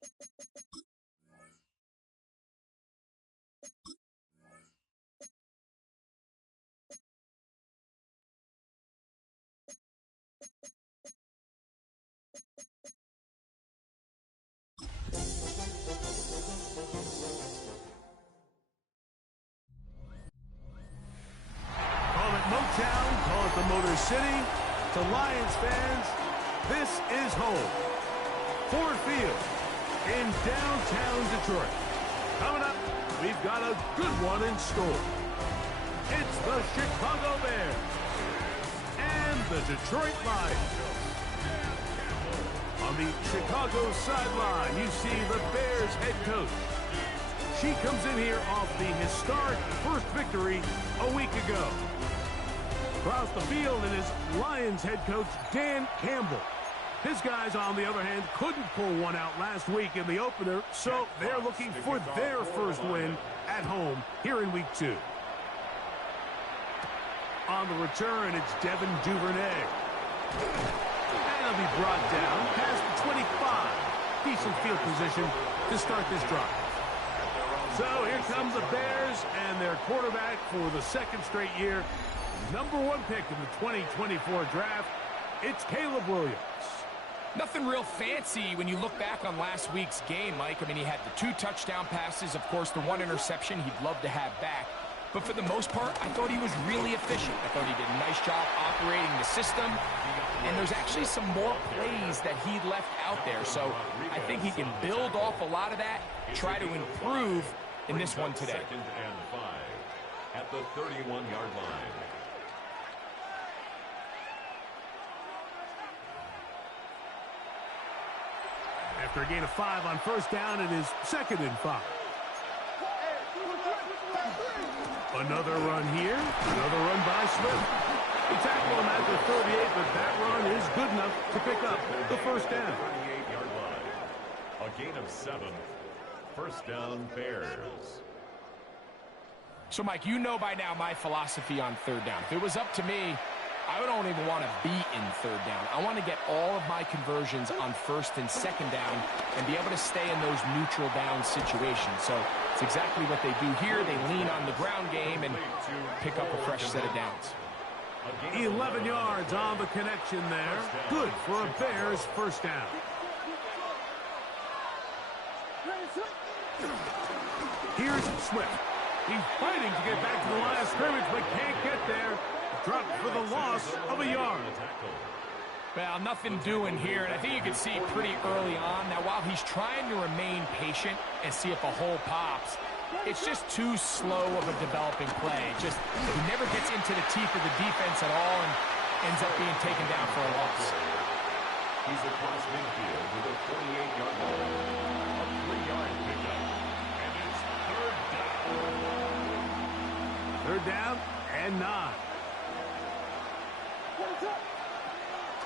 Call it Motown, call it the Motor City. To Lions fans, this is home. Ford Field in downtown Detroit. Coming up, we've got a good one in store. It's the Chicago Bears and the Detroit Lions. On the Chicago sideline, you see the Bears head coach. She comes in here off the historic first victory a week ago. Across the field, it is Lions head coach Dan Campbell. His guys, on the other hand, couldn't pull one out last week in the opener, so they're looking for their first win at home here in Week 2. On the return, it's Devin Duvernay. And he'll be brought down past the 25. Decent field position to start this drive. So here comes the Bears and their quarterback for the second straight year. #1 pick in the 2024 draft, it's Caleb Williams. Nothing real fancy when you look back on last week's game, Mike. I mean, he had the 2 touchdown passes, of course, the 1 interception he'd love to have back. But for the most part, I thought he was really efficient. I thought he did a nice job operating the system. And there's actually some more plays that he left out there. So I think he can build off a lot of that, try to improve in this one today. 2nd and 5 at the 31-yard line. After a gain of 5 on first down, it is 2nd and 5. Another run here. Another run by Smith. He tackled him at the 38, but that run is good enough to pick up the first down. 38-yard line. A gain of 7. First down, Bears. So, Mike, you know by now my philosophy on third down. If it was up to me, I don't even want to be in third down. I want to get all of my conversions on first and second down and be able to stay in those neutral down situations. So it's exactly what they do here. They lean on the ground game and pick up a fresh set of downs. 11 yards on the connection there. Good for a Bears first down. Here's Swift. He's fighting to get back to the line of scrimmage, but can't get there. Dropped for the loss of a yard. Well, nothing doing here, and I think you can see pretty early on. Now, while he's trying to remain patient and see if a hole pops, it's just too slow of a developing play. Just he never gets into the teeth of the defense at all and ends up being taken down for a loss. He's across midfield with a 48-yard line. A 3-yard pickup. And it's third down. 3rd down and 9.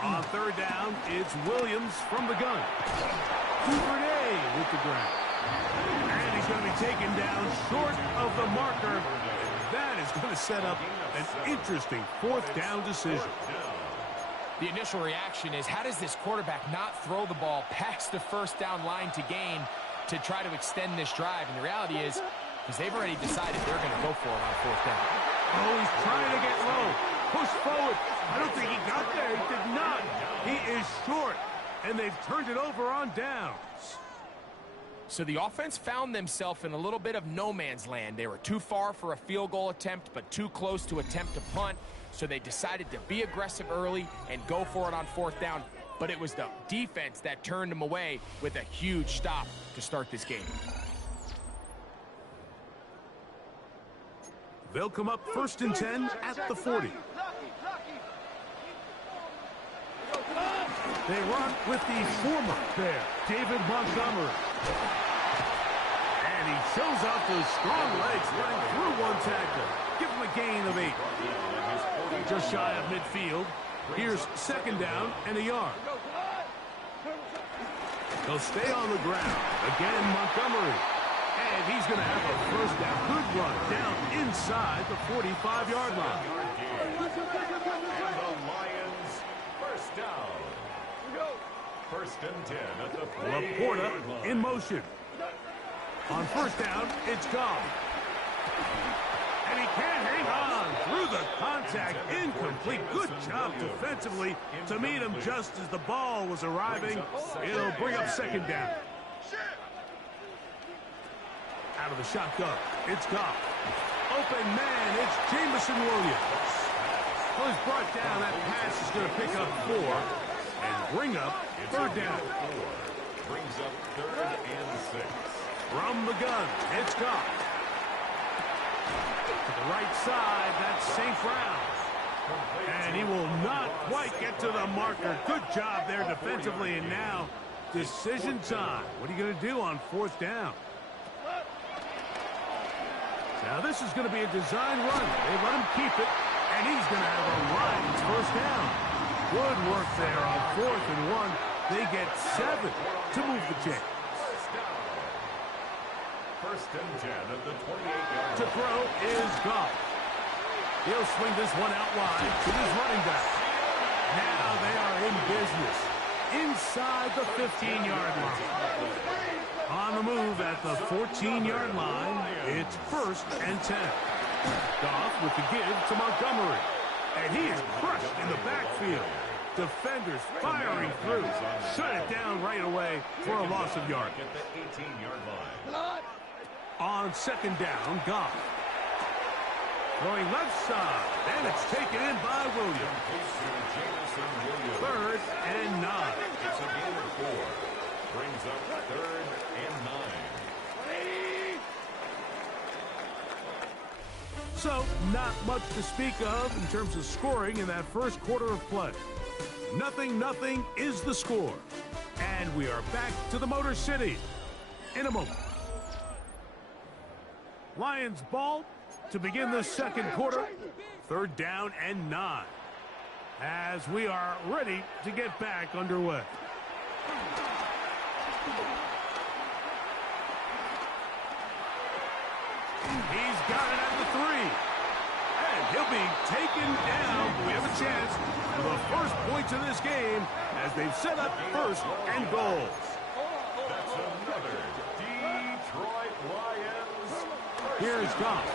On 3rd down, it's Williams from the gun. Duvernay with the grab. And he's going to be taken down short of the marker. That is going to set up an interesting 4th down decision. The initial reaction is, how does this quarterback not throw the ball past the first down line to gain to try to extend this drive? And the reality is, because they've already decided they're going to go for it on 4th down. Oh, he's trying to get low. Push forward. I don't think he got there. He did not. He is short. And they've turned it over on downs. So the offense found themselves in a little bit of no man's land. They were too far for a field goal attempt, but too close to attempt a punt. So they decided to be aggressive early and go for it on 4th down. But it was the defense that turned them away with a huge stop to start this game. They'll come up 1st and 10 at the 40. They run with the former Bear, David Montgomery. And he shows off those strong legs running through one tackle. Give him a gain of 8. Just shy of midfield. Here's 2nd down and a yard. They'll stay on the ground. Again, Montgomery. And he's going to have a first down. Good run down inside the 45-yard line. And the Lions first down. 1st and 10 at the Laporta in motion. On first down, it's gone. And he can't hang on through the contact. Incomplete. Good job defensively to meet him just as the ball was arriving. It'll bring up second down. Out of the shotgun, it's Goff. Open man, it's Jamison Williams. Well, he's brought down. That pass is going to pick up 4 and bring up third down. Brings up 3rd and 6. From the gun, it's Goff. To the right side, that's St. Brown. And he will not quite get to the marker. Good job there defensively. And now, decision time. What are you going to do on fourth down? Now, this is going to be a design run. They let him keep it, and he's going to have a Lions first down. Good work there on 4th and 1. They get 7 to move the chain. First and 10 at the 28-yard line. To throw is Goff. He'll swing this one out wide to his running back. Now they are in business inside the 15-yard line. On the move at the 14-yard line, it's 1st and 10. Goff with the give to Montgomery. And he is crushed in the backfield. Defenders firing through. Shut it down right away for a loss of yardage. At the 18-yard line. On second down, Goff. Throwing left side, and it's taken in by Williams. 3rd and 9. It's a gain of 4. Brings up 3rd and 9. So, not much to speak of in terms of scoring in that first quarter of play. 0-0 is the score. And we are back to the Motor City in a moment. Lions ball to begin the second quarter. 3rd down and 9. As we are ready to get back underway. He's got it at the 3. And he'll be taken down. We have a chance for the first points of this game as they've set up 1st and goal. That's another Detroit Lions. Here's Goff.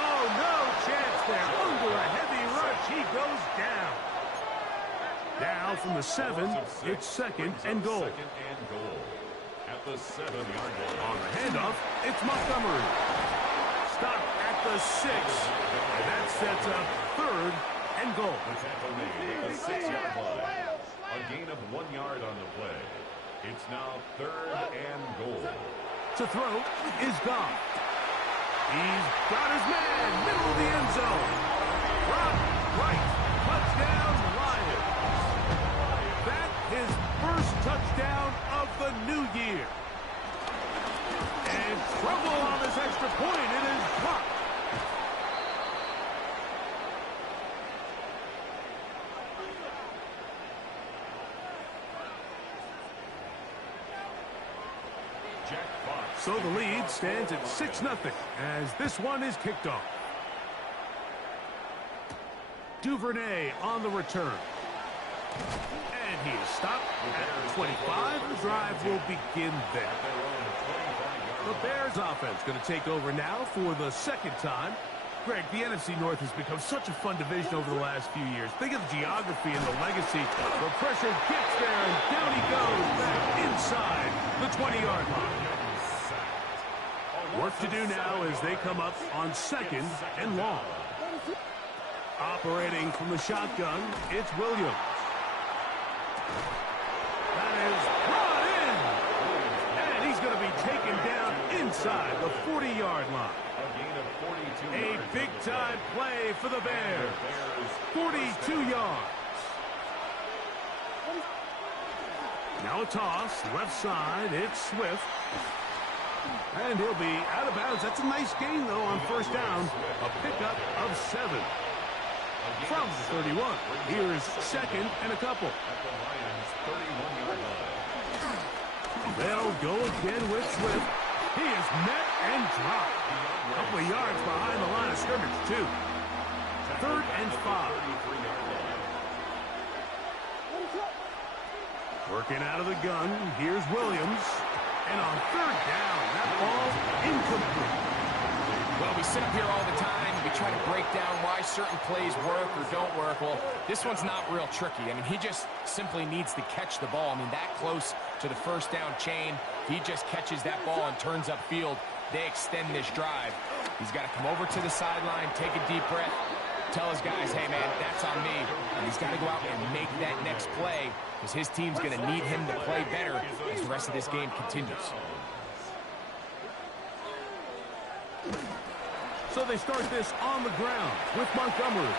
Oh, no chance there. Under a heavy rush, he goes down. Now from the 7, it's 2nd and goal. 2nd and goal. At the 7-yard line. On the handoff, it's Montgomery. Stop at the 6. And that sets up 3rd and goal. The tackle made at the 6-yard line. A gain of 1 yard on the play. It's now 3rd and goal. To throw is Goff. He's got his man, middle of the end zone. Rob right, touchdown Lions. That his first touchdown of the new year. And trouble on this extra point. It is blocked. So the lead stands at 6-0 as this one is kicked off. Duvernay on the return. And he is stopped at 25. The drive will begin there. The Bears offense going to take over now for the second time. Greg, the NFC North has become such a fun division over the last few years. Think of the geography and the legacy. The pressure gets there, and down he goes back inside the 20-yard line. Work to do now as they come up on 2nd and long. Operating from the shotgun, it's Williams. That is brought in. And he's going to be taken down inside the 40-yard line. A big-time play for the Bears. 42 yards. Now a toss, left side, it's Swift. And he'll be out of bounds. That's a nice gain, though, on first down. A pickup of 7. From the 31. Here's 2nd and a couple. They'll go again with Swift. He is met and dropped. A couple of yards behind the line of scrimmage, too. 3rd and 5. Working out of the gun, here's Williams. And on third down, that ball incomplete. Well, we sit up here all the time. We try to break down why certain plays work or don't work. Well, this one's not real tricky. I mean, he just simply needs to catch the ball. I mean, that close to the first down chain. He just catches that ball and turns upfield. They extend this drive. He's got to come over to the sideline, take a deep breath, tell his guys, hey, man, that's on me. And he's got to go out and make that next play because his team's going to need him to play better as the rest of this game continues. So they start this on the ground with Montgomery.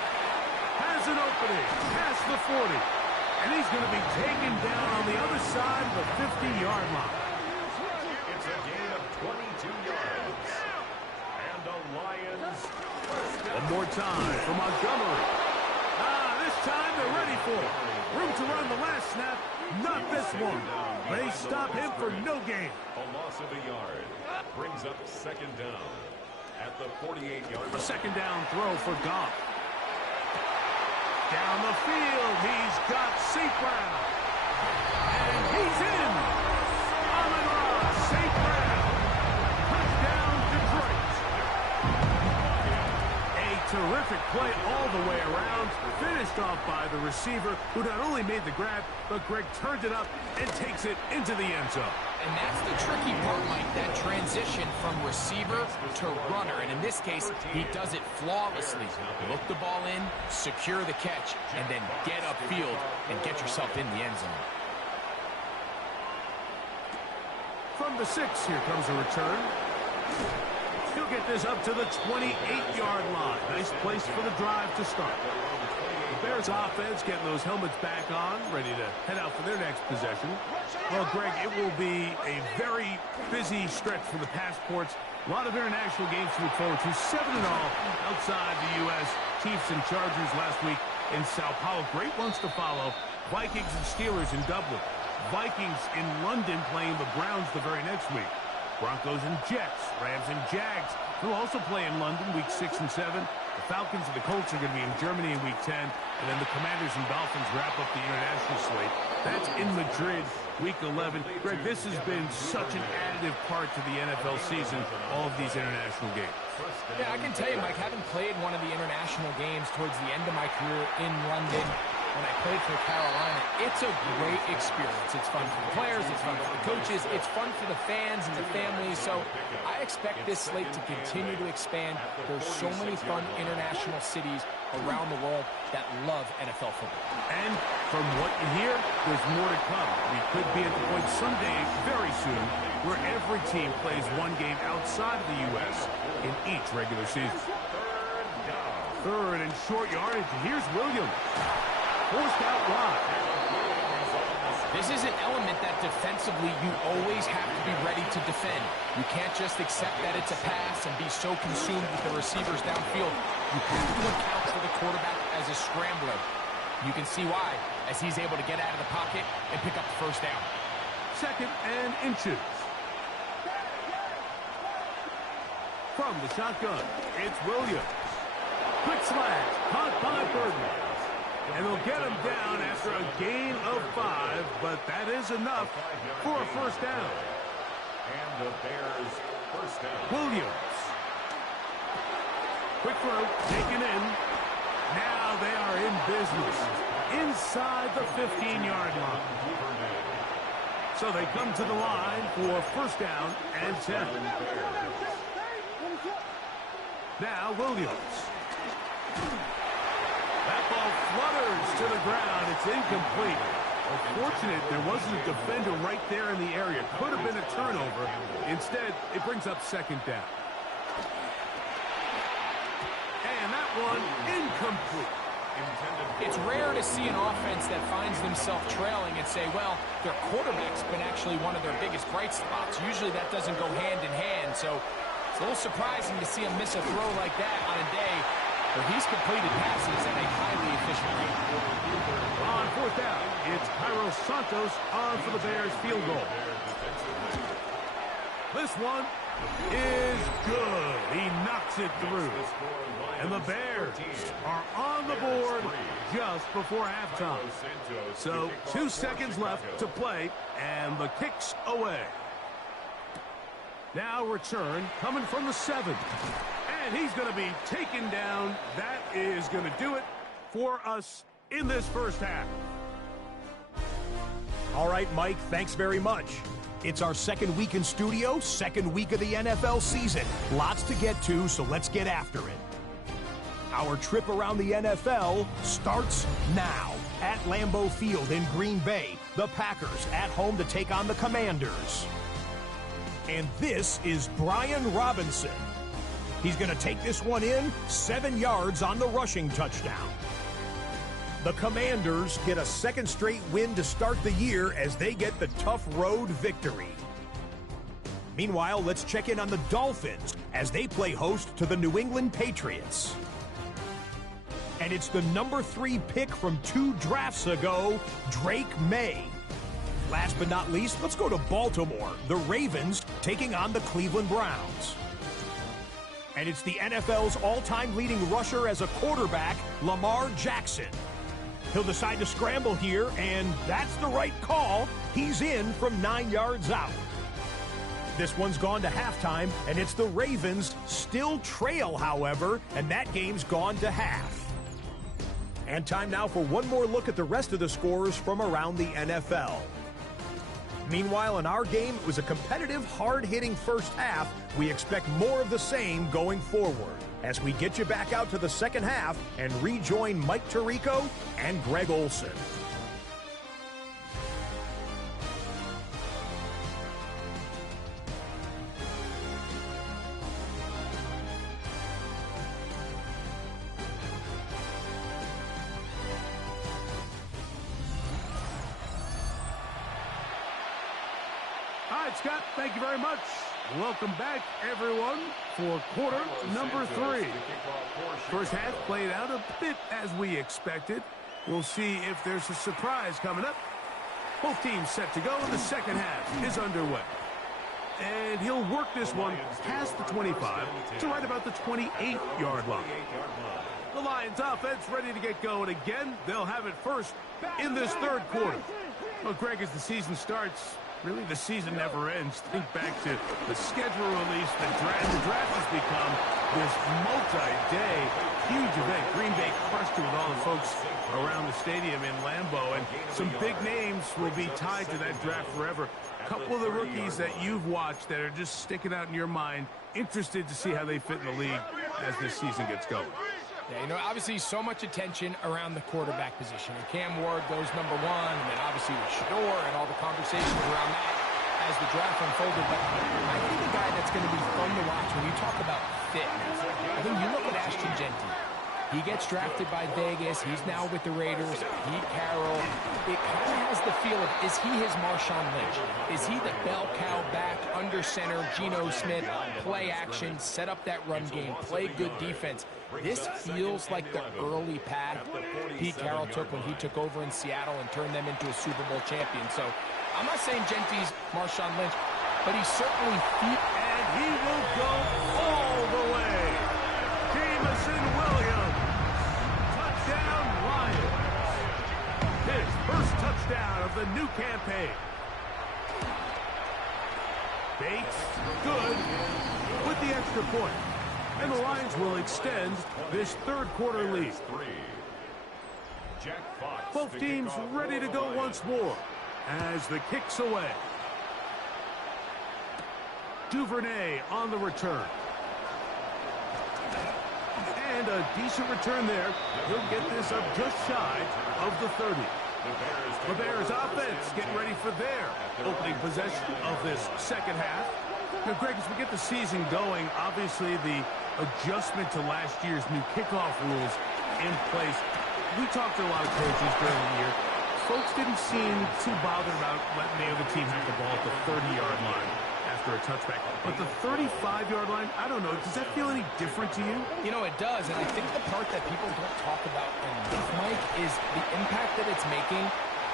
Has an opening past the 40. And he's going to be taken down on the other side of the 50-yard line. It's a gain of 22 yards. And the Lions. One more time for Montgomery. This time they're ready for it. Room to run the last snap. Not this one. They stop him for no gain. A loss of a yard. Brings up second down. At the 48-yard line. A second down throw for Goff. Down the field, he's got St. Brown. And he's in. On the run, St. Brown. Touchdown, Detroit. A terrific play all the way around. Finished off by the receiver, who not only made the grab, but Greg turned it up and takes it into the end zone. And that's the tricky part, Mike, that transition from receiver to runner. And in this case, he does it flawlessly. Look the ball in, secure the catch, and then get upfield and get yourself in the end zone. From the 6, here comes a return. He'll get this up to the 28-yard line. Nice place for the drive to start. The Bears offense getting those helmets back on, ready to head out for their next possession. Well, Greg, it will be a very busy stretch for the passports. A lot of international games to look forward to. 7-0 outside the U.S. Chiefs and Chargers last week in Sao Paulo. Great ones to follow. Vikings and Steelers in Dublin. Vikings in London playing the Browns the very next week. Broncos and Jets. Rams and Jags. They'll also play in London week 6 and 7. The Falcons and the Colts are going to be in Germany in week 10. And then the Commanders and Dolphins wrap up the international slate. That's in Madrid week 11. Greg, this has been such an additive part to the NFL season, all of these international games. Yeah, I can tell you, Mike, having played one of the international games towards the end of my career in London, when I played for Carolina, it's a great experience. It's fun for the players, it's fun for the coaches, it's fun for the fans and the families. So I expect this slate to continue to expand. There's so many fun international cities around the world that love NFL football. And from what you hear, there's more to come. We could be at the point someday, very soon, where every team plays one game outside of the U.S. in each regular season. Third and short yardage. Here's Williams. Forced out wide. This is an element that defensively you always have to be ready to defend. You can't just accept that it's a pass and be so consumed with the receivers downfield. You have to account for the quarterback as a scrambler. You can see why, as he's able to get out of the pocket and pick up the first down. Second and inches. From the shotgun, it's Williams. Quick slash, caught by Burton. And they'll get him down after a gain of 5, but that is enough for a first down. And the Bears first down. Williams. Quick throw, taken in. Now they are in business inside the 15-yard line. So they come to the line for first down and 10. Now Williams. That ball flutters to the ground. It's incomplete. Unfortunate there wasn't a defender right there in the area. Could have been a turnover. Instead, it brings up second down. And that one incomplete. It's rare to see an offense that finds themselves trailing and say, well, their quarterback's been actually one of their biggest bright spots. Usually that doesn't go hand in hand, so it's a little surprising to see him miss a throw like that on a day where he's completed passes at a highly efficient rate. On fourth down, it's Cairo Santos on for the Bears field goal. This one is good. He knocks it through. And the Bears are on the board just before halftime. So 2 seconds left to play, and the kick's away. Now return coming from the 7. And he's going to be taken down. That is going to do it for us in this first half. All right, Mike, thanks very much. It's our second week in studio, second week of the NFL season. Lots to get to, so let's get after it. Our trip around the NFL starts now. At Lambeau Field in Green Bay, the Packers at home to take on the Commanders. And this is Brian Robinson. He's going to take this one in, 7 yards on the rushing touchdown. The Commanders get a second straight win to start the year as they get the tough road victory. Meanwhile, let's check in on the Dolphins as they play host to the New England Patriots. And it's the number 3 pick from 2 drafts ago, Drake May. Last but not least, let's go to Baltimore. The Ravens taking on the Cleveland Browns. And it's the NFL's all-time leading rusher as a quarterback, Lamar Jackson. He'll decide to scramble here, and that's the right call. He's in from 9 yards out. This one's gone to halftime, and it's the Ravens still trail, however, and that game's gone to half. And time now for one more look at the rest of the scores from around the NFL. Meanwhile, in our game, it was a competitive, hard-hitting first half. We expect more of the same going forward as we get you back out to the second half and rejoin Mike Tirico and Greg Olson. All right, Scott, thank you very much. Welcome back, everyone, for quarter number 3. First half played out a bit as we expected. We'll see if there's a surprise coming up. Both teams set to go, and the second half is underway. And he'll work this one past the 25 to right about the 28-yard line. The Lions offense ready to get going again. They'll have it first in this third quarter. Well, Greg, as the season starts, really, the season never ends. Think back to the schedule release. The draft has become this multi-day, huge event. Green Bay crushed it with all the folks around the stadium in Lambeau, and some big names will be tied to that draft forever. A couple of the rookies that you've watched that are just sticking out in your mind, interested to see how they fit in the league as this season gets going. Yeah, you know, obviously so much attention around the quarterback position. And Cam Ward goes number 1, and then obviously with Shador and all the conversations around that as the draft unfolded. But I think the guy that's going to be fun to watch when you talk about fit, I think you look at Ashton Genty. He gets drafted by Vegas. He's now with the Raiders. Pete Carroll. It kind of has the feel of, is he his Marshawn Lynch? Is he the bell cow back, under center, Geno Smith, play action, set up that run game, play good defense? This feels like the early path Pete Carroll took when he took over in Seattle and turned them into a Super Bowl champion. So I'm not saying Genty's Marshawn Lynch, but he's certainly feet. And he will go all the way. Jameson Williams. Touchdown, Lions. His first touchdown of the new campaign. Bates, good, with the extra point. And the Lions will extend this third quarter lead. Both teams ready to go once more as the kick's away. Duvernay on the return. And a decent return there. He'll get this up just shy of the 30. The Bears offense getting ready for their opening possession of this second half. Now, Greg, as we get the season going, obviously the adjustment to last year's new kickoff rules in place. We talked to a lot of coaches during the year. Folks didn't seem too bothered about letting the other team have the ball at the 30-yard line after a touchback. But the 35-yard line, I don't know, does that feel any different to you? You know, it does, and I think the part that people don't talk about enough, Mike, is the impact that it's making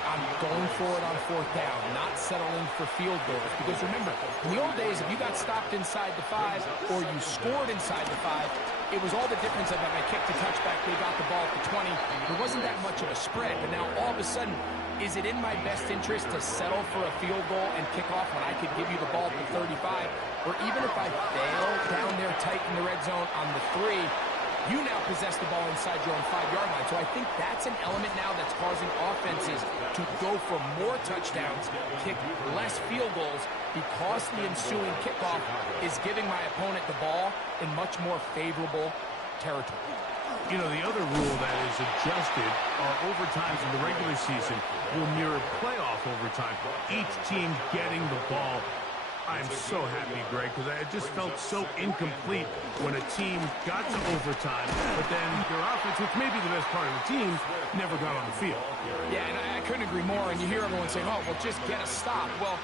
on going forward on fourth down, not settling for field goals. Because remember, in the old days, if you got stopped inside the 5 or you scored inside the 5, it was all the difference of if I kicked a touchback, they got the ball at the 20. There wasn't that much of a spread, but now all of a sudden, is it in my best interest to settle for a field goal and kick off when I could give you the ball at the 35? Or even if I fail down there tight in the red zone on the 3, you now possess the ball inside your own 5-yard line. So I think that's an element now that's causing offenses to go for more touchdowns, kick less field goals, because the ensuing kickoff is giving my opponent the ball in much more favorable territory. You know, the other rule that is adjusted are overtimes in the regular season will mirror playoff overtime. Each team getting the ball. I'm so happy, Greg, because I just felt so incomplete when a team got to overtime, but then their offense, which may be the best part of the team, never got on the field. Yeah, and I couldn't agree more, and you hear everyone saying, oh, well, just get a stop. Well,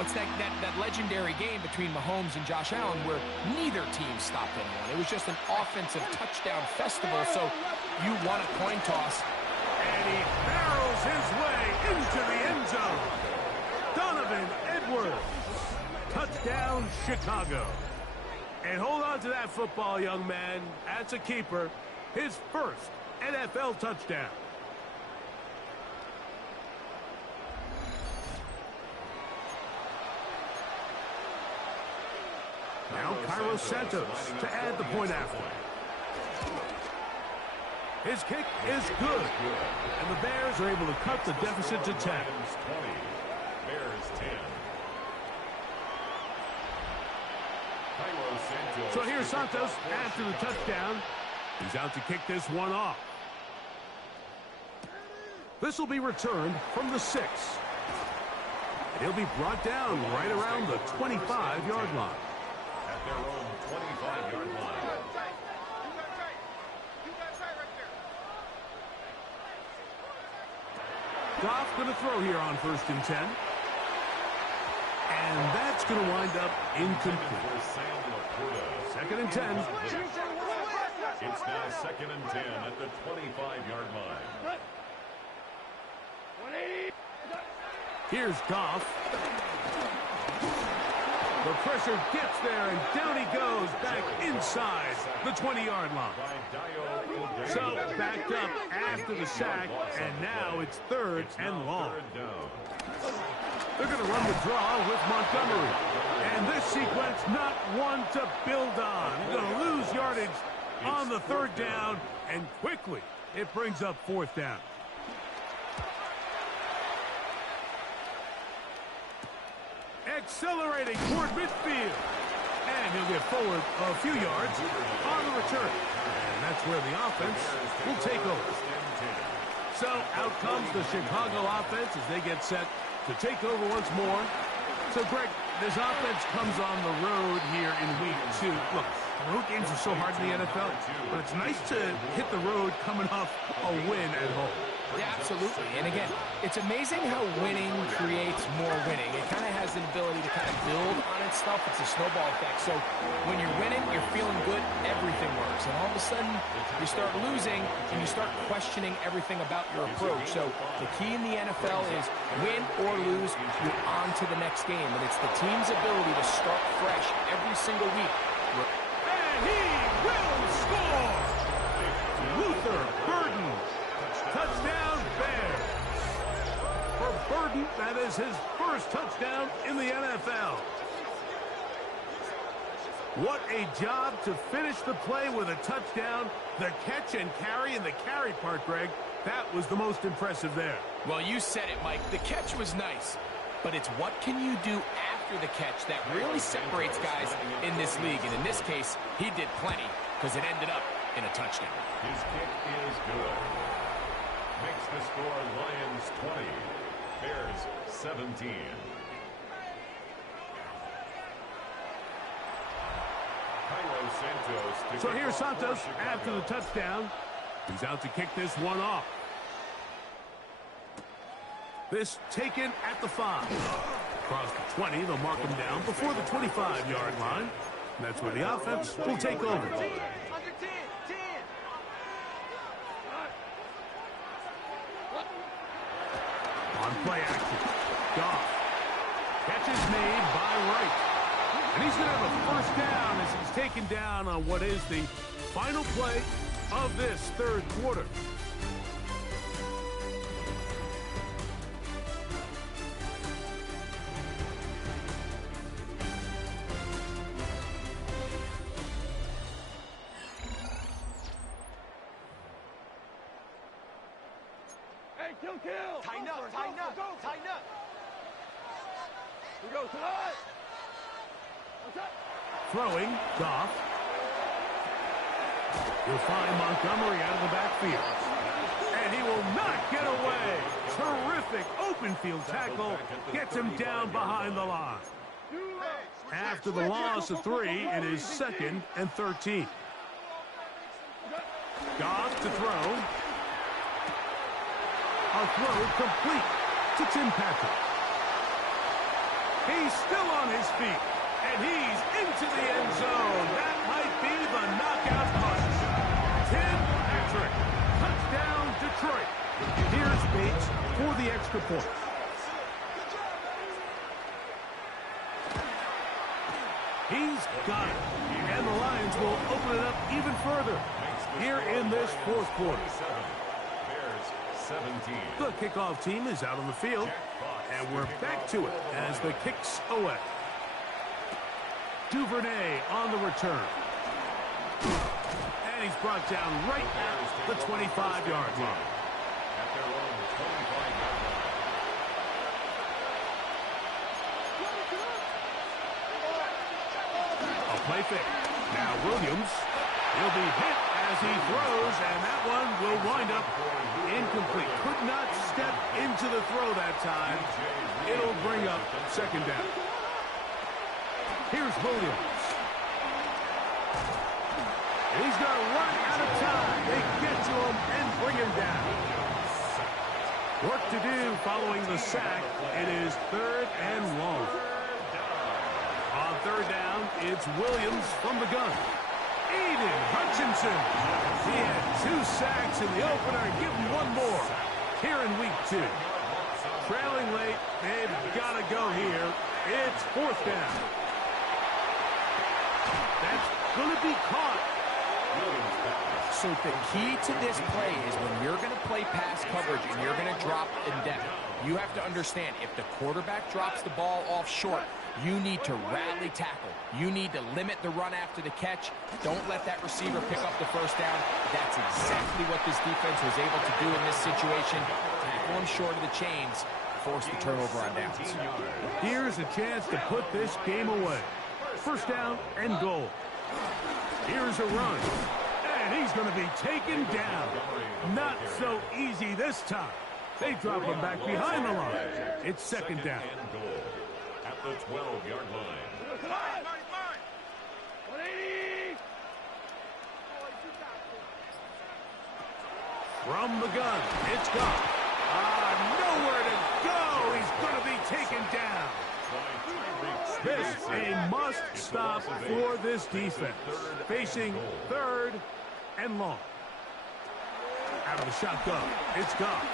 it's that legendary game between Mahomes and Josh Allen where neither team stopped anyone. It was just an offensive touchdown festival, so you won a coin toss. And he barrels his way into the end zone. Donovan Edwards. Touchdown, Chicago. And hold on to that football, young man. That's a keeper. His first NFL touchdown. Now Kairos Santos to add the point after. His kick is good. And the Bears are able to cut the deficit to 10. 20. Bears 10. So here's Santos after the touchdown. He's out to kick this one off. This will be returned from the 6. And he'll be brought down right around the 25-yard line. At their own 25-yard line. Goff going to throw here on 1st and 10. And that's going to wind up incomplete. 2nd and 10. It's now 2nd and 10 at the 25-yard line. Here's Goff. The pressure gets there, and down he goes back inside the 20-yard line. So backed up after the sack, and now it's 3rd and long. They're going to run the draw with Montgomery. And this sequence, not one to build on. You're going to lose yardage on the 3rd down, and quickly it brings up 4th down. Accelerating toward midfield. And he'll get forward a few yards on the return. And that's where the offense will take over. So out comes the Chicago offense as they get set to take over once more. So, Greg, this offense comes on the road here in week 2. Look, road games are so hard in the NFL, but it's nice to hit the road coming off a win at home. Yeah, absolutely. And again, it's amazing how winning creates more winning. It kind of has an ability to kind of build on itself. It's a snowball effect. So when you're winning, you're feeling good, everything works. And all of a sudden, you start losing, and you start questioning everything about your approach. So the key in the NFL is win or lose, you're on to the next game. And it's the team's ability to start fresh every single week. And he will score! Luther Burden. Touchdown, Bears. For Burden, that is his first touchdown in the NFL. What a job to finish the play with a touchdown. The catch and carry, and the carry part, Greg, that was the most impressive there. Well, you said it, Mike. The catch was nice, but it's what can you do after the catch that really separates guys in this league. And in this case, he did plenty because it ended up in a touchdown. His kick is good. Makes the score Lions 20, Bears 17. So here's Santos after the touchdown. He's out to kick this one off. This taken at the 5. Across the 20, they'll mark him down before the 25-yard line. And that's where the offense will take over. On play action, Goff. Catch is made by Wright. And he's going to have a first down as he's taken down on what is the final play of this third quarter. Kill. Tighten up. We go tonight. Throwing, Goff. He'll find Montgomery out of the backfield. And he will not get away. Terrific open field tackle. Gets him down behind the line. After the loss of 3, it is 2nd and 13. Goff to throw. A throw complete to Tim Patrick. He's still on his feet, and he's into the end zone. That might be the knockout punch. Tim Patrick, touchdown Detroit. Here's Bates for the extra point. He's got it, and the Lions will open it up even further here in this fourth quarter. 17. The kickoff team is out on the field, and we're back to it as the kick's away. Duvernay on the return. And he's brought down right at the 25-yard line. At their own 25-yard line. A play fake. Now Williams. He'll be hit as he throws, and that one will wind up incomplete. Could not step into the throw that time. It'll bring up 2nd down. Here's Williams. He's going to run out of time. They get to him and bring him down. Work to do following the sack. It is 3rd and long. On 3rd down, it's Williams from the gun. Aiden Hutchinson. He had 2 sacks in the opener, and give him 1 more here in week 2. Trailing late, they've got to go here. It's 4th down. That's going to be caught. So the key to this play is when you're going to play pass coverage and you're going to drop in depth, you have to understand if the quarterback drops the ball off short, you need to rally tackle. You need to limit the run after the catch. Don't let that receiver pick up the first down. That's exactly what this defense was able to do in this situation. Tackle him short of the chains, force the turnover on downs. Here's a chance to put this game away. 1st down and goal. Here's a run. And he's going to be taken down. Not so easy this time. They drop him back behind the line. It's 2nd down. At the 12-yard line. From the gun, it's gone. Nowhere to go. He's going to be taken down. This a must-stop for this defense. Facing 3rd and long. Out of the shotgun, it's gone.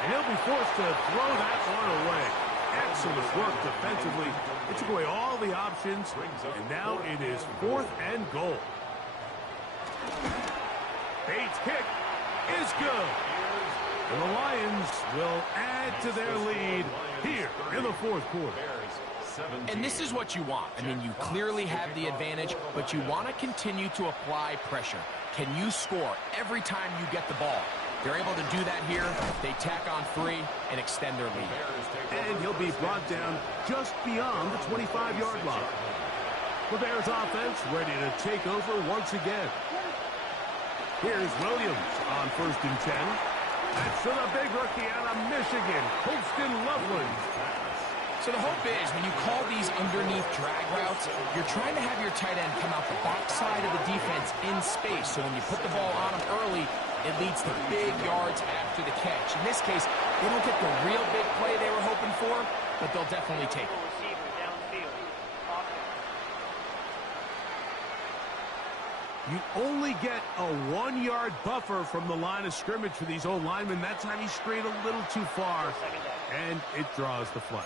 And he'll be forced to throw that one away. Excellent work defensively. It took away all the options, and now it is 4th and goal. Bates' kick is good. And the Lions will add to their lead here in the 4th quarter. And this is what you want. I mean, you clearly have the advantage, but you want to continue to apply pressure. Can you score every time you get the ball? They're able to do that here. They tack on 3 and extend their lead. And he'll be brought down just beyond the 25-yard line. The Bears offense ready to take over once again. Here's Williams on 1st and 10. That's to the big rookie out of Michigan, Colston Loveland. So the hope is when you call these underneath drag routes, you're trying to have your tight end come out the backside of the defense in space. So when you put the ball on him early, it leads to big yards after the catch. In this case, they don't get the real big play they were hoping for, but they'll definitely take it. You only get a 1-yard buffer from the line of scrimmage for these old linemen. That time he strayed a little too far, and it draws the flag.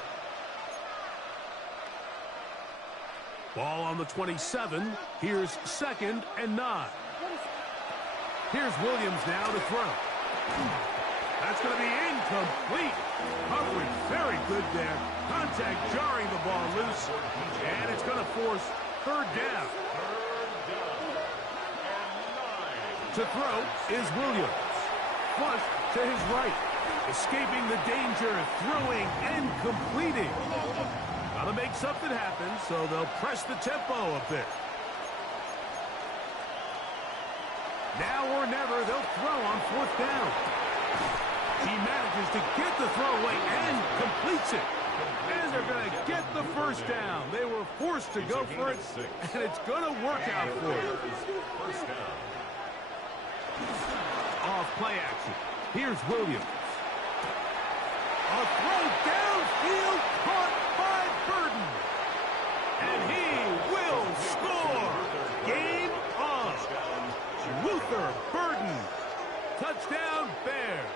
Ball on the 27. Here's 2nd and 9. Here's Williams now to throw. That's going to be incomplete. Coverage very good there. Contact jarring the ball loose. And it's going to force 3rd down. To throw is Williams. Flush to his right. Escaping the danger, throwing and completing. Got to make something happen, so they'll press the tempo a bit. Now or never, they'll throw on 4th down. He manages to get the throw away and completes it. And they're going to get the 1st down. They were forced to go for it, and it's going to work out for them. Off play action. Here's Williams. A throw downfield caught by Burden. And he will score. Game on. Luther Burden. Touchdown Bears.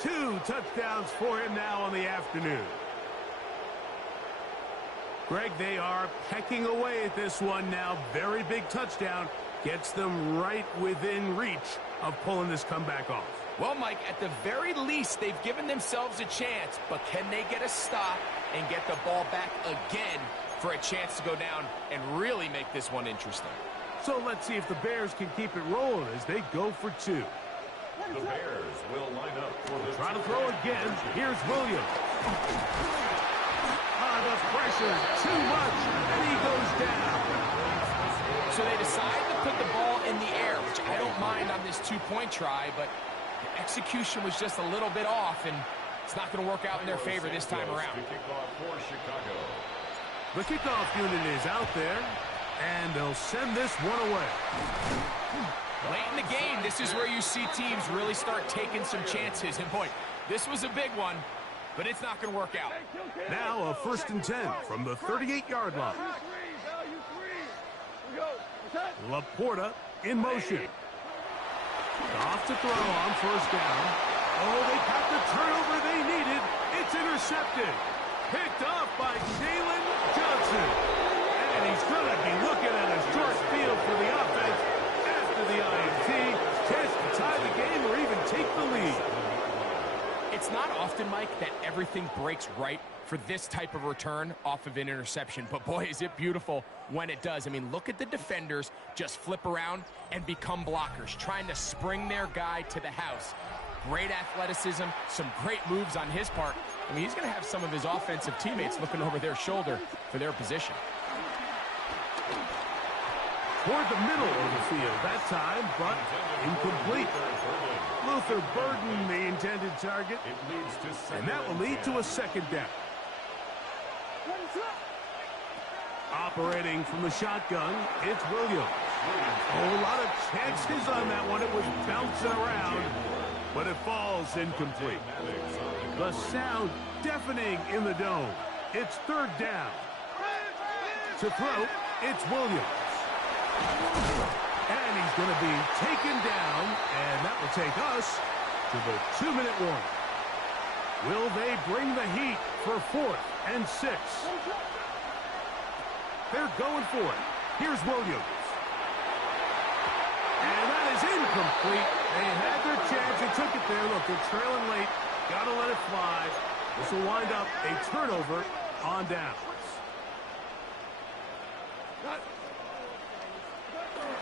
2 touchdowns for him now on the afternoon. Greg, they are pecking away at this one now. Very big touchdown. Gets them right within reach of pulling this comeback off. Well, Mike, at the very least, they've given themselves a chance, but can they get a stop and get the ball back again for a chance to go down and really make this one interesting? So let's see if the Bears can keep it rolling as they go for 2. The Bears will line up for the trying to throw again. Here's Williams. The pressure, too much, and he goes down. So they decide to put the ball in the air, which I don't mind on this 2-point try, but the execution was just a little bit off, and it's not going to work out in their favor this time around. The kickoff unit is out there, and they'll send this one away. Late in the game, this is where you see teams really start taking some chances. And boy, this was a big one, but it's not going to work out. Now a 1st and 10 from the 38-yard line. Laporta in motion. Off to throw on 1st down. Oh, they got the turnover they needed. It's intercepted. Picked off by Jalen Johnson. And he's going to be looking at a short field for the offense after the INT. Chance to tie the game or even take the lead. It's not often, Mike, that everything breaks right for this type of return off of an interception. But boy, is it beautiful when it does. I mean, look at the defenders just flip around and become blockers, trying to spring their guy to the house. Great athleticism, some great moves on his part. I mean, he's going to have some of his offensive teammates looking over their shoulder for their position. Toward the middle of the field that time, but incomplete. Luther Burden, the intended target, and that will lead to a 2nd down. Operating from the shotgun, it's Williams. Oh, a lot of chances on that one. It was bouncing around, but it falls incomplete. The sound deafening in the dome. It's 3rd down. To throw, it's Williams. And he's going to be taken down, and that will take us to the 2-minute warning. Will they bring the heat for 4th and 6? They're going for it. Here's Williams. And that is incomplete. They had their chance. They took it there. Look, they're trailing late. Got to let it fly. This will wind up a turnover on downs.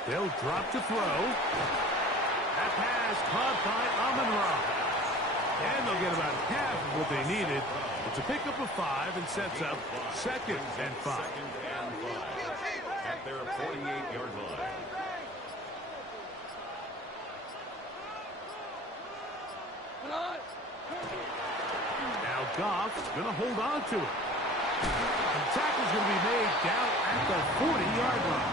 They'll drop to throw. That pass caught by Amon-Ra. And they'll get about half of what they needed. It's a pickup of 5 and sets up 2nd and 5. At their 48-yard line. Now Goff's going to hold on to it. The tackle's going to be made down at the 40-yard line.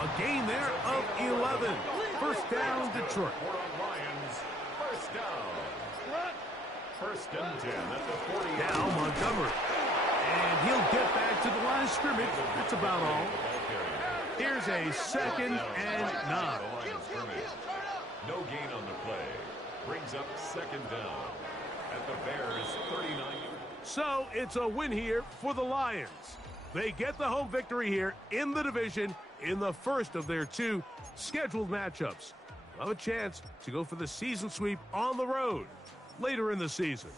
A gain there of 11. 1st down, Detroit. Lions, 1st down. 1st and 10 at the 40. Now Montgomery. And he'll get back to the line of scrimmage. That's about all. Here's a 2nd and 9. No gain on the play. Brings up 2nd down at the Bears' 39. So it's a win here for the Lions. They get the home victory here in the division in the first of their 2 scheduled matchups. They'll have a chance to go for the season sweep on the road later in the season.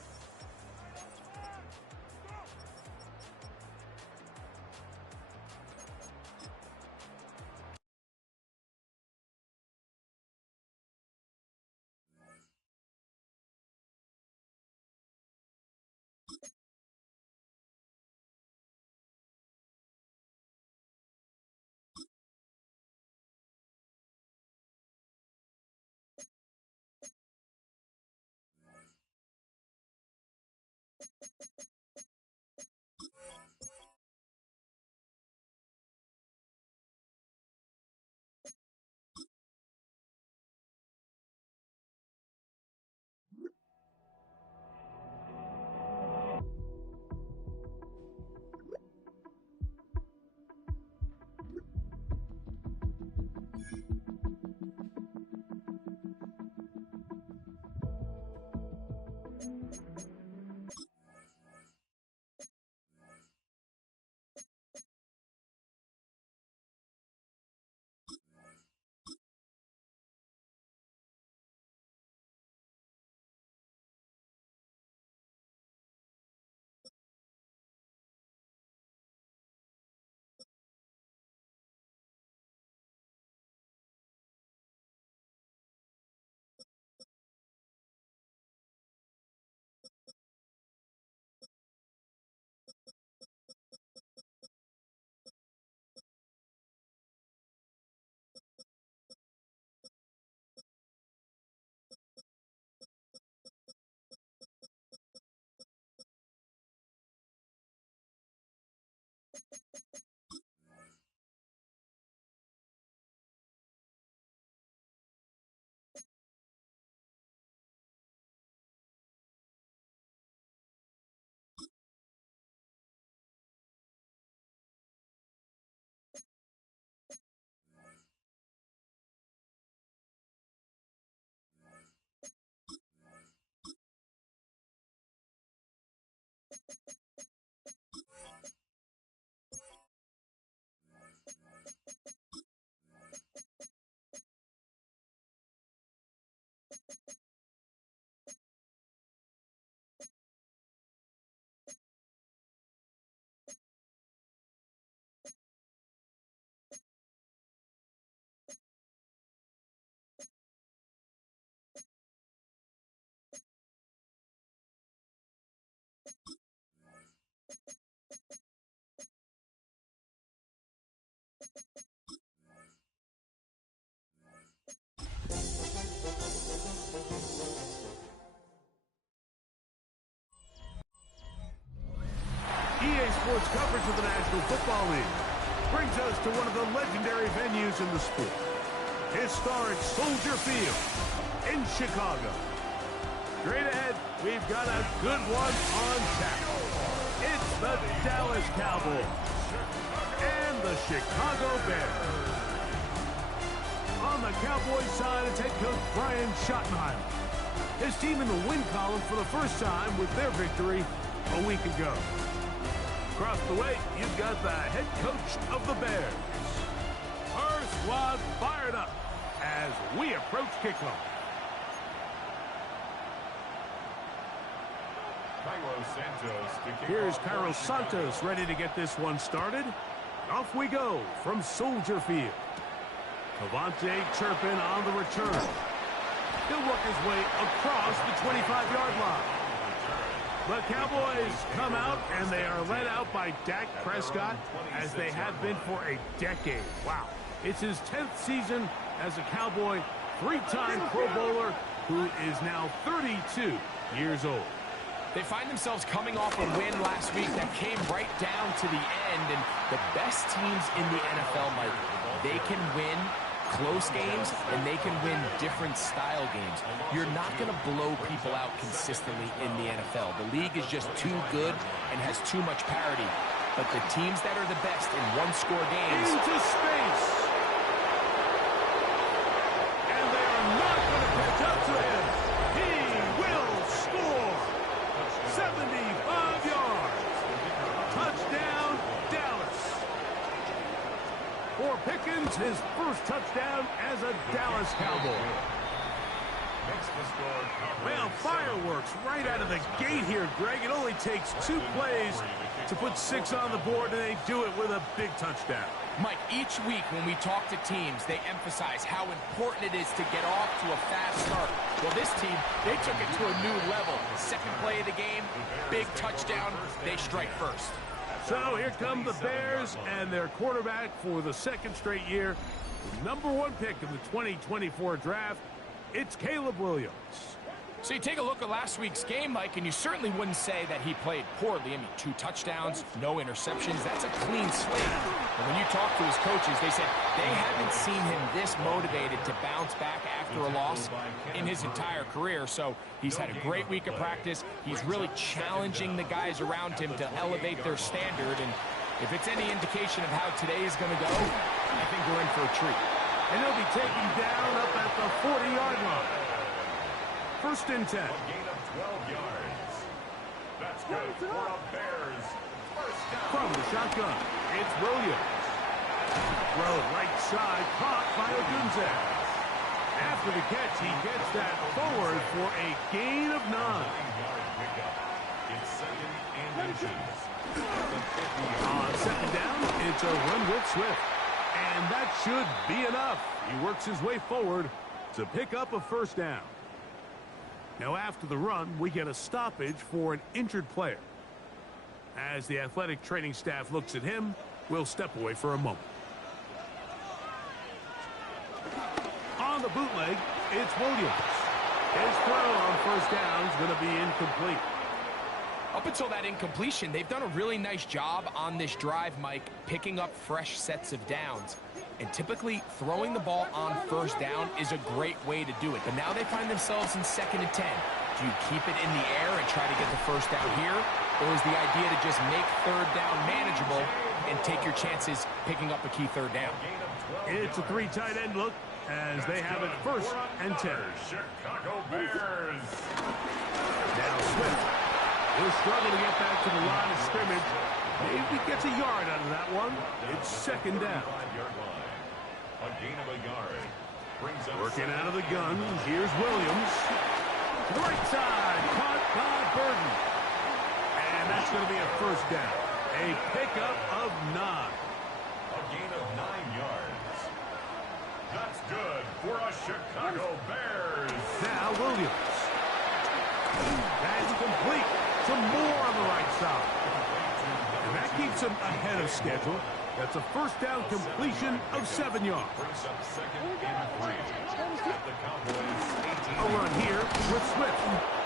EA Sports coverage of the National Football League brings us to one of the legendary venues in the sport, historic Soldier Field in Chicago. Straight ahead, we've got a good one on tap. It's the Dallas Cowboys and the Chicago Bears. On the Cowboys side, it's head coach Brian Schottenheimer. His team in the win column for the first time with their victory a week ago. Across the way, you've got the head coach of the Bears. Our squad fired up as we approach kickoff. Here's Carlos Santos ready to get this one started. Off we go from Soldier Field. Cavante Turpin on the return. He'll work his way across the 25-yard line. The Cowboys come out, and they are led out by Dak Prescott, as they have been for a decade. Wow. It's his 10th season as a Cowboy, 3-time Pro Bowler, who is now 32 years old. They find themselves coming off a win last week that came right down to the end, and the best teams in the NFL, Mike, they can win close games, and they can win different style games. You're not going to blow people out consistently in the NFL. The league is just too good and has too much parity. But the teams that are the best in one-score games... Into space! And they are not going to catch up to him. He will score 75 yards. Touchdown, Dallas. his first touchdown as a Dallas Cowboy. Well, fireworks right out of the gate here, Greg. It only takes 2 plays to put 6 on the board, and they do it with a big touchdown. Mike, each week when we talk to teams, they emphasize how important it is to get off to a fast start. Well, this team, they took it to a new level. Second play of the game, big touchdown, they strike first. So here come the Bears and their quarterback for the 2nd straight year. Number 1 pick in the 2024 draft, it's Caleb Williams. So you take a look at last week's game, Mike, and you certainly wouldn't say that he played poorly. I mean, 2 touchdowns, no interceptions. That's a clean slate. And when you talk to his coaches, they said they haven't seen him this motivated to bounce back after a loss in his entire career. So he's had a great week of practice. He's really challenging the guys around him to elevate their standard. And if it's any indication of how today is going to go, I think we're in for a treat. And he'll be taken down up at the 40-yard line. 1st and 10. A gain of 12 yards. That's good for a Bears first down. From the shotgun, it's Williams. Throw right side, caught by Odunze. After the catch, he gets that forward for a gain of 9. 9-yard pickup. It's 2nd and inches. At the 50-yard. On 2nd down, it's a run with Swift. And that should be enough. He works his way forward to pick up a 1st down. Now, after the run, we get a stoppage for an injured player. As the athletic training staff looks at him, we'll step away for a moment. On the bootleg, it's Williams. His throw on 1st down is going to be incomplete. Up until that incompletion, they've done a really nice job on this drive, Mike, picking up fresh sets of downs. And typically, throwing the ball on 1st down is a great way to do it. But now they find themselves in 2nd and 10. Do you keep it in the air and try to get the 1st down here? Or is the idea to just make 3rd down manageable and take your chances picking up a key 3rd down? It's a 3 tight end look as they have it 1st and 10. Chicago Bears. Now Swift will struggle to get back to the line of scrimmage. Maybe gets a yard out of that one. It's 2nd down. 5-yard line. A gain of a yard. Brings up Working out of the gun. Here's Williams. Right side. Caught by Burton. And that's going to be a 1st down. A pickup of 9. a gain of 9 yards. That's good for a Chicago Bears. Now Williams. That's complete. Some more on the right side. And that keeps him ahead of schedule. That's a 1st down completion of 7 yards. Brings up 2nd and 3. At the Cowboys 18. A run here with Swift.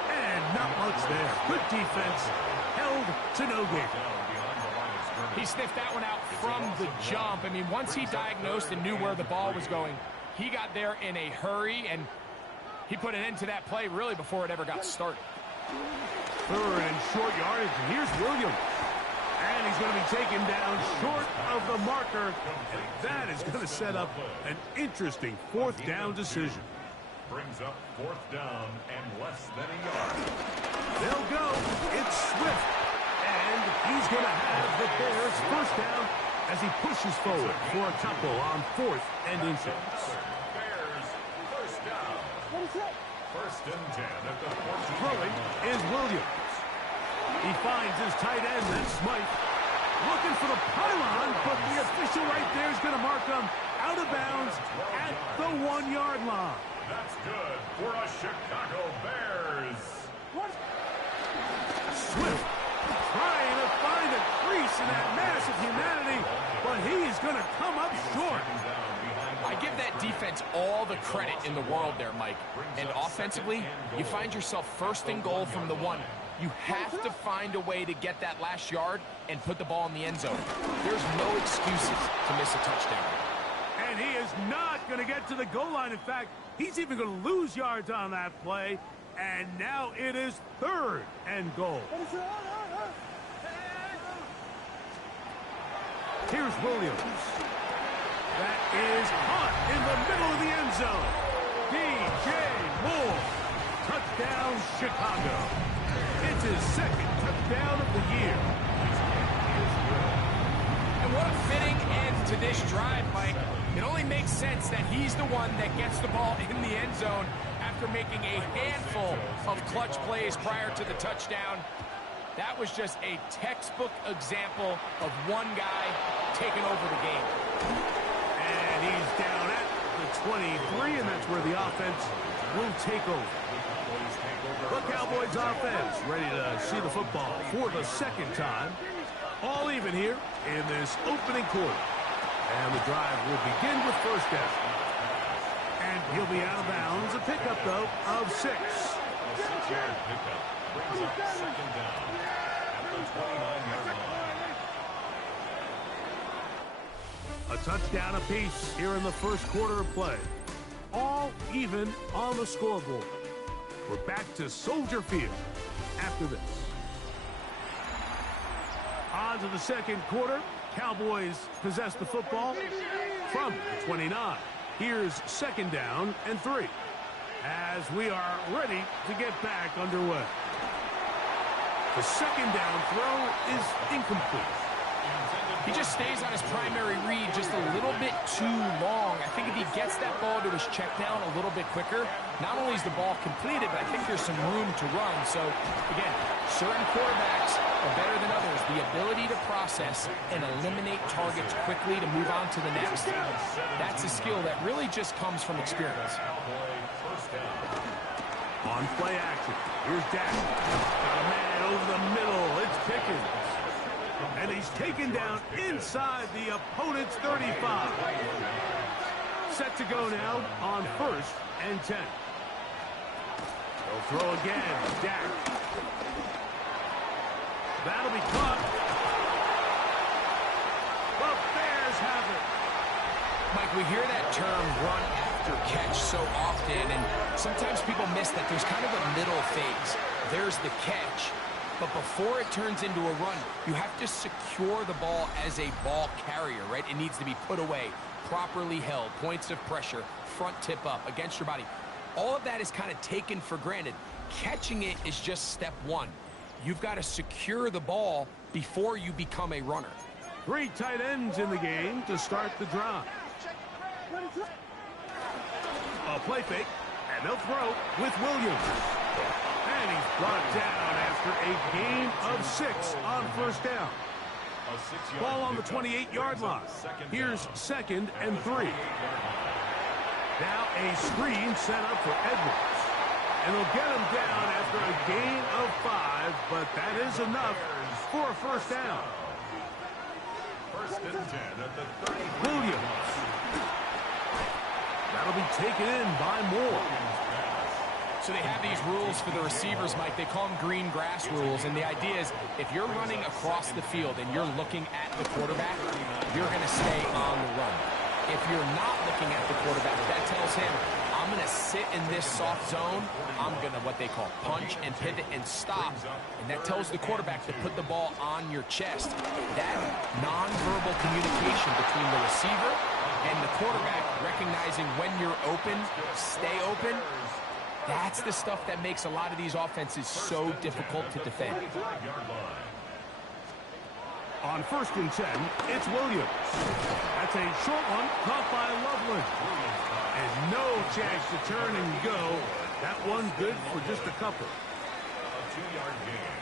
And not much there. Good defense. Held to no gain. He sniffed that one out from the jump. I mean, once he diagnosed and knew where the ball was going, he got there in a hurry, and he put an end to that play really before it ever got started. 3rd and short yardage. And here's Williams. And he's going to be taken down short of the marker. And that is going to set up an interesting 4th down decision. Brings up 4th down and less than a yard. They'll go. It's Swift. And he's going to have the Bears 1st down as he pushes forward for a couple on 4th and inches. Bears 1st down. 1st and 10 at the 14. Throwing is Williams. He finds his tight end, that's Smythe. Looking for the pylon, but the official right there is going to mark him out of bounds at the 1-yard line. That's good for a Chicago Bears. Swift trying to find a crease in that mass of humanity, but he's going to come up short. I give that defense all the credit in the world there, Mike. And offensively, you find yourself 1st and goal from the 1. You have to find a way to get that last yard and put the ball in the end zone. There's no excuses to miss a touchdown. And he is not going to get to the goal line. In fact, he's even going to lose yards on that play. And now it is 3rd and goal. Here's Williams. That is caught in the middle of the end zone. DJ Moore. Touchdown, Chicago. It's his 2nd touchdown of the year. And what a fitting end to this drive, Mike. It only makes sense that he's the one that gets the ball in the end zone after making a handful of clutch plays prior to the touchdown. That was just a textbook example of one guy taking over the game. And he's down at the 23, and that's where the offense will take over. The Cowboys offense ready to see the football for the second time. All even here in this opening quarter. And the drive will begin with first down. And he'll be out of bounds. A pickup, though, of 6. A 6-yard pickup brings up second down at the 29-yard line. A touchdown apiece here in the first quarter of play. All even on the scoreboard. We're back to Soldier Field after this. On to the second quarter. Cowboys possess the football from the 29. Here's second down and 3 as we are ready to get back underway. The second down throw is incomplete. He just stays on his primary read just a little bit too long. I think if he gets that ball to his check down a little bit quicker, not only is the ball completed, but I think there's some room to run. So, again, certain quarterbacks are better than others. The ability to process and eliminate targets quickly to move on to the next, that's a skill that really just comes from experience. On play action, here's Dak. Got a man over the middle. It's Pickens. And he's taken down inside the opponent's 35. Set to go now on first and 10. They'll throw again. Dak. That'll be caught. The Bears have it. Mike, we hear that term run after catch so often, and sometimes people miss that there's kind of a middle phase. There's the catch. But before it turns into a run, you have to secure the ball as a ball carrier, right? It needs to be put away, properly held, points of pressure, front tip up, against your body. All of that is kind of taken for granted. Catching it is just step one. You've got to secure the ball before you become a runner. 3 tight ends in the game to start the drive. A play fake, and they'll throw with Williams. And he's brought down after a gain of 6 on first down. Ball on the 28-yard line. Here's second and 3. Now a screen set up for Edwards. And they'll get him down after a gain of 5, but that is enough for a first down. First and 10 at the 30. Williams. That'll be taken in by Moore. So they have these rules for the receivers, Mike. They call them green grass rules. And the idea is if you're running across the field and you're looking at the quarterback, you're going to stay on the run. If you're not looking at the quarterback, that tells him, I'm going to sit in this soft zone. I'm going to, what they call, punch and pivot and stop. And that tells the quarterback to put the ball on your chest. That nonverbal communication between the receiver and the quarterback, recognizing when you're open, stay open, that's the stuff that makes a lot of these offenses so difficult to defend. On first and 10, it's Williams. That's a short one caught by Loveland. And no chance to turn and go. That one's good for just a couple. A 2-yard gain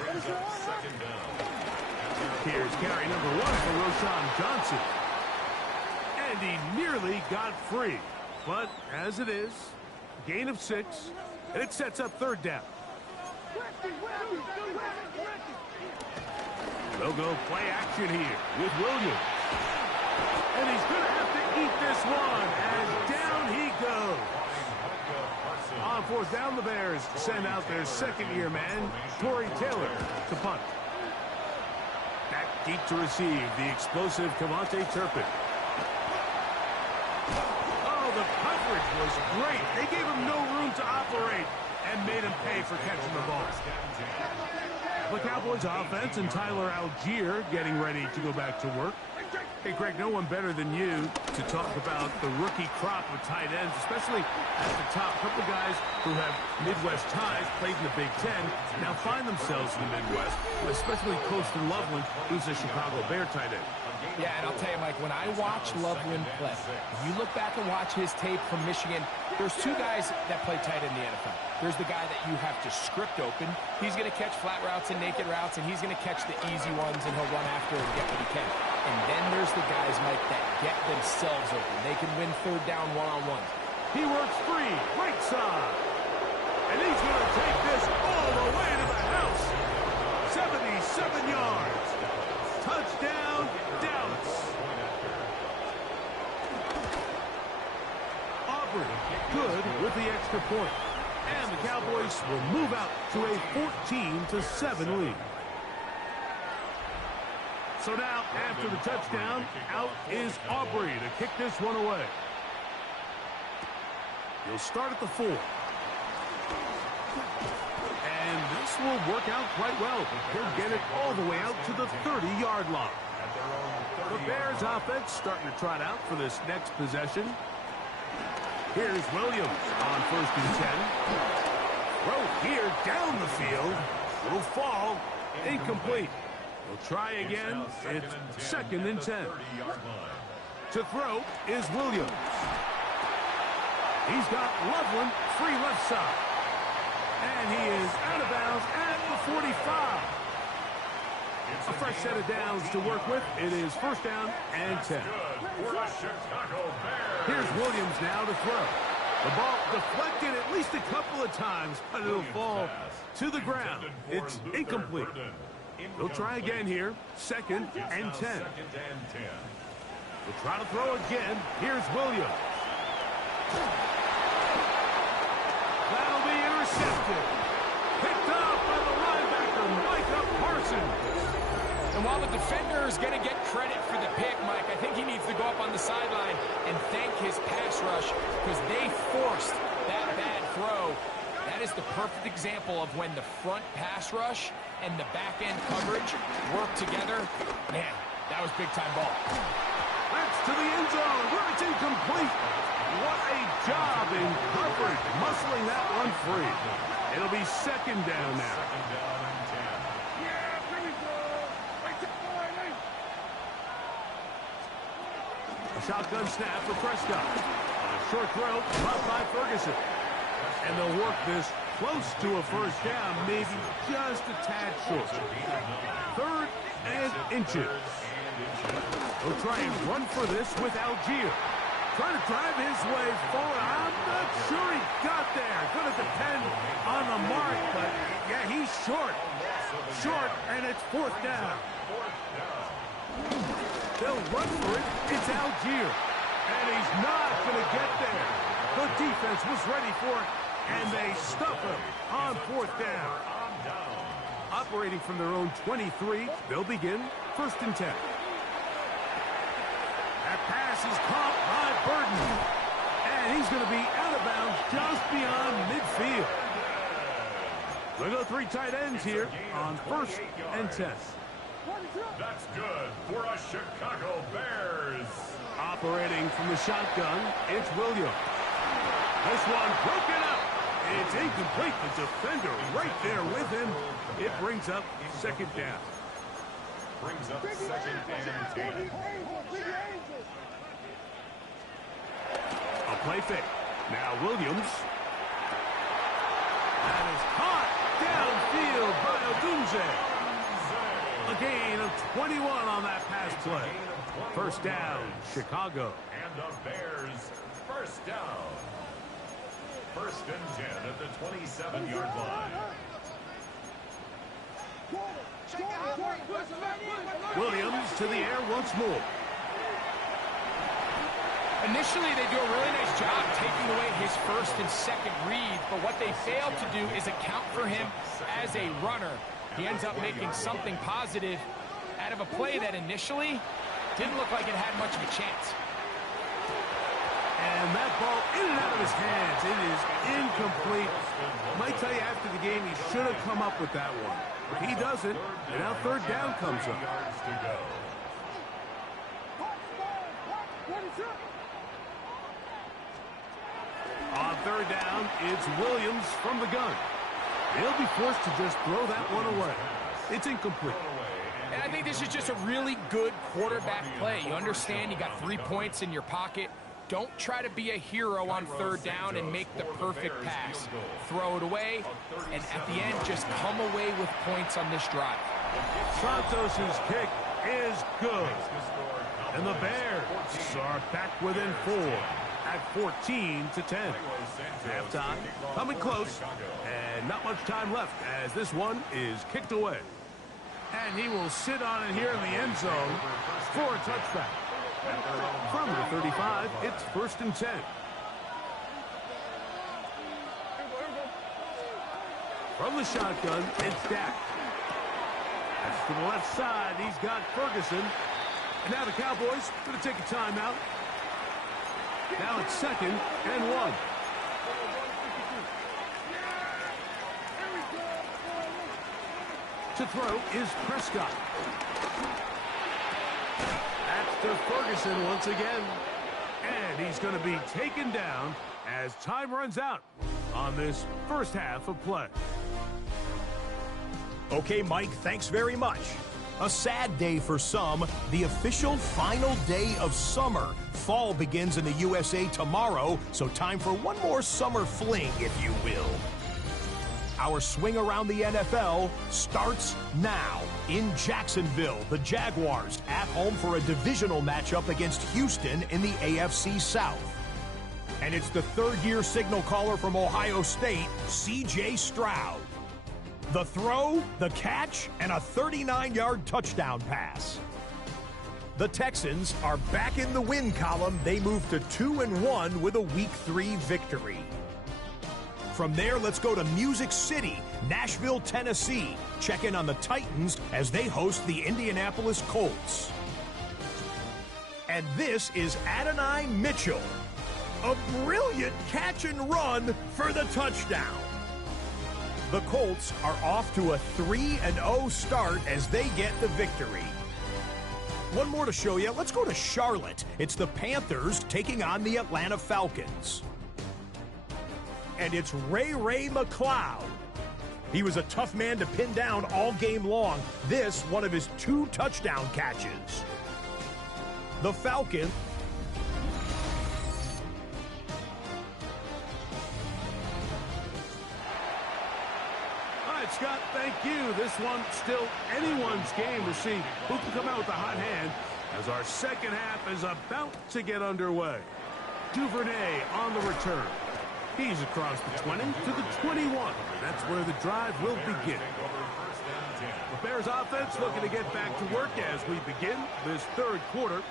brings up second down. Here's carry number 1 for Roschon Johnson. And he nearly got free. But as it is, gain of 6, and it sets up third down. They'll go play action here with Williams. And he's going to have to eat this one as down he goes. On fourth down, the Bears send out their second-year man, Torrey Taylor, to punt. Back deep to receive the explosive Cavante Turpin. The coverage was great. They gave him no room to operate and made him pay for catching the ball. The Cowboys offense and Tyler Algier getting ready to go back to work. Hey, Greg, no one better than you to talk about the rookie crop of tight ends, especially at the top. A couple of guys who have Midwest ties, played in the Big Ten, now find themselves in the Midwest, especially Colston Loveland, who's a Chicago Bear tight end. Yeah, and I'll tell you, Mike, when I watch Loveland play, if you look back and watch his tape from Michigan, there's two guys that play tight in the NFL. There's the guy that you have to script open. He's going to catch flat routes and naked routes, and he's going to catch the easy ones, and he'll run after and get what he can. And then there's the guys, Mike, that get themselves open. They can win third down one-on-ones. He works free, right side. And he's going to take this all the way to the house. 77 yards. Touchdown, Dallas. Auburn, good with the extra point. And the Cowboys will move out to a 14-7 lead. So now, after the touchdown, out is Aubrey to kick this one away. He'll start at the 4. And this will work out quite well. He'll get it all the way out to the 30-yard line. The Bears offense starting to trot out for this next possession. Here's Williams on 1st and 10. Throw here down the field. Will fall. Incomplete. We'll try again. It's 2nd and 10. To throw is Williams. He's got Loveland free left side. And he is out of bounds at the 45. A fresh set of downs to work with. It is 1st down and 10. Here's Williams now to throw. The ball deflected at least a couple of times, but it'll fall to the ground. It's incomplete. They'll try again here. 2nd and 10. We'll try to throw again. Here's Williams. That'll be intercepted. Picked up by the linebacker, Micah Parsons. And while the defender is going to get credit for the pick, Mike, I think he needs to go up on the sideline and thank his pass rush because they forced that bad throw. That is the perfect example of when the front pass rush and the back-end coverage work together. Man, that was big-time ball. That's to the end zone where it's incomplete. What a job in coverage, muscling that one free. It'll be 2nd down now. A shotgun snap for Prescott. A short throw, caught by Ferguson. And they'll work this close to a 1st down, maybe just a tad short. 3rd and inches. He'll try and run for this with Algier. Trying to drive his way forward. I'm not sure he got there. Going to depend on the mark, but yeah, he's short. Short, and it's 4th down. They'll run for it. It's Algier. And he's not going to get there. The defense was ready for it, and they stuff him on 4th down. Operating from their own 23, they'll begin 1st and 10. That pass is caught by Burton. And he's going to be out of bounds just beyond midfield. We'll go 3 tight ends here on 1st and 10. That's good for a Chicago Bears. Operating from the shotgun, it's Williams. This one broken up. It's incomplete. The defender right there with him. It brings up 2nd down. Brings up 2nd and 10. A play fake. Now Williams. That is caught downfield by Odunze. A gain of 21 on that pass play. 1st down, Chicago. And the Bears, 1st down. 1st and 10 at the 27-yard line. Williams to the air once more. Initially, they do a really nice job taking away his 1st and 2nd read, but what they failed to do is account for him as a runner. He ends up making something positive out of a play that initially didn't look like it had much of a chance. And that ball in and out of his hands. It is incomplete. Might tell you after the game he should have come up with that one. But he doesn't, and now 3rd down comes up. On 3rd down, it's Williams from the gun. He'll be forced to just throw that one away. It's incomplete. And I think this is just a really good quarterback play. You understand you got 3 points in your pocket. Don't try to be a hero on third down and make the perfect pass. Throw it away, and at the end, just come away with points on this drive. Santos' kick is good. And the Bears are back within 4 at 14-10. Halftime coming close, and not much time left as this one is kicked away. And he will sit on it here in the end zone for a touchback. From the 35, it's 1st and 10. From the shotgun, it's Dak. That's to the left side. He's got Ferguson. And now the Cowboys going to take a timeout. Now it's 2nd and 1. To throw is Prescott. That's to Ferguson once again. And he's going to be taken down as time runs out on this first half of play. Okay, Mike, thanks very much. A sad day for some, the official final day of summer. Fall begins in the USA tomorrow, so time for one more summer fling, if you will. Our swing around the NFL starts now. In Jacksonville, the Jaguars at home for a divisional matchup against Houston in the AFC South. And it's the third-year signal caller from Ohio State, C.J. Stroud. The throw, the catch, and a 39-yard touchdown pass. The Texans are back in the win column. They move to 2-1 with a Week 3 victory. From there, let's go to Music City, Nashville, Tennessee. Check in on the Titans as they host the Indianapolis Colts. And this is Adonai Mitchell. A brilliant catch and run for the touchdown. The Colts are off to a 3-0 start as they get the victory. One more to show you. Let's go to Charlotte. It's the Panthers taking on the Atlanta Falcons. And it's Ray McCloud. He was a tough man to pin down all game long. This, one of his 2 touchdown catches. The Falcons. All right, Scott, thank you. This one still anyone's game to see who can come out with a hot hand as our second half is about to get underway. Duvernay on the return. He's across the 20 to the 21. That's where the drive will begin. The Bears offense looking to get back to work as we begin this third quarter.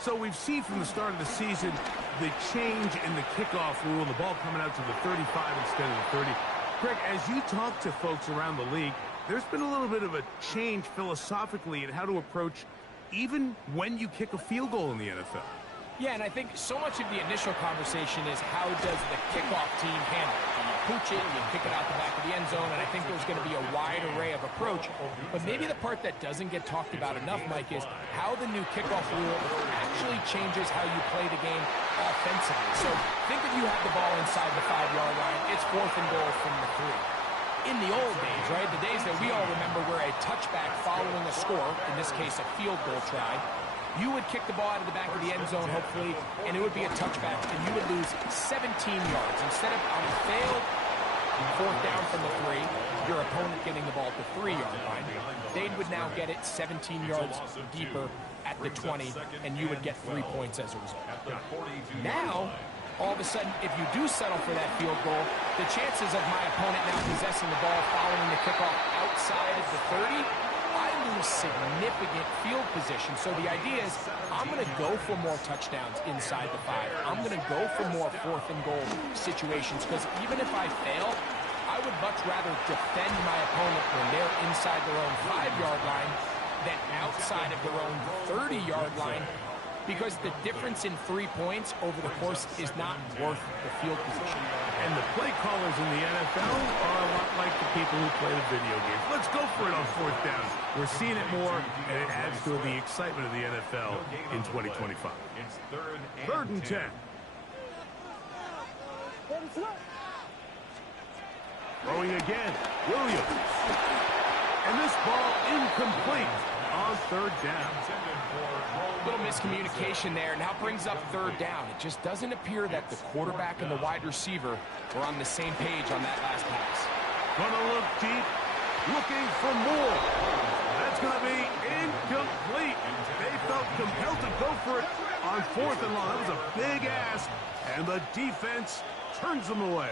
So we've seen from the start of the season the change in the kickoff rule, the ball coming out to the 35 instead of the 30. Greg, as you talk to folks around the league, there's been a little bit of a change philosophically in how to approach even when you kick a field goal in the NFL. Yeah, and I think so much of the initial conversation is how does the kickoff team handle it? Do you pooch it, you kick it out the back of the end zone, and I think there's going to be a wide array of approach. But maybe the part that doesn't get talked about enough, Mike, is how the new kickoff rule actually changes how you play the game offensively. So think if you have the ball inside the 5-yard line, it's 4th and goal from the 3. In the old days, right, the days that we all remember where a touchback following a score, in this case a field goal try, you would kick the ball out of the back of the end zone, hopefully, and it would be a touchback, and you would lose 17 yards. Instead of on a failed 4th down from the 3, your opponent getting the ball at the 3-yard line, they would now get it 17 yards deeper at the 20, and you would get 3 points as a result. Now, all of a sudden, if you do settle for that field goal, the chances of my opponent now possessing the ball following the kickoff outside of the 30, I lose significant field position. So the idea is I'm going to go for more touchdowns inside the 5. I'm going to go for more 4th and goal situations because even if I fail, I would much rather defend my opponent when they're inside their own 5-yard line than outside of their own 30-yard line, because the difference in 3 points over the course is not worth the field position. And the play callers in the NFL are a lot like the people who play the video games. Let's go for it on 4th down. We're seeing it more, and it adds to the excitement of the NFL in 2025. It's 3rd and 10. Throwing again, Williams. And this ball incomplete on third down. Little miscommunication there. Now brings up third down. It just doesn't appear that the quarterback and the wide receiver were on the same page on that last pass. Gonna look deep, looking for more. That's gonna be incomplete. They felt compelled to go for it on fourth and long. That was a big ask, and the defense turns them away.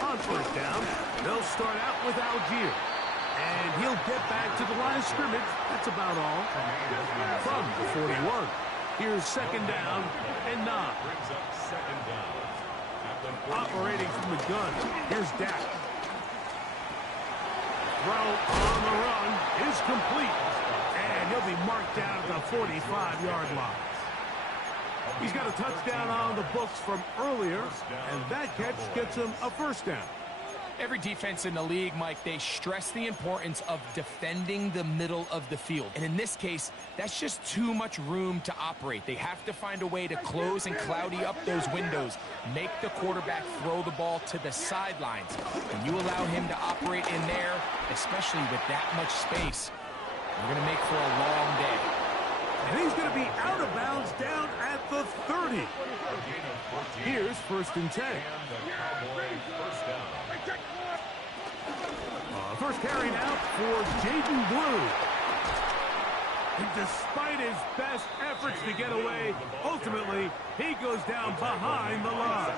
On first down, they'll start out with Algier. And he'll get back to the line of scrimmage. That's about all. From the 41. Here's second down and 9. Operating from the gun. Here's Dak. Throw on the run is complete. And he'll be marked down at the 45-yard line. He's got a touchdown on the books from earlier, and that catch gets him a first down. Every defense in the league, Mike, they stress the importance of defending the middle of the field. And in this case, that's just too much room to operate. They have to find a way to close and cloudy up those windows, make the quarterback throw the ball to the sidelines. When you allow him to operate in there, especially with that much space, you're going to make for a long day. And he's going to be out of bounds down at the 30. Here's first and 10. First carry out for Jaden Blue. And despite his best efforts to get away, ultimately, he goes down behind the line.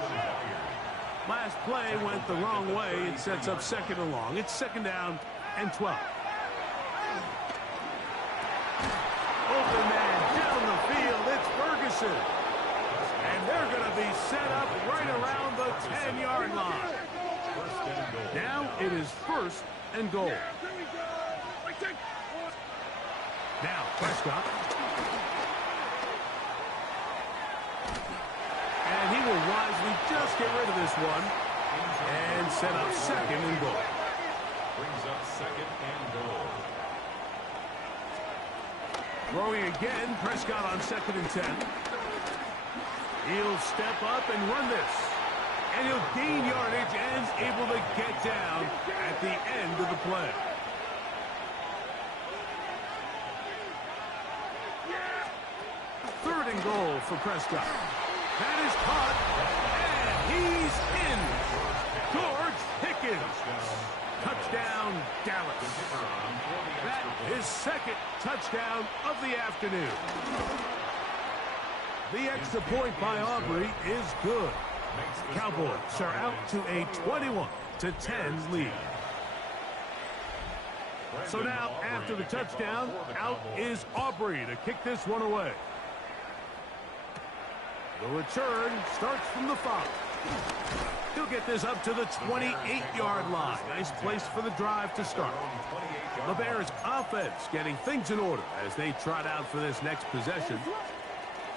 Last play went the wrong way. It sets up second and long. It's second down and 12. Open man down the field. It's Ferguson. And they're going to be set up right around the 10-yard line. Now it is first and goal. Now Prescott. And he will wisely just get rid of this one and set up second and goal. Brings up second and goal. Throwing again, Prescott on second and 10. He'll step up and run this. And he'll gain yardage and is able to get down at the end of the play. Third and goal for Prescott. That is caught, and he's in. George Pickens. Touchdown, Dallas. That is second touchdown of the afternoon. The extra point by Aubrey is good. Cowboys are out to a 21-10 lead. So now, after the touchdown, out is Aubrey to kick this one away. The return starts from the 5. He'll get this up to the 28-yard line. Nice place for the drive to start. The Bears offense getting things in order as they trot out for this next possession.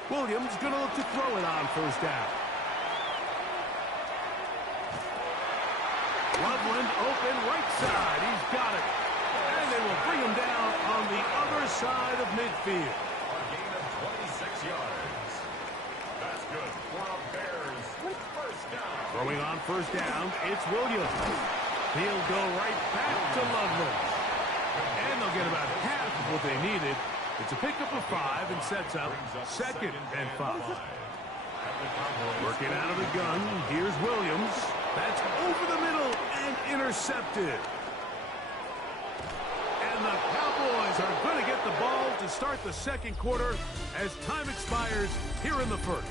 Williams going to look to throw it on first down. Loveland open right side. He's got it. And they will bring him down on the other side of midfield. A gain of 26 yards. That's good for a Bears first down. Throwing on first down, it's Williams. He'll go right back to Loveland. And they'll get about half of what they needed. It's a pickup of 5 and sets up second and 5. Working out of the gun, here's Williams. That's over the middle and intercepted. And the Cowboys are going to get the ball to start the second quarter as time expires here in the first.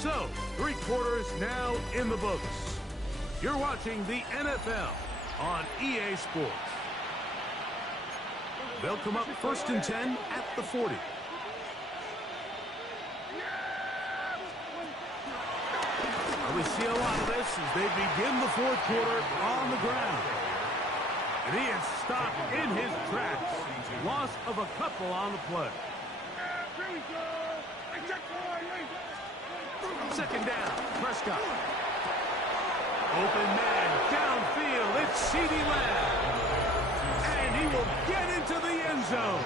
So, 3 quarters now in the books. You're watching the NFL on EA Sports. They'll come up first and 10 at the 40. We see a lot of this as they begin the fourth quarter on the ground. And he is stopped in his tracks. Loss of a couple on the play. Second down, Prescott. Open man, downfield, it's CeeDee Lamb. And he will get into the end zone.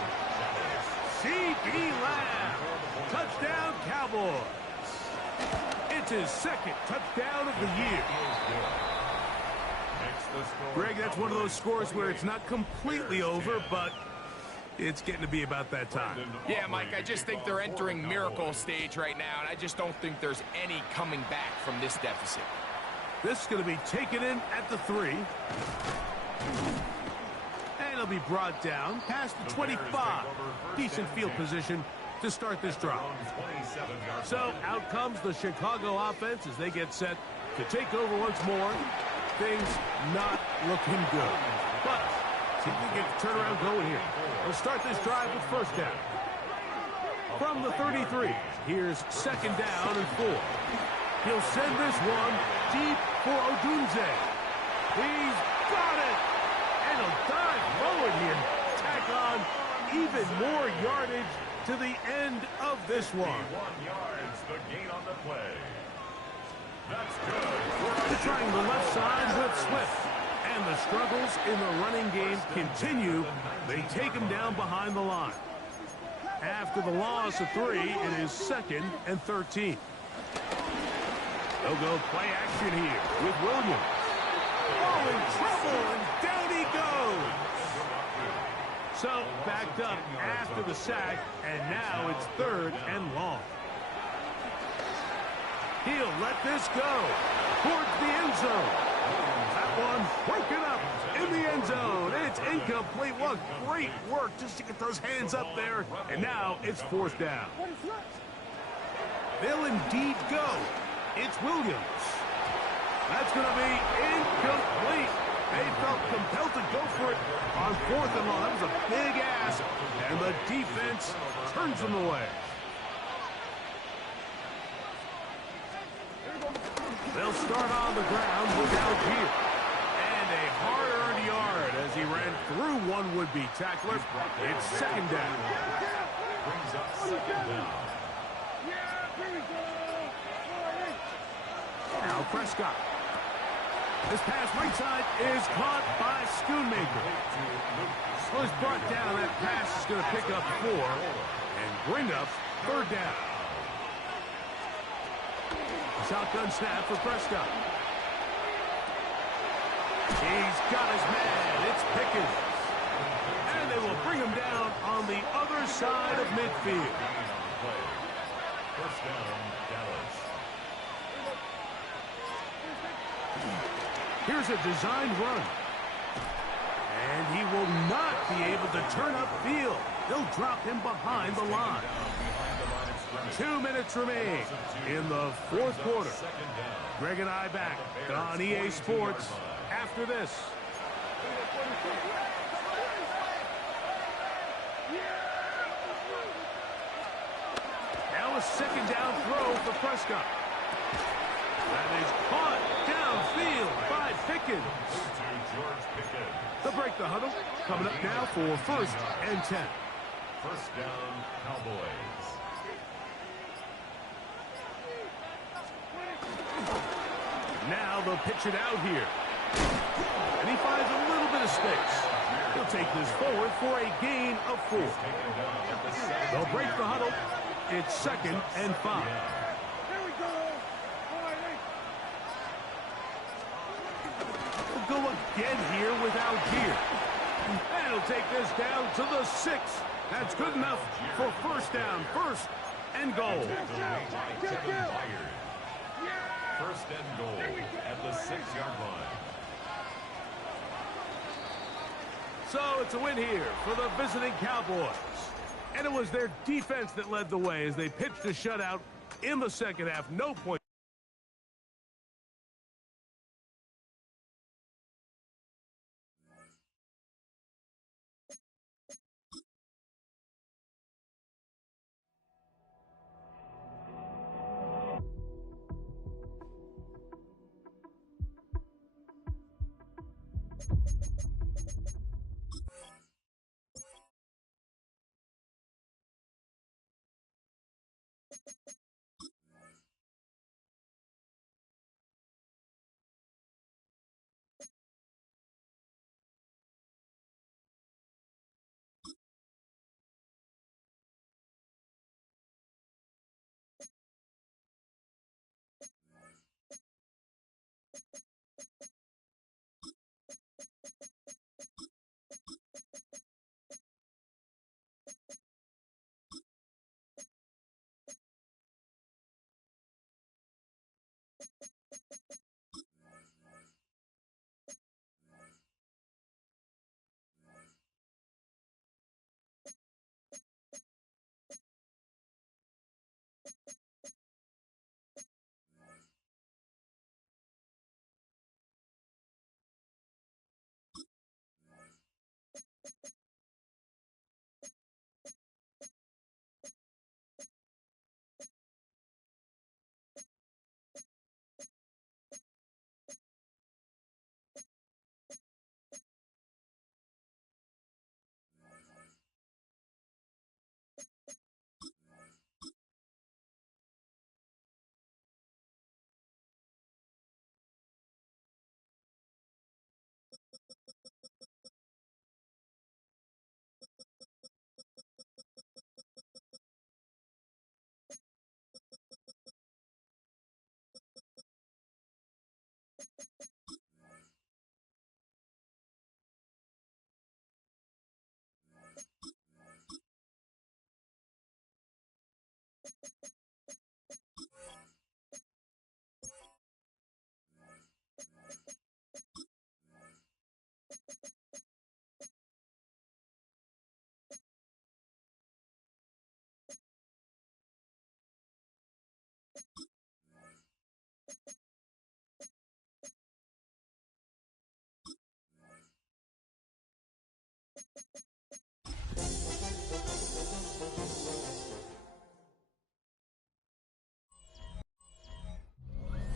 CeeDee Lamb. Touchdown, Cowboys. It's his second touchdown of the year. Greg, that's one of those scores where it's not completely over, but It's getting to be about that time. Yeah, Mike, I just think they're entering miracle stage right now, and I just don't think there's any coming back from this deficit. This is going to be taken in at the 3. And it'll be brought down past the 25. Decent field position to start this drive. So out comes the Chicago offense as they get set to take over once more. Things not looking good. But see if they get the turnaround going here. They'll start this drive with first down. From the 33, here's second down and 4. He'll send this one deep for Odunze. He's got it. And he'll dive forward here. Tack on even more yardage to the end of this one. 1 yards, the gain on the play. That's good. They're trying the left side with Swift. And the struggles in the running game continue. They take him down behind the line. After the loss of 3, it is second and 13. They'll go play action here with Williams. Oh, in trouble, and down he goes. So, backed up after the sack, and now it's 3rd and long. He'll let this go towards the end zone. That one broken up in the end zone. It's incomplete. What great work just to get those hands up there. And now it's 4th down. They'll indeed go. It's Williams. That's going to be incomplete. They felt compelled to go for it on 4th and long. That was a big ask, and the defense turns them away. They'll start on the ground with Algier. And a hard-earned yard as he ran through one would-be tackler. It's second down. Brings up second down. Now Prescott. This pass right side is caught by Schoonmaker. So it's brought down. That pass is going to pick up 4 and bring up 3rd down. Shotgun snap for Prescott. He's got his man. It's Pickens. And they will bring him down on the other side of midfield. First down, Dallas. Here's a designed run. And he will not be able to turn upfield. They'll drop him behind the line. 2 minutes remain in the 4th quarter. Greg and I back on EA Sports after this. Now a second down throw for Prescott. That is caught downfield by Pickens. They'll break the huddle. Coming up now for 1st and 10. First down, Cowboys. Now they'll pitch it out here. And he finds a little bit of space. He'll take this forward for a gain of 4. They'll break the huddle. It's 2nd and 5. They'll go again here with Algier. And he'll take this down to the 6. That's good enough for 1st down. 1st and goal. First and goal at the 6-yard line. So it's a win here for the visiting Cowboys. And it was their defense that led the way as they pitched a shutout in the second half. No point.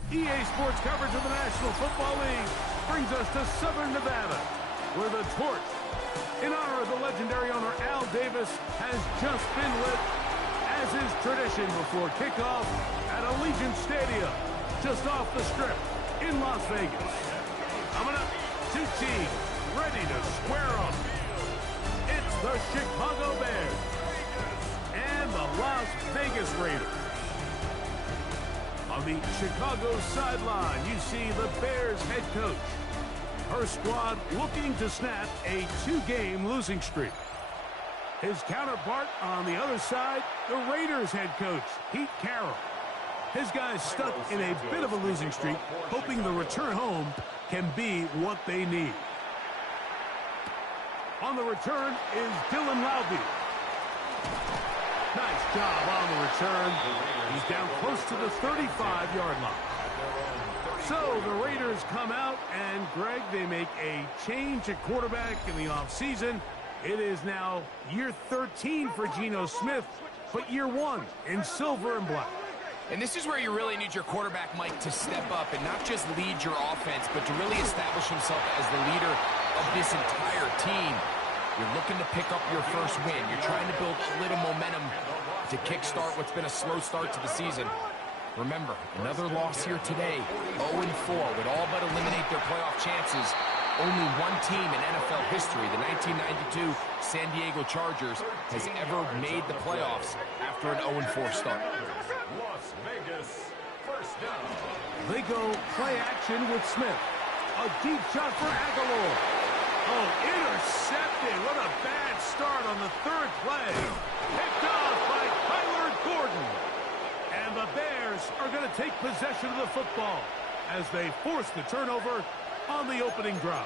EA Sports coverage of the National Football League brings us to Southern Nevada, where the torch, in honor of the legendary owner Al Davis, has just been lit, as is tradition before kickoff at Allegiant Stadium, just off the Strip in Las Vegas. Coming up, two teams ready to square up. It's the Chicago Bears and the Las Vegas Raiders. On the Chicago sideline, you see the Bears head coach. Her squad looking to snap a two-game losing streak. His counterpart on the other side, the Raiders head coach, Pete Carroll. His guys stuck in a bit of a losing streak, hoping the return home can be what they need. On the return is Dylan Loudby. Nice job on the return. He's down close to the 35-yard line. So the Raiders come out, and, Greg, they make a change at quarterback in the offseason. It is now year 13 for Geno Smith, but year 1 in silver and black. And this is where you really need your quarterback, Mike, to step up and not just lead your offense, but to really establish himself as the leader of this entire team. You're looking to pick up your first win. You're trying to build a little momentum to kickstart what's been a slow start to the season. Remember, another loss here today, 0-4, would all but eliminate their playoff chances. Only one team in NFL history, the 1992 San Diego Chargers, has ever made the playoffs after an 0-4 start. Las Vegas, first down. They go play action with Smith. A deep shot for Aguilar. Oh, intercepted. What a bad start on the third play. Picked off by Kyler Gordon. And the Bears are going to take possession of the football as they force the turnover on the opening drive.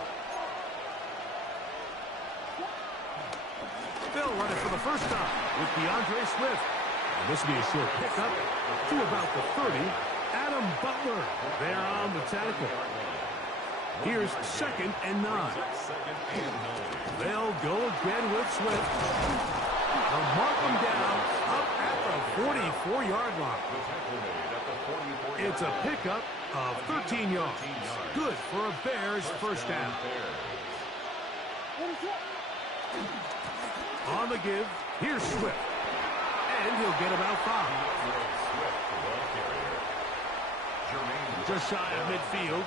They'll run it for the first time with DeAndre Swift. And this will be a short pickup to about the 30. Adam Butler there on the tackle. Here's 2nd and 9. They'll go again with Swift. They'll mark them down up at the 44-yard line. It's a pickup of 13 yards. Good for a Bears first down. On the give, here's Swift. And he'll get about 5. Just shy of midfield.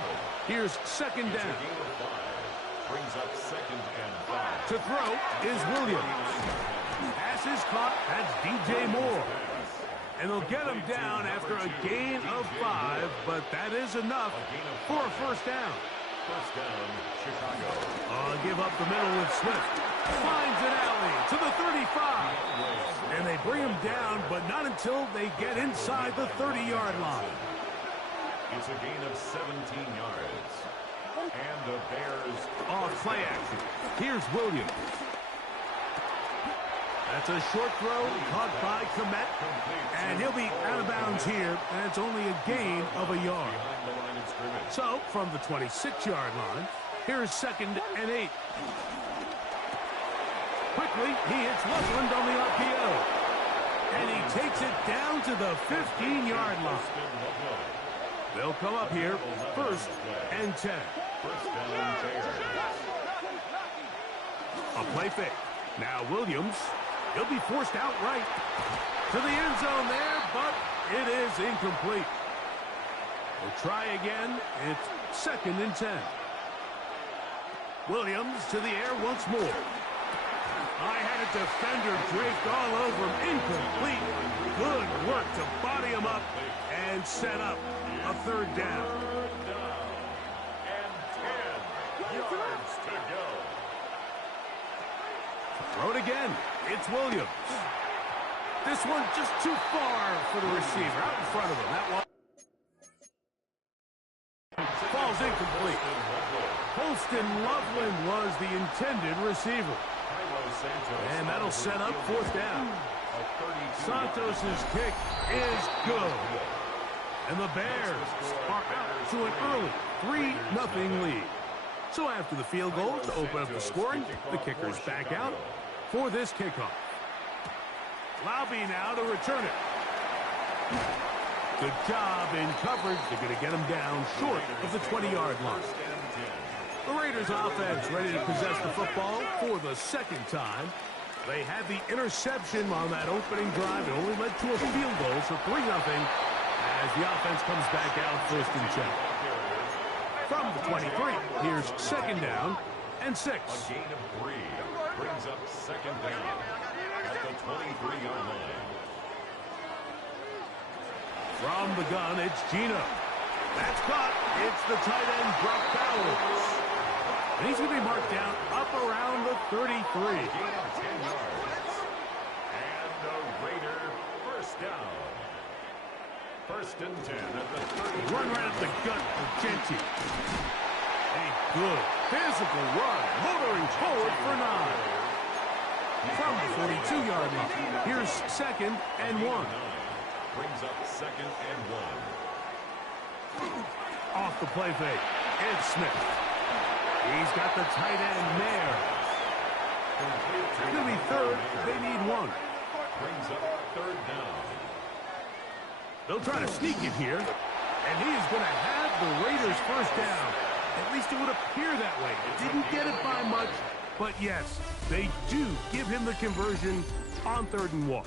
Here's 2nd down. Brings up 2nd and 5. To throw is Williams. Pass is caught. That's DJ Moore. And they'll get him down after a gain of 5, but that is enough for a first down. First down, Chicago. Give up the middle with Swift. Finds an alley to the 35. And they bring him down, but not until they get inside the 30-yard line. It's a gain of 17 yards. And the Bears off play action. Here's Williams. That's a short throw caught by Komet. And he'll be out of bounds here. And it's only a gain of a yard. So, from the 26-yard line, here's 2nd and 8. Quickly, he hits Loveland on the RPO. And he takes it down to the 15-yard line. They'll come up here, 1st and 10. A play fake. Now Williams. He'll be forced outright to the end zone there, but it is incomplete. We'll try again. It's 2nd and 10. Williams to the air once more. I had a defender draped all over him. Incomplete. Good work to body him up and set up a 3rd down. And 10 yards to go. Throw it again. It's Williams. This one just too far for the receiver. Out in front of him. That one falls incomplete. Holston Loveland was the intended receiver. And that'll set up 4th down. Santos' kick is good. And the Bears are out to an early 3-0 lead. So after the field goal to open up the scoring, the kicker's back out for this kickoff. Laube now to return it. Good job in coverage. They're going to get him down short of the 20-yard line. The Raiders offense ready to possess the football for the 2nd time. They had the interception on that opening drive. It only led to a field goal, so 3-0 as the offense comes back out 1st and 10. From the 23, here's 2nd down and 6. A gain of 3 brings up 2nd down at the 23-yard line. From the gun, it's Gino. That's caught. It's the tight end, Brock Bowers. And he's going to be marked down up around the 33. Gain of 10 yards. And the Raider 1st down. 1st and 10 at the 30. Run right at the gut of Genti. A good physical run, motoring forward for 9. From the 42-yard line, here's 2nd and 1. Brings up 2nd and 1. Off the play fake, it's Smith. He's got the tight end there. It's going to be 3rd. They need 1. Brings up 3rd down. They'll try to sneak it here, and he is going to have the Raiders 1st down. At least it would appear that way. They didn't get it by much, but yes, they do give him the conversion on 3rd and 1.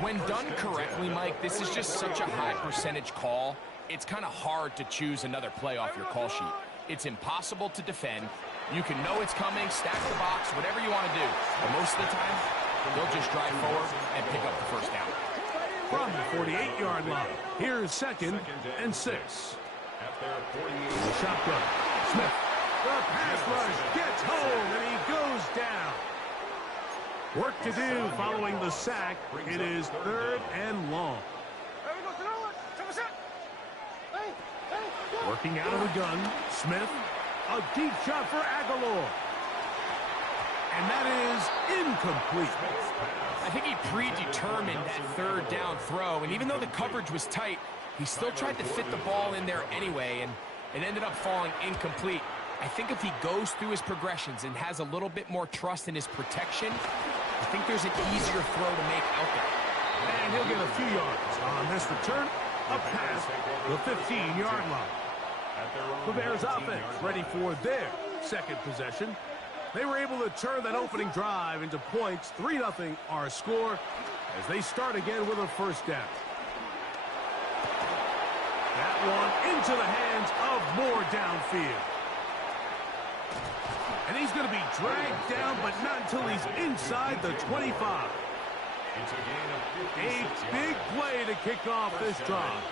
When done correctly, Mike, this is just such a high percentage call. It's kind of hard to choose another play off your call sheet. It's impossible to defend. You can know it's coming, stack the box, whatever you want to do. But most of the time, they'll just drive forward and pick up the 1st down. From the 48-yard line, here's 2nd and 6. At their 48. The shotgun. Smith. The pass rush gets home, and he goes down. Work to do following the sack. It is 3rd and long. Working out of the gun, Smith. A deep shot for Aguilar. And that is incomplete. I think he predetermined that 3rd down throw, and even though the coverage was tight, he still tried to fit the ball in there anyway, and it ended up falling incomplete. I think if he goes through his progressions and has a little bit more trust in his protection, I think there's an easier throw to make out there. And he'll get a few yards on this return, up past the 15-yard line. The Bears offense ready for their 2nd possession. They were able to turn that opening drive into points. 3-0 our score as they start again with a 1st down. That one into the hands of Moore downfield. And he's going to be dragged down, but not until he's inside the 25. A big play to kick off this drive.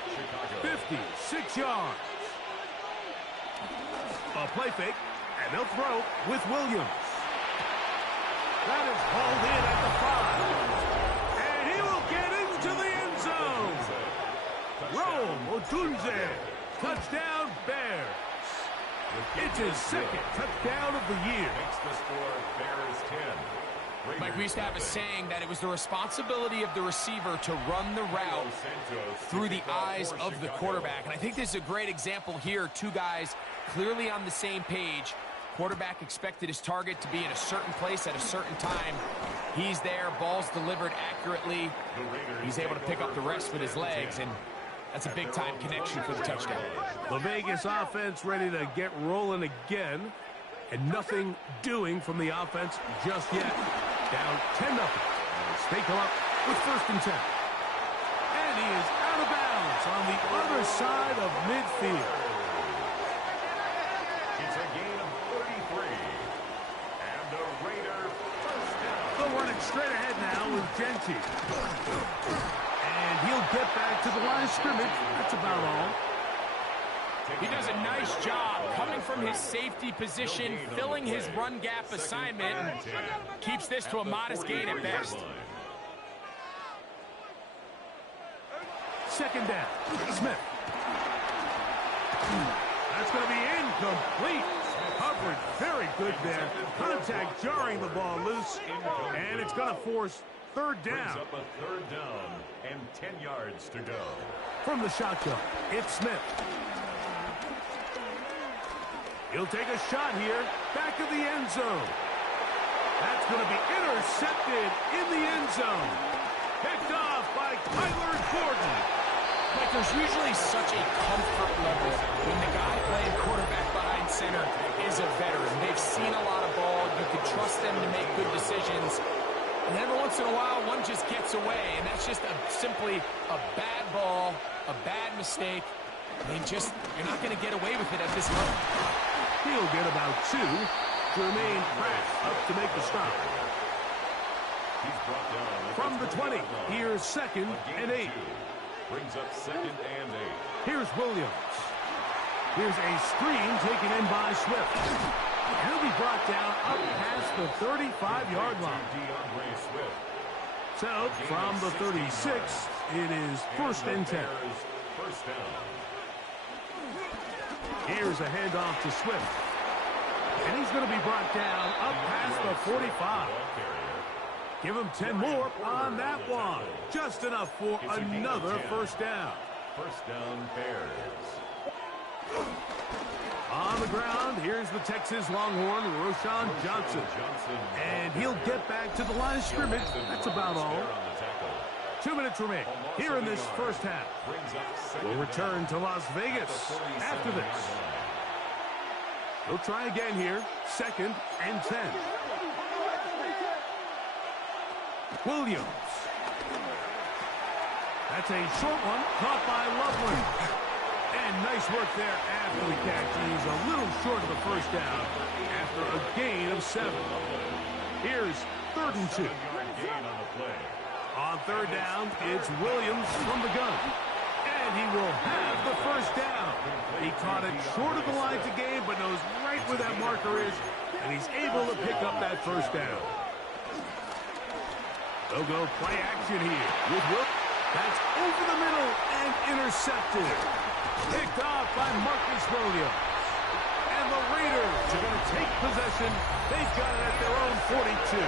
56 yards. A play fake, and they'll throw with Williams. That is hauled in at the 5. And he will get into the end zone. Rowe Cole Odunze. Touchdown, Bears. It's his second touchdown of the year. Makes the score Bears 10. Mike, we used to have a saying that it was the responsibility of the receiver to run the route through the eyes of the quarterback. And I think this is a great example here. Two guys clearly on the same page. Quarterback expected his target to be in a certain place at a certain time. He's there, ball's delivered accurately. He's able to pick up the rest with his legs, and that's a big-time connection for the touchdown. The Vegas offense ready to get rolling again, and nothing doing from the offense just yet. Down 10-0. They come up with 1st and 10. And he is out of bounds on the other side of midfield. It's a gain of 33. And the Raider first down. They'll run it straight ahead now with Genty. And he'll get back to the line of scrimmage. That's about all. He does a nice job coming from his safety position, filling his run gap assignment, and keeps this to a modest gain at best. 2nd down. Smith. That's going to be incomplete. Coverage very good there. Contact jarring the ball loose, and it's going to force 3rd down. Brings up a 3rd down and 10 yards to go. From the shotgun, it's Smith. He'll take a shot here, back of the end zone. That's going to be intercepted in the end zone. Picked off by Kyler Gordon. Like, there's usually such a comfort level when the guy playing quarterback behind center is a veteran. They've seen a lot of ball. You can trust them to make good decisions. And every once in a while, one just gets away, and that's just simply a bad ball, a bad mistake. I mean, you're not going to get away with it at this moment. He'll get about 2. Jermaine Pratt up to make the stop. He's brought down From the 20, here's 2nd and 8. Brings up 2nd and 8. Here's Williams. Here's a screen taken in by Swift. He'll be brought down up past the 35-yard line. So, from the 36, it is 1st and 10. First down. Here's a handoff to Swift. And he's going to be brought down up past the 45. Give him 10 more on that one. Just enough for another 1st down. First down, Bears. On the ground, here's the Texas Longhorn, Roschon Johnson. And he'll get back to the line of scrimmage. That's about all. 2 minutes remain here in this 1st half. We'll return to Las Vegas after this. He'll try again here. 2nd and 10. Williams. That's a short one caught by Loveland. And nice work there after the catch. He's a little short of the 1st down after a gain of 7. Here's 3rd and 2. On 3rd down, it's Williams from the gun. And he will have the 1st down. He caught it short of the line to gain, but knows right where that marker is. And he's able to pick up that 1st down. They'll go play action here with Will. That's over the middle and intercepted. Picked off by Marcus Williams. And the Raiders are going to take possession. They've got it at their own 42.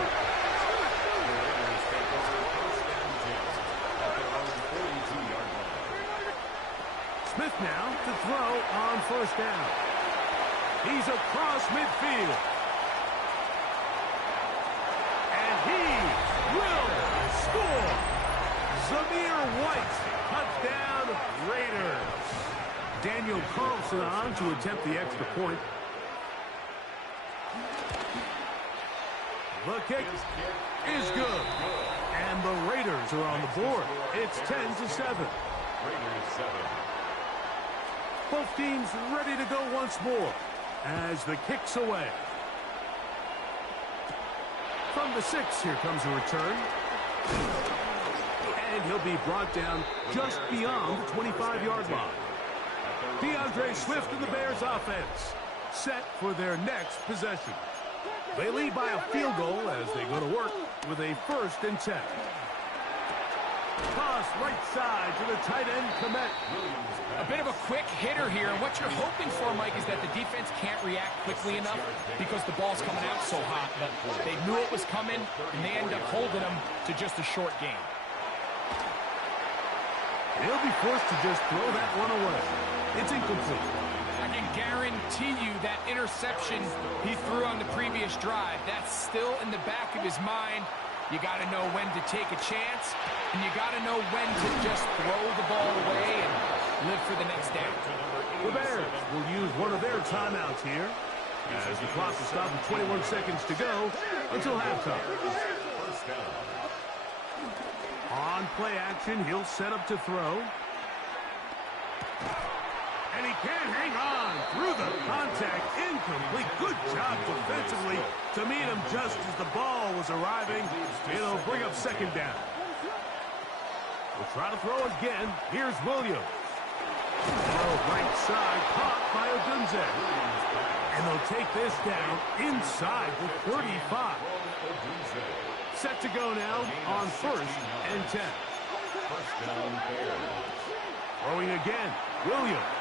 Smith now to throw on 1st down. He's across midfield. And he will score. Zamir White, touchdown Raiders. Daniel Carlson on to attempt the extra point. The kick is good. And the Raiders are on the board. It's 10-7. Raiders 7. Both teams ready to go once more as the kick's away. From the 6, here comes a return. And he'll be brought down just beyond the 25-yard line. DeAndre Swift and the Bears offense set for their next possession. They lead by a field goal as they go to work with a 1st and 10. Toss right side to the tight end, Komet. A bit of a quick hitter here, and what you're hoping for, Mike, is that the defense can't react quickly enough because the ball's coming out so hot. But they knew it was coming, and they end up holding them to just a short game. He'll be forced to just throw that one away. It's incomplete. I can guarantee you that interception he threw on the previous drive, that's still in the back of his mind. You got to know when to take a chance, and you got to know when to just throw the ball away and live for the next down. The Bears will use one of their timeouts here as the clock is stopped with 21 seconds to go until halftime. On play action, he'll set up to throw. And he can't hang on through the contact. Incomplete. Good job defensively to meet him just as the ball was arriving. It'll bring up second down. We'll try to throw again. Here's Williams. Right side, caught by Odunze. And they'll take this down inside the 35. Set to go now on 1st and 10. Throwing again, Williams.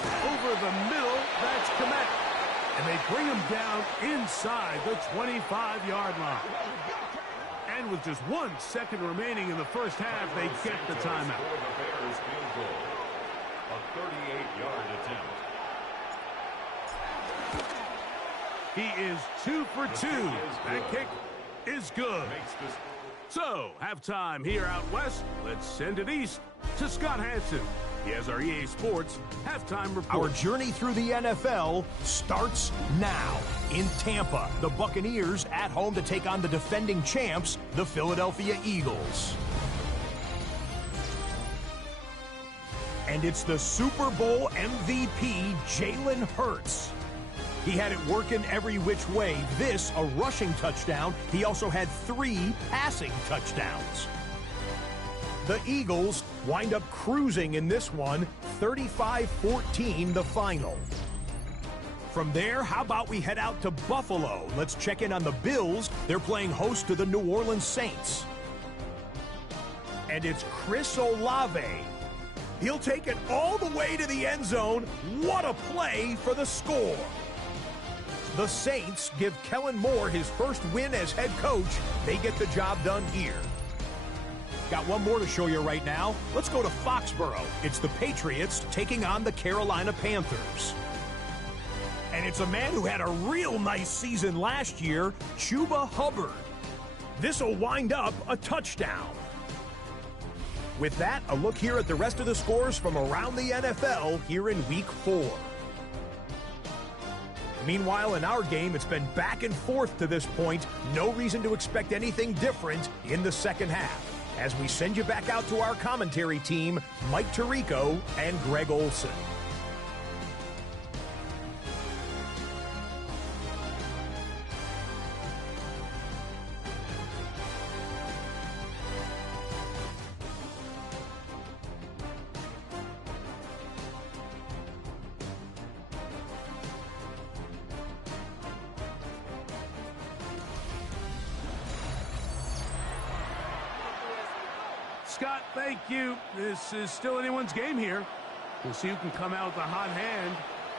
Over the middle, that's Komet. And they bring him down inside the 25-yard line. And with just 1 second remaining in the first half, they get the timeout. A 38-yard attempt. He is 2 for 2. That kick is good. So, halftime here out west. Let's send it east to Scott Hansen. He has our EA Sports halftime report. Our journey through the NFL starts now. In Tampa, the Buccaneers at home to take on the defending champs, the Philadelphia Eagles. And it's the Super Bowl MVP, Jalen Hurts. He had it working every which way. This, a rushing touchdown. He also had 3 passing touchdowns. The Eagles wind up cruising in this one, 35-14 the final. From there, how about we head out to Buffalo? Let's check in on the Bills. They're playing host to the New Orleans Saints. And it's Chris Olave. He'll take it all the way to the end zone. What a play for the score. The Saints give Kellen Moore his first win as head coach. They get the job done here. Got one more to show you right now. Let's go to Foxborough. It's the Patriots taking on the Carolina Panthers. And it's a man who had a real nice season last year, Chuba Hubbard. This will wind up a touchdown. With that, a look here at the rest of the scores from around the NFL here in Week 4. Meanwhile, in our game, it's been back and forth to this point. No reason to expect anything different in the second half. As we send you back out to our commentary team, Mike Tirico and Greg Olson. Scott, thank you. This is still anyone's game here. We'll see who can come out with a hot hand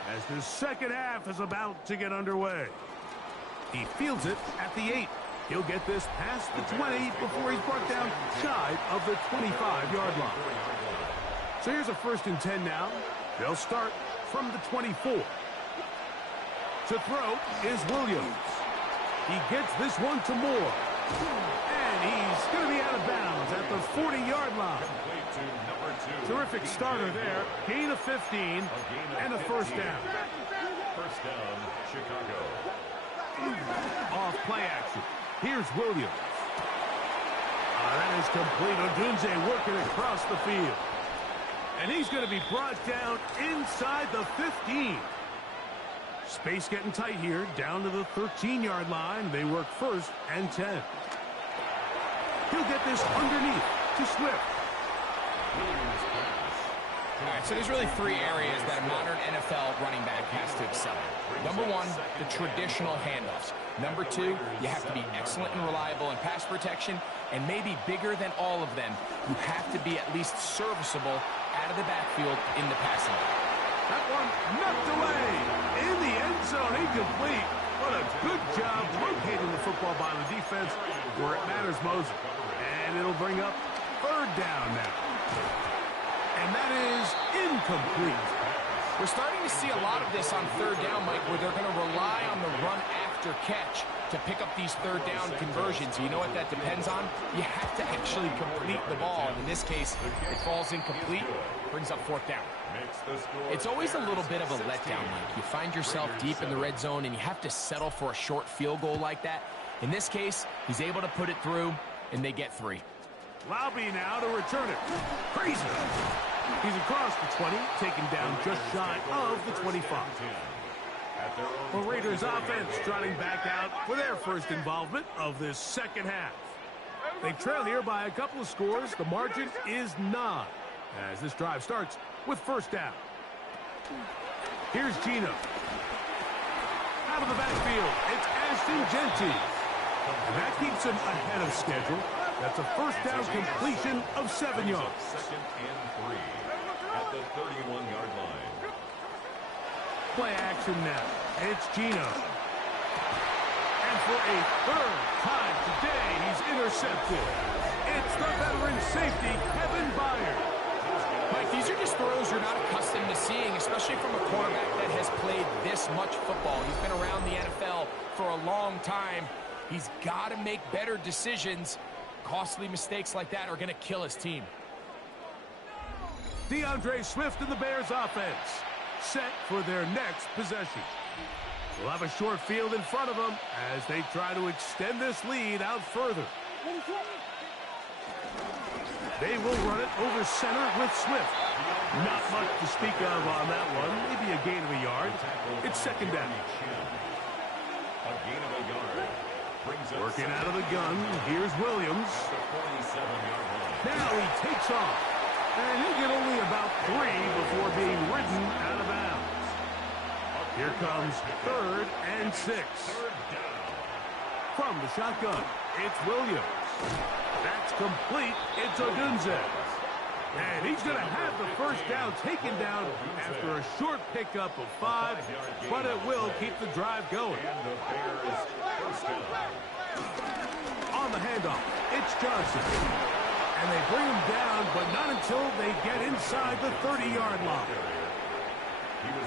as the second half is about to get underway. He fields it at the 8. He'll get this past the 20 before he's brought down shy of the 25-yard line. So here's a 1st and 10 now. They'll start from the 24. To throw is Williams. He gets this one to Moore. And he's going to be out of bounds at the 40-yard line. Terrific starter there. Gain of 15 and a first down. First down, Chicago. Off play action. Here's Williams. That is complete. Odunze working across the field. And he's going to be brought down inside the 15. Space getting tight here. Down to the 13-yard line. They work 1st and 10. He'll get this underneath to Swift. All right, so there's really 3 areas that a modern NFL running back has to excel. Number one, the traditional handoffs. Number two, you have to be excellent and reliable in pass protection, and maybe bigger than all of them, you have to be at least serviceable out of the backfield in the passing game. That one knocked away in the end zone, incomplete. What a good job locating the football by the defense where it matters most. And it'll bring up third down now. And that is incomplete. We're starting to see a lot of this on third down, Mike, where they're going to rely on the run after catch to pick up these third down conversions. You know what that depends on? You have to actually complete the ball. And in this case, it falls incomplete, brings up fourth down. It's always a little bit of a letdown, Mike. You find yourself deep in the red zone, and you have to settle for a short field goal like that. In this case, he's able to put it through, and they get 3. Laube now to return it. Crazy. He's across the 20, taken down just shy of the 25. The Raiders offense trotting back out for their first involvement of this second half. They trail here by a couple of scores. The margin is 9 as this drive starts with first down. Here's Gino. Out of the backfield, it's Ashton Genty. And that keeps him ahead of schedule. That's a first down completion of 7 yards. Second and 3 at the 31-yard line. Play action now. It's Gino. And for a third time today, he's intercepted. It's the veteran safety, Kevin Byard. Mike, these are just throws you're not accustomed to seeing, especially from a quarterback that has played this much football. He's been around the NFL for a long time. He's got to make better decisions. Costly mistakes like that are going to kill his team. DeAndre Swift and the Bears offense set for their next possession. We'll have a short field in front of them as they try to extend this lead out further. They will run it over center with Swift. Not much to speak of on that one. Maybe a gain of a yard. It's second down. A gain of a yard. Working out of the gun. Here's Williams. Now he takes off. And he'll get only about 3 before being ridden out of bounds. Here comes 3rd and 6. From the shotgun, it's Williams. That's complete. It's Odunze. And he's going to have the first down taken down after a short pickup of 5, but it will keep the drive going. On the handoff, it's Johnson. And they bring him down, but not until they get inside the 30-yard line.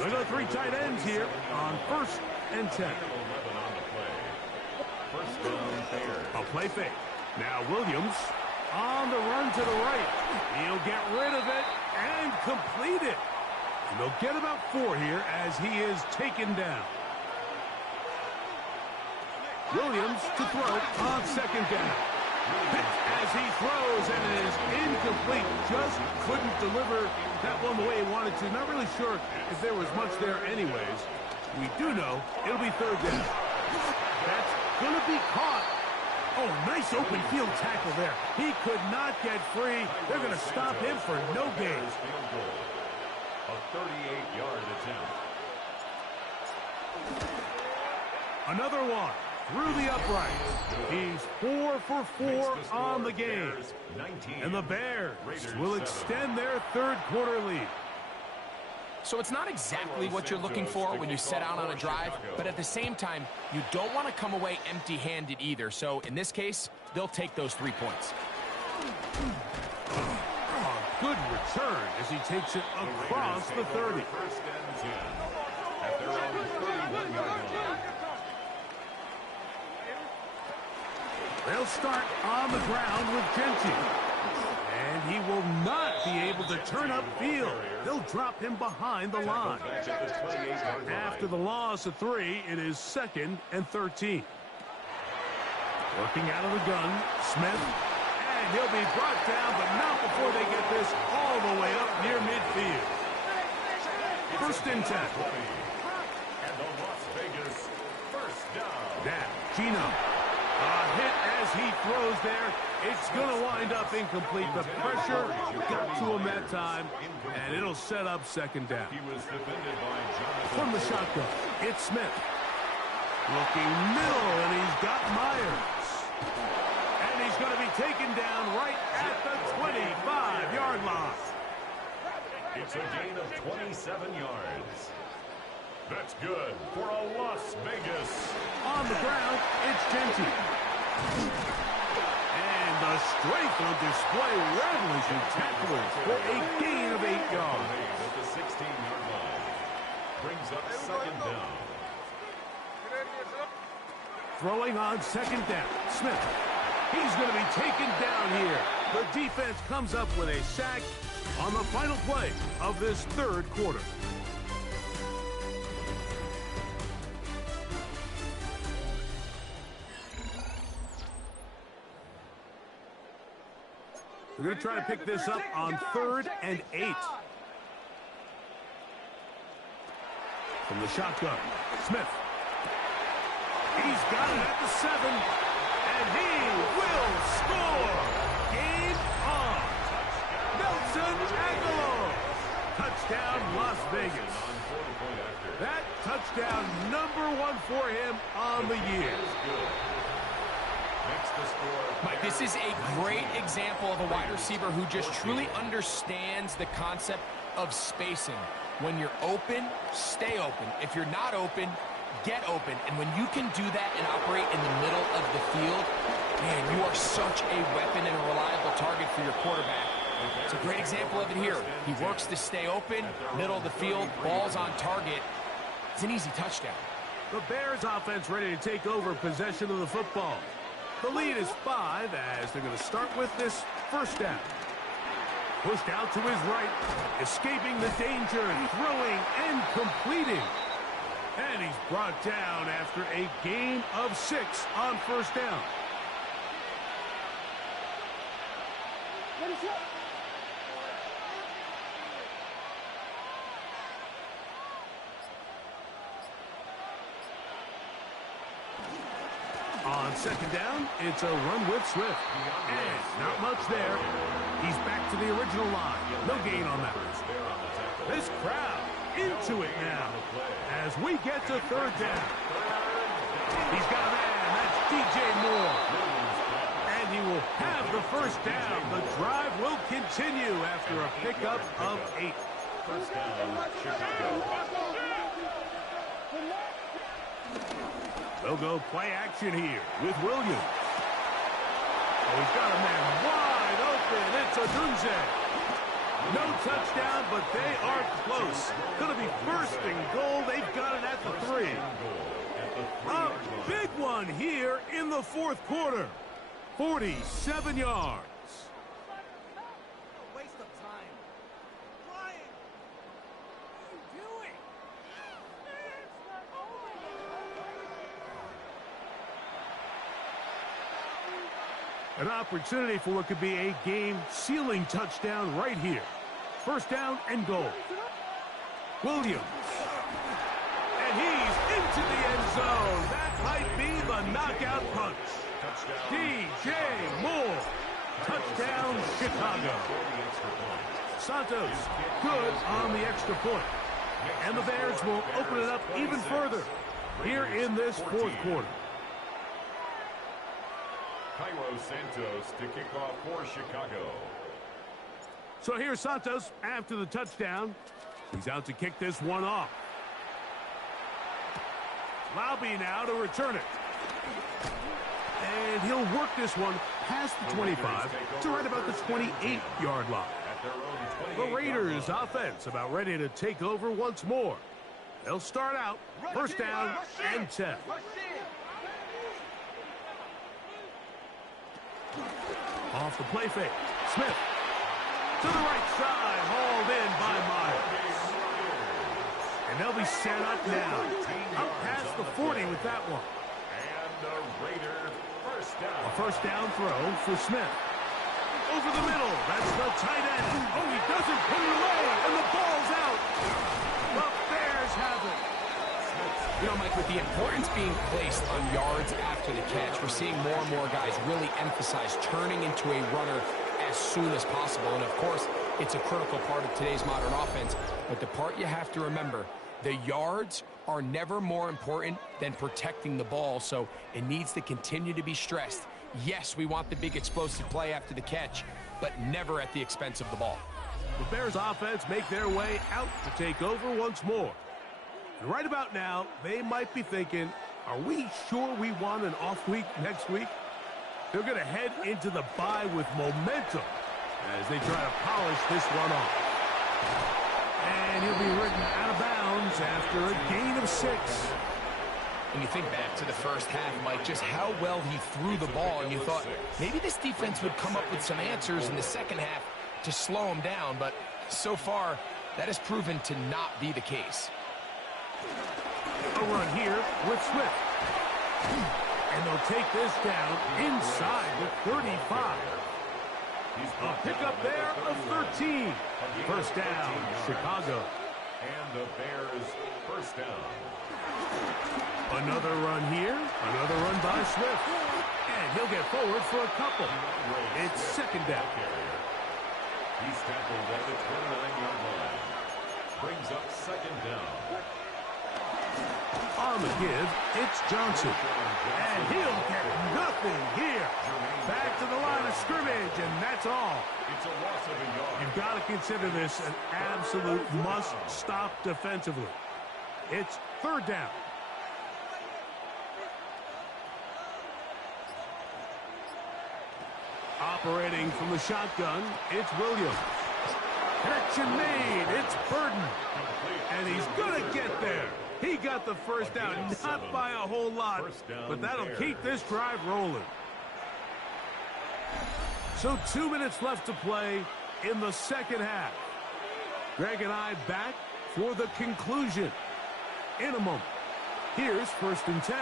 Look at the 3 tight ends here on 1st and 10. A play fake. Now Williams on the run to the right. He'll get rid of it and complete it. And they'll get about 4 here as he is taken down. Williams to throw on 2nd down. As he throws, and it is incomplete. Just couldn't deliver that one the way he wanted to. Not really sure if there was much there anyways. We do know it'll be 3rd down. That's going to be caught. Oh, nice open field tackle there. He could not get free. They're going to stop him for no gain. A 38-yard attempt. Another one through the uprights. He's 4 for 4 on the game. And the Bears will extend their 3rd quarter lead. So it's not exactly what you're looking for when you set out on a drive, but at the same time, you don't want to come away empty-handed either. So in this case, they'll take those 3 points. Oh, good return as he takes it across the 30. First and 10 at their own 31-yard line. They'll start on the ground with Genty. And he will not be able to turn upfield. They'll drop him behind the line. After the loss of 3, it is 2nd and 13. Working out of the gun, Smith. And he'll be brought down, but not before they get this all the way up near midfield. 1st and 10. And the Las Vegas first down. Now, Gino. A hit as he throws there. It's going to wind up incomplete. The pressure got to him that time, and it'll set up 2nd down. He was defended by Jonathan From the shotgun, it's Smith. Looking middle, and he's got Myers. And he's going to be taken down right at the 25-yard line. It's a gain of 27 yards. That's good for a Las Vegas. On the ground, it's Genty. And the strength on display, revelation tackles for a gain of 8 yards. At the 16-yard line. Brings up second down. Throwing on second down, Smith. He's going to be taken down here. The defense comes up with a sack on the final play of this third quarter. We're going to try to pick this up on 3rd and 8. From the shotgun, Smith. He's got it at the 7, and he will score. Game on. Nelson Aguilar. Touchdown, Las Vegas. That touchdown #1 for him on the year. Mike, this is a great example of a wide receiver who just truly understands the concept of spacing. When you're open, stay open. If you're not open, get open. And when you can do that and operate in the middle of the field, man, you are such a weapon and a reliable target for your quarterback. It's a great example of it here. He works to stay open, middle of the field, ball's on target. It's an easy touchdown. The Bears offense ready to take over possession of the football. The lead is 5 as they're going to start with this first down. Pushed out to his right, escaping the danger, throwing and completing. And he's brought down after a gain of 6 on first down. On second down, it's a run with Swift. And not much there. He's back to the original line. No gain on that. This crowd into it now as we get to third down. He's got a man. That's DJ Moore. And he will have the first down. The drive will continue after a pickup of 8. First down, Chicago. They'll go play action here with Williams. Oh, he's got a man wide open. It's Odunze. No touchdown, but they are close. Going to be first and goal. They've got it at the 3. A big one here in the fourth quarter. 47 yards. Waste of time. Ryan, what are you doing? An opportunity for what could be a game-sealing touchdown right here. First down and goal. Williams. And he's into the end zone. That might be the knockout punch. DJ Moore. Touchdown, Chicago. Santos, good on the extra point. And the Bears will open it up even further here in this fourth quarter. Cairo Santos to kick off for Chicago. So here's Santos after the touchdown. He's out to kick this one off. Laube now to return it. And he'll work this one past the 25 to right about the 28-yard line. The Raiders offense about ready to take over once more. They'll start out first down and 10. Off the play fake. Smith to the right side, hauled in by Myers. And they'll be set up now. Up past the 40 with that one. And the Raider first down. A first down throw for Smith. Over the middle. That's the tight end. Oh, he doesn't put it away, and the ball's out. The Bears have it. You know, Mike, with the importance being placed on yards after the catch, we're seeing more and more guys really emphasize turning into a runner as soon as possible. And, of course, it's a critical part of today's modern offense. But the part you have to remember, The yards are never more important than protecting the ball, so it needs to continue to be stressed. Yes, we want the big explosive play after the catch, but never at the expense of the ball. The Bears offense make their way out to take over once more. And right about now, they might be thinking, are we sure we want an off week next week? They're going to head into the bye with momentum as they try to polish this one off. And he'll be ridden out of bounds after a gain of 6. When you think back to the first half, Mike, just how well he threw the ball, and you thought maybe this defense would come up with some answers in the second half to slow him down, but so far, that has proven to not be the case. A run here with Swift. And they'll take this down inside the 35. A pickup there of 13. First down, Chicago. And the Bears first down. Another run here. Another run by Swift. And he'll get forward for a couple. It's second down. He's tackled at the 29-yard line. Brings up second down. On the give, it's Johnson. And he'll get nothing here. Back to the line of scrimmage, and that's all. It's a loss of a yard. You've got to consider this an absolute must-stop defensively. It's third down. Operating from the shotgun, it's Williams. Catch and made, it's Burden. And he's going to get there. He got the first down, not by a whole lot, but that'll keep this drive rolling. So 2 minutes left to play in the second half. Greg and I back for the conclusion in a moment. Here's first and 10.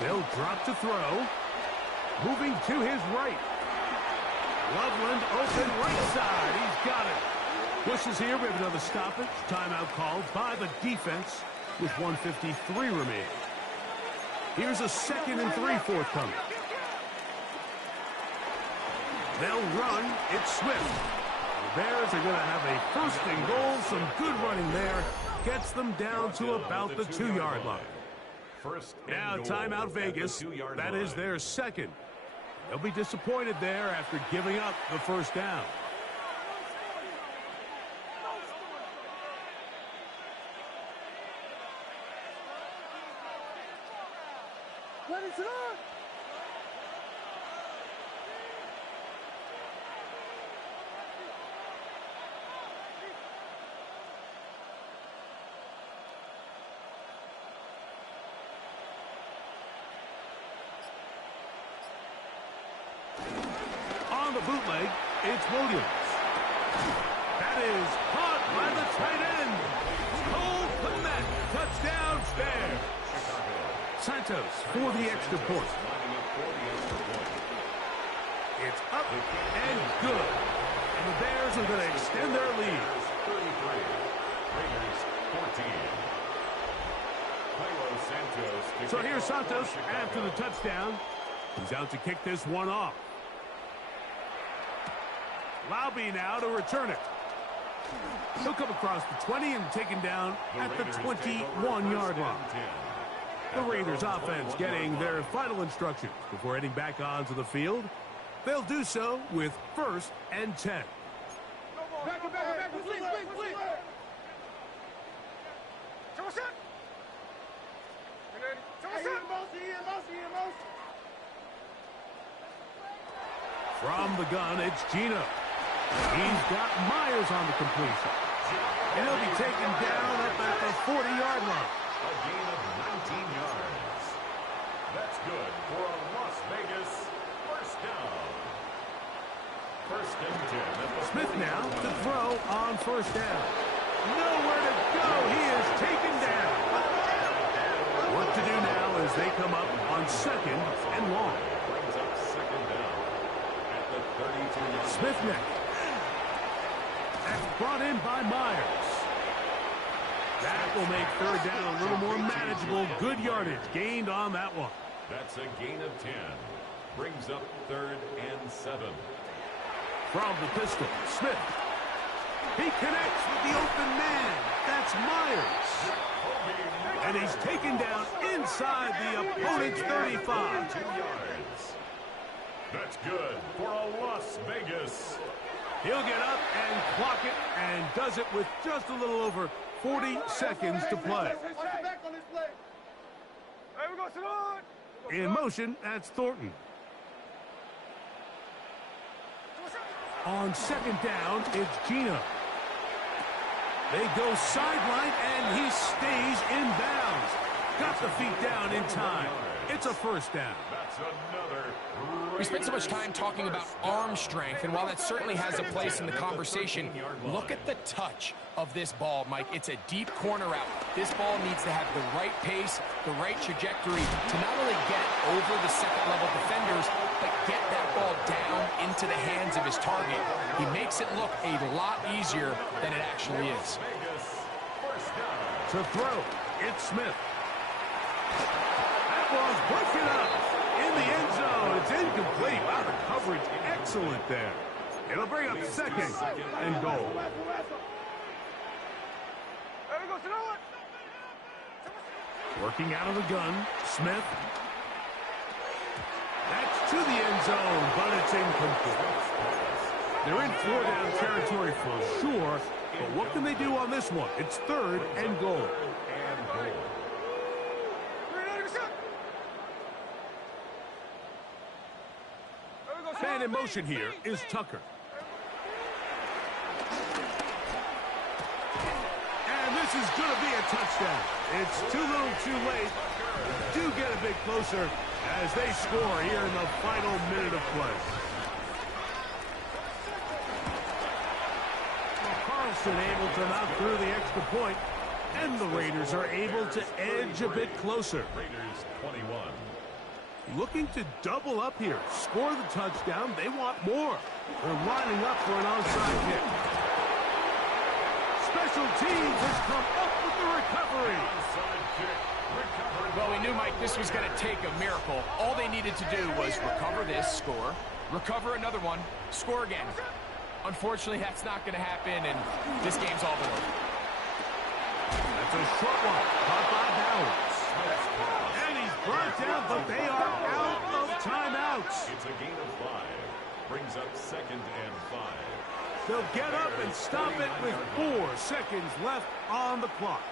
They'll drop to throw. Moving to his right. Loveland open right side. He's got it. Bushes here. We have another stoppage. Timeout called by the defense with 1:53 remaining. Here's a 2nd and 3 forthcoming. They'll run. It's Swift. The Bears are going to have a first and goal. Some good running there. Gets them down to about the 2-yard line. Now timeout Vegas. That is their second. They'll be disappointed there after giving up the first down. What is it on? On the bootleg, it's Williams. That is caught by the tight end. Cole Kmet, touchdown Bears. Santos for the extra point. It's up and good. And the Bears are going to extend their lead. 33. Raiders 14. So here's Santos after the touchdown. He's out to kick this one off. Laube now to return it. He'll come across the 20 and taken down at the 21-yard line. The Raiders offense getting their final instructions before heading back onto the field. They'll do so with 1st and 10. Back, please. From the gun, it's Gino. He's got Myers on the completion. And he'll be taken down up at the 40-yard line. A gain of 19 yards. That's good for a Las Vegas first down. First and 10. Smith now to throw on first down. Nowhere to go. He is taken down. What to do now as they come up on 2nd and long. Brings up second down at the 32-yard. Smith next. That's brought in by Myers. That will make third down a little more manageable. Good yardage gained on that one. That's a gain of 10. Brings up 3rd and 7. From the pistol, Smith. He connects with the open man. That's Myers. And he's taken down inside the opponent's 35. 2 yards. That's good for a Las Vegas. He'll get up and clock it, and does it with just a little over 40 seconds to play. In motion, that's Thornton. On second down, it's Gino. They go sideline, and he stays in bounds. Got the feet down in time. It's a first down. That's another. We spent so much time talking about arm strength, and while that certainly has a place in the conversation, look at the touch of this ball, Mike. It's a deep corner route. This ball needs to have the right pace, the right trajectory to not only get it over the second-level defenders, but get that ball down into the hands of his target. He makes it look a lot easier than it actually is. To throw, it's Smith. That ball's broken up in the end zone. It's incomplete. Wow, the coverage excellent there. It'll bring up second and goal. Working out of the gun, Smith. That's to the end zone, but it's incomplete. They're in 4-down territory for sure, but what can they do on this one? It's third and goal. Man in motion here is Tucker. And this is going to be a touchdown. It's too little too late. Do get a bit closer as they score here in the final minute of play. Carlson able to knock through the extra point, and the Raiders are able to edge a bit closer. Raiders 21. Looking to double up here. Score the touchdown. They want more. They're lining up for an onside kick. Special teams has come up with the recovery. Onside kick. Recovered. Well, we knew, Mike, this was going to take a miracle. All they needed to do was recover this, score, recover another one, score again. Unfortunately, that's not going to happen, and this game's all but over. That's a short one. Caught by Bowers. And he's brought down, but they are out of timeouts. It's a gain of 5. Brings up second and 5. They'll get up and stop it with 4 seconds left on the clock.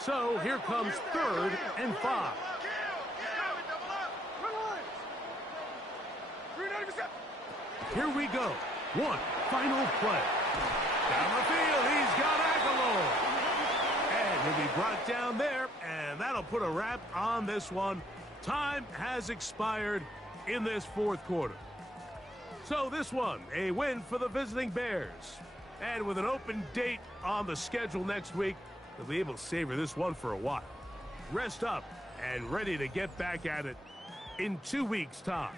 So here comes third and 5. Here we go. One final play. Down the field, he's got Aguilar. And he'll be brought down there, and that'll put a wrap on this one. Time has expired in this fourth quarter. So this one, a win for the visiting Bears. And with an open date on the schedule next week, they'll be able to savor this one for a while. Rest up and ready to get back at it in 2 weeks' time.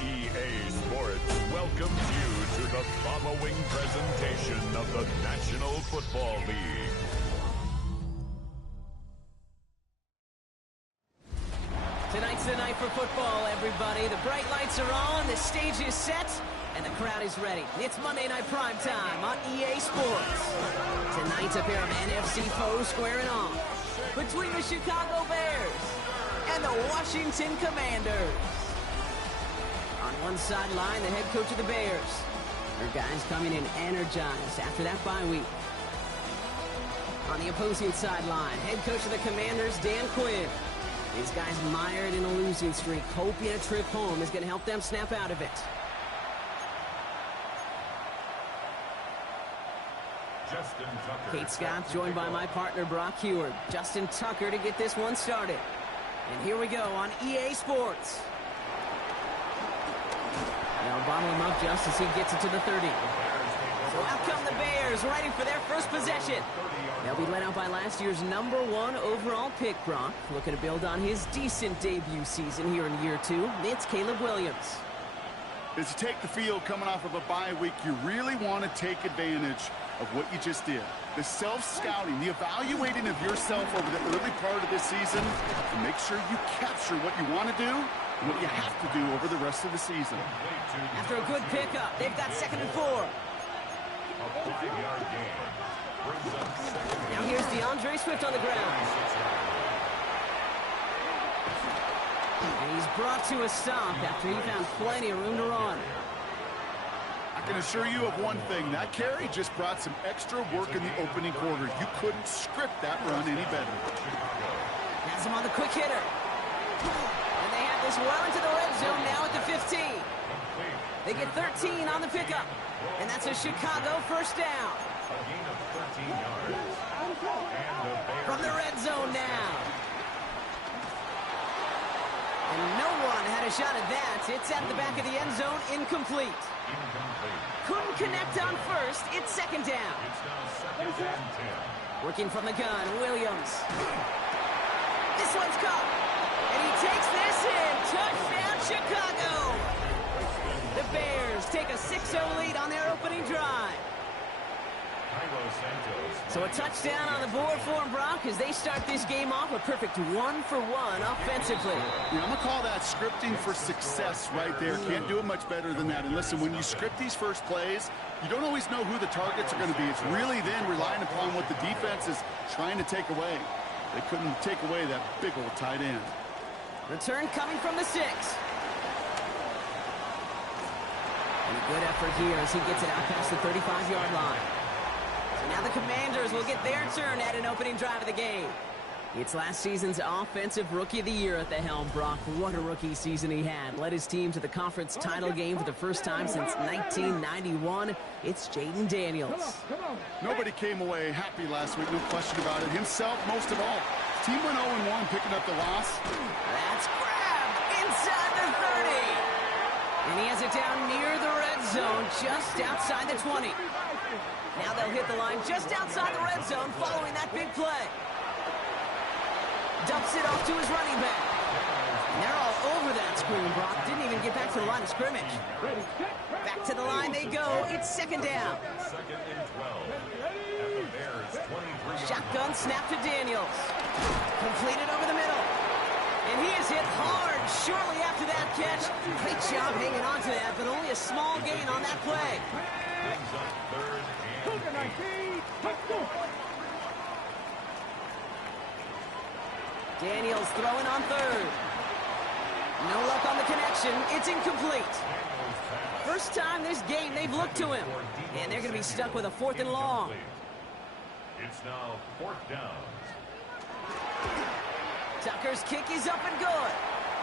EA Sports welcomes you to the following presentation of the National Football League. Tonight's the night for football, everybody. The bright lights are on, the stage is set, and the crowd is ready. It's Monday Night Primetime on EA Sports. Tonight's a pair of NFC foes squaring off between the Chicago Bears and the Washington Commanders. On one sideline, the head coach of the Bears. Their guys coming in energized after that bye week. On the opposing sideline, head coach of the Commanders, Dan Quinn. These guys mired in a losing streak, hoping a trip home is going to help them snap out of it. Justin Tucker. Kate Scott joined by my partner, Brock Heward. Justin Tucker to get this one started. And here we go on EA Sports. They'll bottle him up just as he gets it to the 30. So out come the Bears, ready for their first possession. They'll be led out by last year's #1 overall pick, Brock. Looking to build on his decent debut season here in year 2. It's Caleb Williams. As you take the field coming off of a bye week, you really want to take advantage of what you just did. The self-scouting, the evaluating of yourself over the early part of this season, and make sure you capture what you want to do and what you have to do over the rest of the season. After a good pickup, they've got 2nd and 4. A 5-yard gain. Brings up 2nd. Now here's DeAndre Swift on the ground. And he's brought to a stop after he found plenty of room to run. I can assure you of one thing. That carry just brought some extra work in the opening quarter. You couldn't script that run any better. Has him on the quick hitter. And they have this well into the red zone now at the 15. They get 13 on the pickup. And that's a Chicago first down. A gain of 13 yards. And the Bears From the red zone now. And no one had a shot at that. It's at the back of the end zone, incomplete. incomplete. Couldn't connect on first. It's 2nd down. It's now 2nd and 10. Working from the gun, Williams. This one's caught. And he takes this in. Touchdown, Chicago. The Bears take a 6-0 lead on their opening drive. So a touchdown on the board for them, Brock, as they start this game off a perfect 1-for-1 offensively. Yeah, I'm going to call that scripting for success right there. Can't do it much better than that. And listen, when you script these first plays, you don't always know who the targets are going to be. It's really then relying upon what the defense is trying to take away. They couldn't take away that big old tight end. Return coming from the 6. And a good effort here as he gets it out past the 35-yard line. So now the Commanders will get their turn at an opening drive of the game. It's last season's Offensive Rookie of the Year at the helm. Brock, what a rookie season he had. Led his team to the conference title game for the first time since 1991. It's Jaden Daniels. Nobody came away happy last week, no question about it. Himself, most of all. Team went 0-1, picking up the loss. That's grabbed inside the 30. And he has it down near the red zone, just outside the 20. Now they'll hit the line just outside the red zone following that big play. Dumps it off to his running back. And they're all over that screen. Brock didn't even get back to the line of scrimmage. Back to the line they go. It's second down. Second and 12. At the Bears' 23. Shotgun snap to Daniels. Completed over the middle. And he is hit hard shortly after that catch. Great job hanging on to that, but only a small gain on that play. Brings up third and 8. Daniels throwing on third. No luck on the connection. It's incomplete. First time this game they've looked to him. And they're going to be stuck with a 4th and long. It's now 4th down. Tucker's kick is up and good.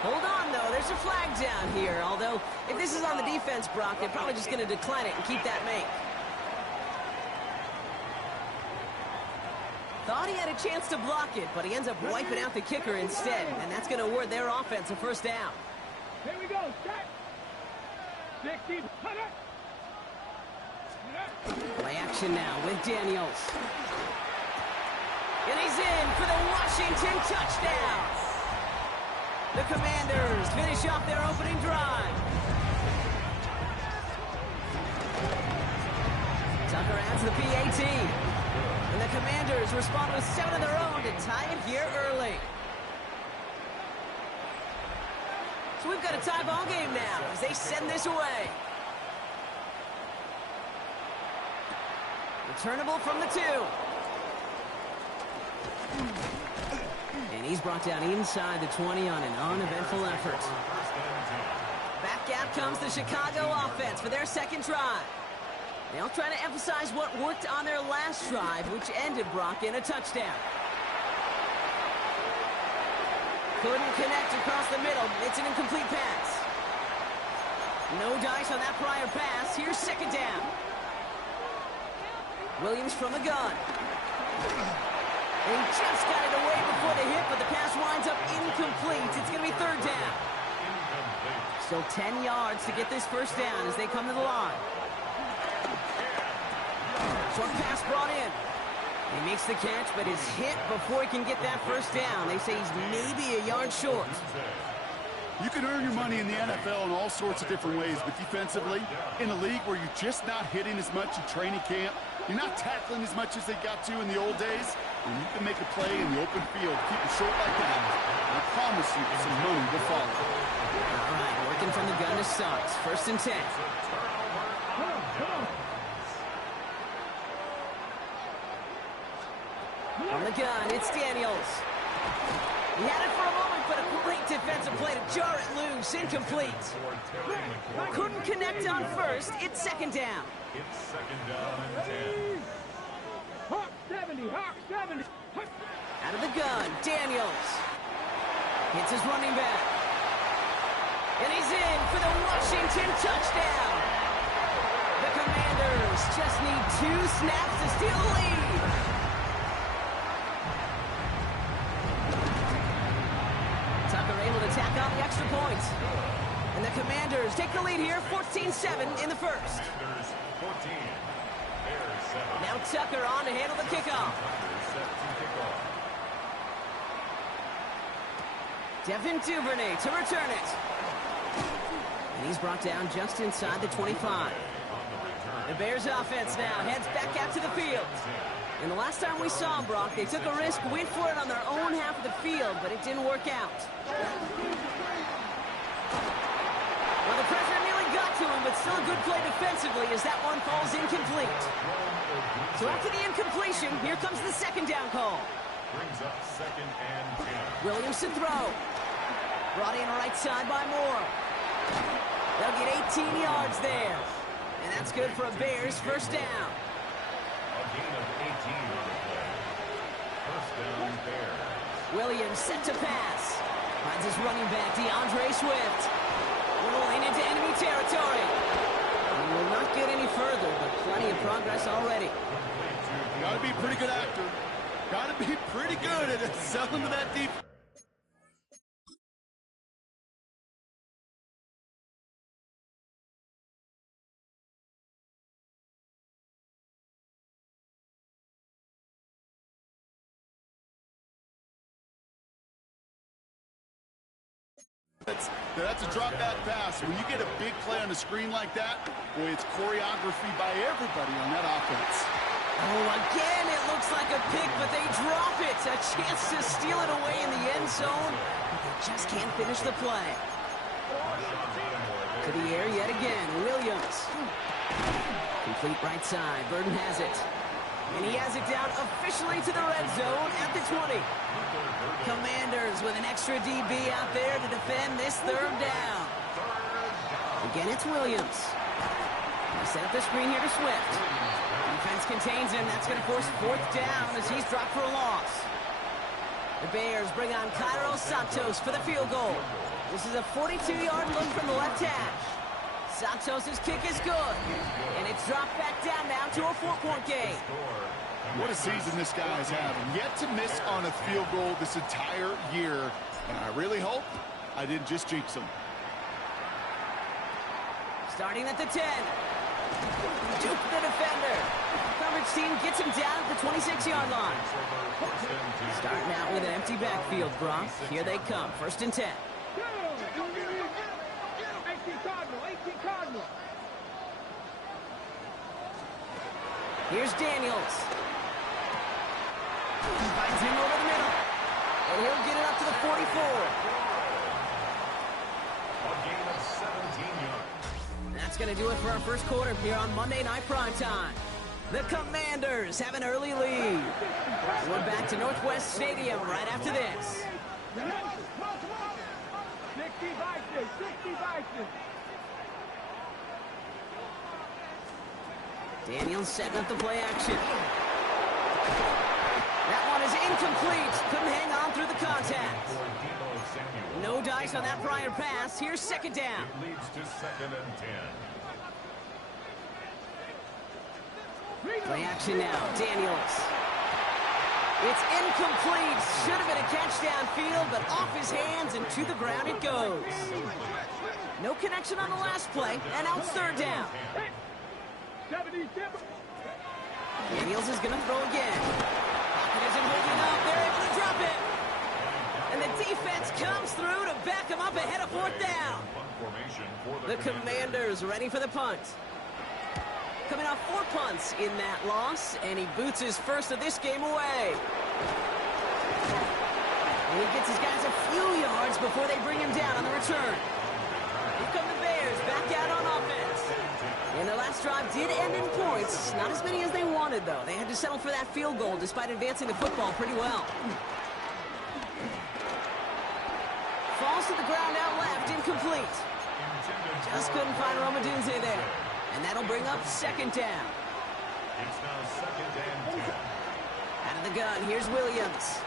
Hold on, though. There's a flag down here. Although, if this is on the defense, Brock, they're probably just going to decline it and keep that make. Thought he had a chance to block it, but he ends up wiping out the kicker instead. And that's going to award their offense a first down. Here we go. Set. 60. Play action now with Daniels. And he's in for the Washington touchdown. The Commanders finish off their opening drive. Tucker adds the PAT. And the Commanders respond with 7 of their own to tie it here early. So we've got a tie ball game now as they send this away. Returnable from the 2. And he's brought down inside the 20 on an uneventful effort. Back out comes the Chicago offense for their second drive. They'll try to emphasize what worked on their last drive, which ended, Brock, in a touchdown. Couldn't connect across the middle. It's an incomplete pass. No dice on that prior pass. Here's second down. Williams from the gun. And he just got it away before the hit, but the pass winds up incomplete. It's going to be third down. Still 10 yards to get this first down as they come to the line. Short pass brought in. He makes the catch, but is hit before he can get that first down. They say he's maybe a yard short. You can earn your money in the NFL in all sorts of different ways, but defensively, in a league where you're just not hitting as much in training camp, you're not tackling as much as they got to in the old days, and you can make a play in the open field, keep it short like that, I promise you some money will follow. All right, working from the gun to start. First and 10. On the gun, it's Daniels. He had it for a moment, but a great defensive play to jar it loose. Incomplete. Couldn't connect on first. It's second down. It's second down and 10. Hawk 70. Hawk 70. Out of the gun, Daniels. Hits his running back. And he's in for the Washington touchdown. The Commanders just need 2 snaps to steal the lead. Tucker able to tack on the extra points. And the Commanders take the lead here, 14-7 in the first. 14. Bears 7. Now Tucker on to handle the kickoff. Set to kick off. Devin Duvernay to return it. And he's brought down just inside the 25. The Bears offense now heads back out to the field. And the last time we saw them, Brock, they took a risk, went for it on their own half of the field, but it didn't work out. Well, the pressure nearly got to him, but still a good play defensively as that one falls incomplete. So after the incompletion, here comes the second down call. Brings up second and 10. Williams to throw. Brought in right side by Moore. They'll get 18 yards there. And that's good for a Bears first down. A gain of 18 on the play. First down, Bears. Williams set to pass. Finds his running back, DeAndre Swift. Rolling into enemy territory. He will not get any further, but plenty of progress already. Gotta be a pretty good actor. Gotta be pretty good at selling to that defense. That's a drop back pass. When you get a big play on the screen like that, boy, it's choreography by everybody on that offense. Oh, again, it looks like a pick, but they drop it. A chance to steal it away in the end zone, but they just can't finish the play. To the air yet again, Williams. Complete right side, Burden has it. And he has it down officially to the red zone at the 20. Commanders with an extra DB out there to defend this third down. Again, it's Williams. They set up the screen here to Swift. Defense contains him. That's going to force fourth down as he's dropped for a loss. The Bears bring on Cairo Santos for the field goal. This is a 42-yard look from the left hash. Santos' kick is good. And it's dropped back down now to a 4-point game. What a season this guy is having. Yet to miss on a field goal this entire year. And I really hope I didn't just jinx him. Starting at the 10. Juke the defender. Coverage team gets him down at the 26-yard line. Starting out with an empty backfield, Brock. Here they come. First and 10. 18 Cardinal. Here's Daniels. He finds him over the middle. And he'll get it up to the 44. A gain of 17 yards. That's going to do it for our first quarter here on Monday Night Primetime. The Commanders have an early lead. We're back to Northwest Stadium right after this. 60-60. Daniels setting up the play action. That one is incomplete. Couldn't hang on through the contact. No dice on that prior pass. Here's second down. It leads to second and 10. Play action now. Daniels. It's incomplete. Should have been a catch downfield, but off his hands and to the ground it goes. No connection on the last play, and now it's third down. Daniels is going to throw again. Pocket isn't holding up. They're able to drop it. And the defense comes through to back him up ahead of fourth down. The Commanders ready for the punt. Coming off 4 punts in that loss, and he boots his first of this game away. And he gets his guys a few yards before they bring him down on the return. Here come the Bears back out on offense. And their last drive did end in points. Not as many as they wanted, though. They had to settle for that field goal despite advancing the football pretty well. Falls to the ground out left, incomplete. Just couldn't find Romadunze there. And that'll bring up second down. It's now second and 10. Out of the gun, here's Williams.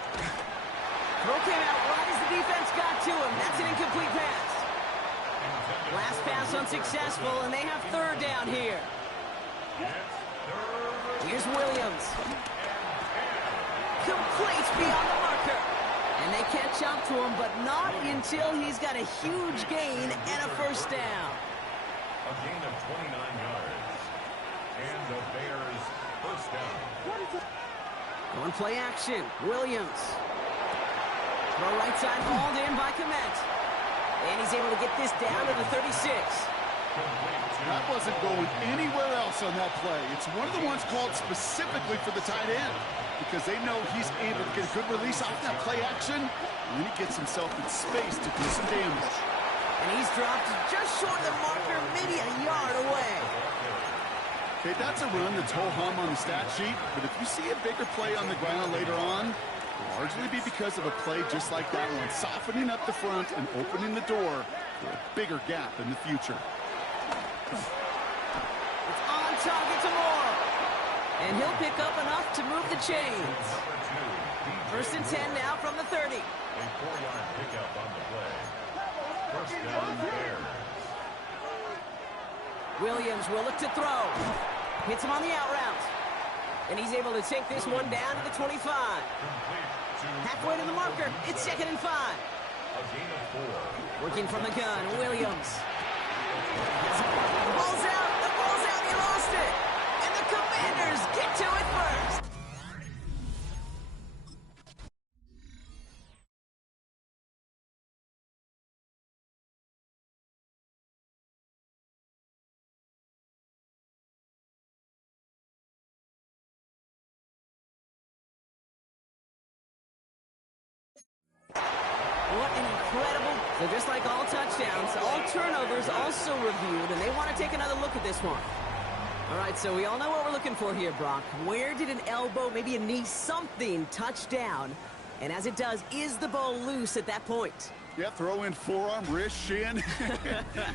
Throw came out right as the defense got to him. That's an incomplete pass. Last pass unsuccessful, and they have third down here. Here's Williams. Complete beyond the marker. And they catch up to him, but not until he's got a huge gain and a first down. A gain of 29 yards. And the Bears first down. Going play action. Williams. Throw right side hauled in by Komet. And he's able to get this down to the 36. That wasn't going anywhere else on that play. It's one of the ones called specifically for the tight end because they know he's able to get a good release off that play action, and then he gets himself in space to do some damage. And he's dropped just short of the marker, maybe a yard away. Okay, that's a run that's ho-hum on the stat sheet, but if you see a bigger play on the ground later on, you are largely be because of a play just like that one, softening up the front and opening the door for a bigger gap in the future. It's on target to Moore. And he'll pick up enough to move the chains. First and 10 now from the 30. A 4-yard pickup on the play. First down, Bears. Williams will look to throw. Hits him on the out route. And he's able to take this one down to the 25. Halfway to the marker. It's 2nd and 5. A gain of 4. Working from the gun, Williams. The ball's out. The ball's out. He lost it. And the Commanders get to it first. What an incredible... So just like all touchdowns, all turnovers also reviewed, and they want to take another look at this one. All right, so we all know what we're looking for here, Brock. Where did an elbow, maybe a knee, something touch down? And as it does, is the ball loose at that point? Yeah, throw in forearm, wrist, shin.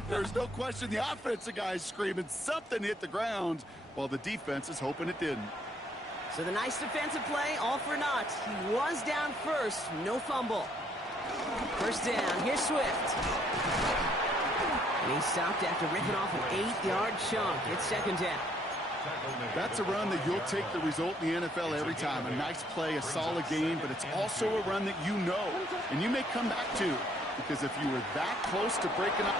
There's no question the offensive guy's screaming something hit the ground while the defense is hoping it didn't. So the nice defensive play, all for naught. He was down first, no fumble. First down, here's Swift. And he stopped after ripping off an 8-yard chunk. It's 2nd down. That's a run that you'll take the result in the NFL every time. A nice play, a solid game, but it's also a run that you know, and you may come back to, because if you were that close to breaking up.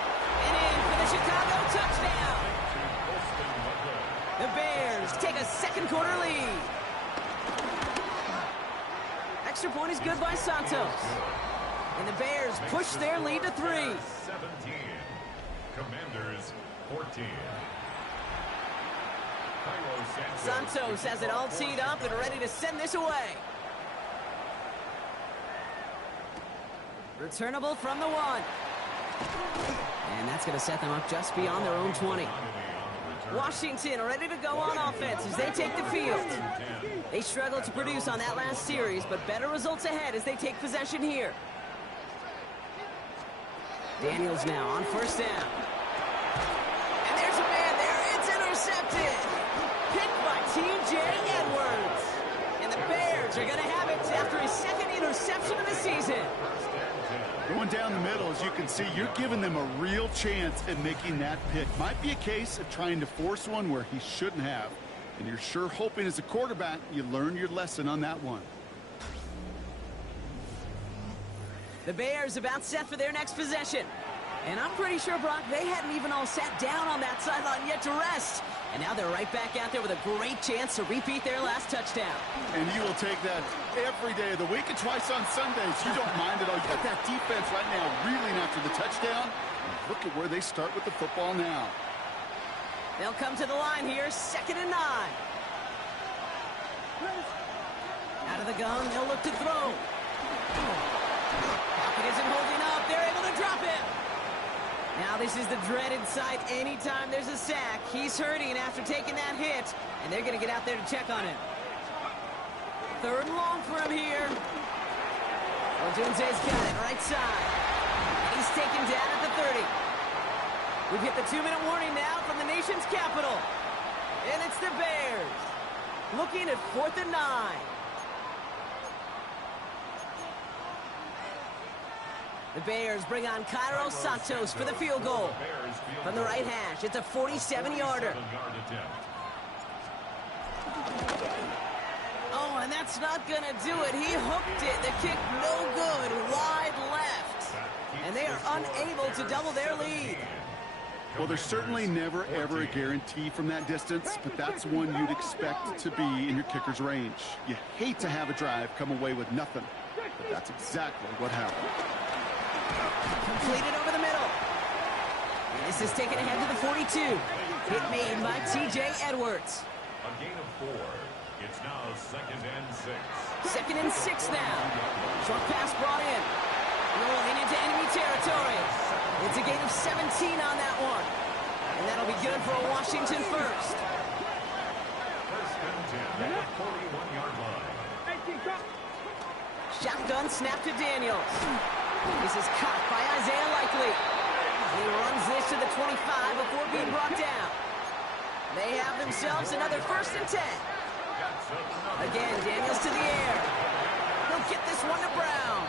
And in for the Chicago touchdown. The Bears take a second quarter lead. Extra point is good by Santos. And the Bears push their lead to 3. 17. Commanders 14. Santos has it all teed up and ready to send this away. Returnable from the 1. And that's going to set them up just beyond their own 20. Washington ready to go on offense as they take the field. They struggled to produce on that last series, but better results ahead as they take possession here. Daniels now on first down. And there's a man there. It's intercepted. Picked by T.J. Edwards. And the Bears are going to have it after his second interception of the season. Going down the middle, as you can see, you're giving them a real chance at making that pick. Might be a case of trying to force one where he shouldn't have. And you're sure hoping as a quarterback you learn your lesson on that one. The Bears about set for their next possession. And I'm pretty sure, Brock, they hadn't even all sat down on that sideline yet to rest. And now they're right back out there with a great chance to repeat their last touchdown. And you will take that every day of the week and twice on Sundays. You don't mind it all. You got that defense right now reeling after the touchdown. And look at where they start with the football now. They'll come to the line here, 2nd and 9. Out of the gun, they'll look to throw. Pocket isn't holding up. They're able to drop him. Now this is the dreaded sight anytime there's a sack. He's hurting after taking that hit, and they're going to get out there to check on him. 3rd and long for him here. Odunze's got it right side. And he's taken down at the 30. We've hit the 2-minute warning now from the nation's capital. And it's the Bears looking at 4th and 9. The Bears bring on Cairo Santos for the field goal. From the right hash, it's a 47-yarder. Oh, and that's not going to do it. He hooked it. The kick no good. Wide left. And they are unable to double their lead. Well, there's certainly never, ever a guarantee from that distance, but that's one you'd expect to be in your kicker's range. You hate to have a drive come away with nothing, but that's exactly what happened. Completed over the middle. And this is taken ahead to the 42. Hit made by T.J. Edwards. A gain of 4. It's now 2nd and 6. 2nd and 6 now. Short pass brought in. Rolling into enemy territory. It's a gain of 17 on that one. And that'll be good for a Washington first. First and 10 at the 41-yard line. Shotgun snap to Daniels. This is caught by Isaiah Likely. He runs this to the 25 before being brought down. They have themselves another 1st and 10. Again, Daniels to the air. He'll get this one to Brown.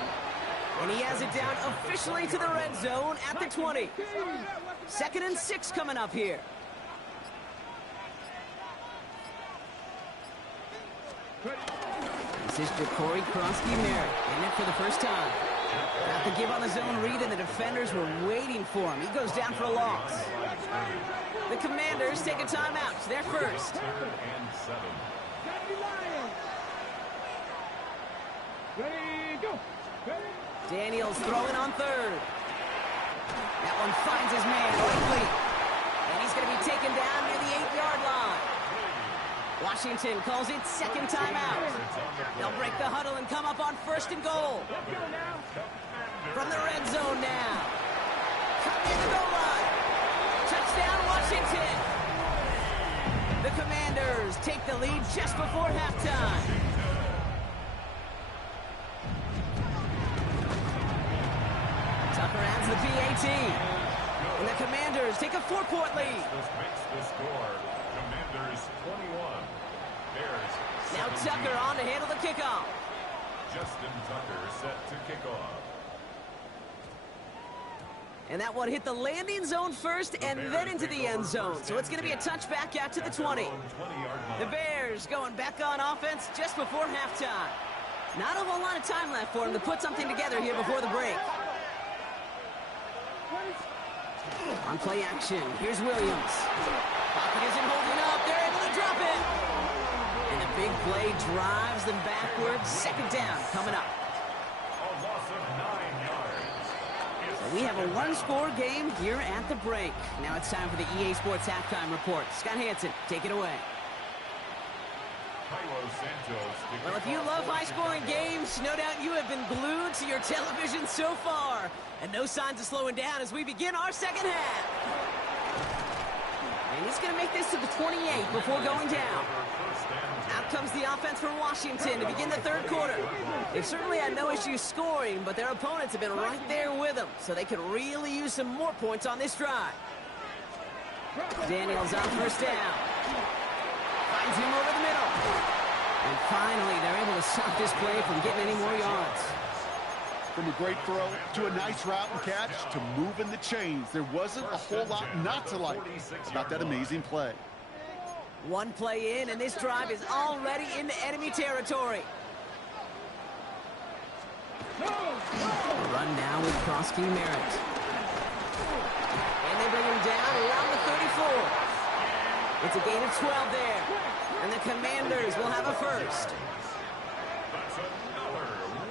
And he has it down officially to the red zone at the 20. 2nd and 6 coming up here. This is Ja'Cory Krosky-Merritt in it for the first time. Got the give on the zone read, and the defenders were waiting for him. He goes down for a loss. The Commanders take a timeout. They're first. Daniels throwing on 3rd. That one finds his man, Likely. And he's going to be taken down near the 8-yard line. Washington calls it 2nd timeout. They'll break the huddle and come up on 1st and goal. From the red zone now. Cut in the goal line. Touchdown, Washington. The Commanders take the lead just before halftime. Tucker adds the PAT. And the Commanders take a 4-point lead. This makes the score. Commanders 21. Bears. Now Tucker on to handle the kickoff. Justin Tucker set to kick off. And that one hit the landing zone first and then into the end zone. So it's going to be a touchback out to the 20. The Bears going back on offense just before halftime. Not a whole lot of time left for them to put something together here before the break. On play action, here's Williams. Pocket isn't holding up. They're able to drop it. And a big play drives them backwards. 2nd down coming up. A loss of 9 yards. So we have a 1-score game here at the break. Now it's time for the EA Sports Halftime Report. Scott Hansen, take it away. Well, if you love high-scoring games, no doubt you have been glued to your television so far. And no signs of slowing down as we begin our 2nd half. And he's going to make this to the 28 before going down. Out comes the offense for Washington to begin the 3rd quarter. They've certainly had no issues scoring, but their opponents have been right there with them, so they could really use some more points on this drive. Daniels on 1st down. Finds him over the middle. And finally, they're able to stop this play from getting any more yards. From a great throw to a nice route and catch to moving the chains, there wasn't a whole lot not to like about that amazing play. One play in, and this drive is already into enemy territory. Run now with Krosky-Merritt. And they bring him down around the 34. It's a gain of 12 there. And the Commanders will have a 1st. That's another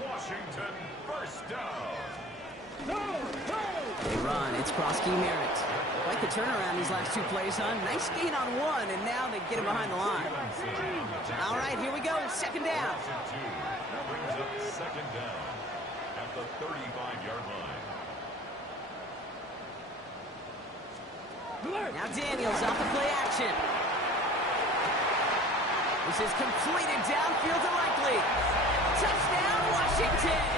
Washington 1st down. They run. It's Krosky-Merritt. Like the turnaround these last 2 plays, huh? Nice gain on 1, and now they get him behind the line. All right, here we go. 2nd down. Brings up 2nd down at the 35-yard line. Now Daniels off the play action. This is completed downfield to Likely. Touchdown, Washington!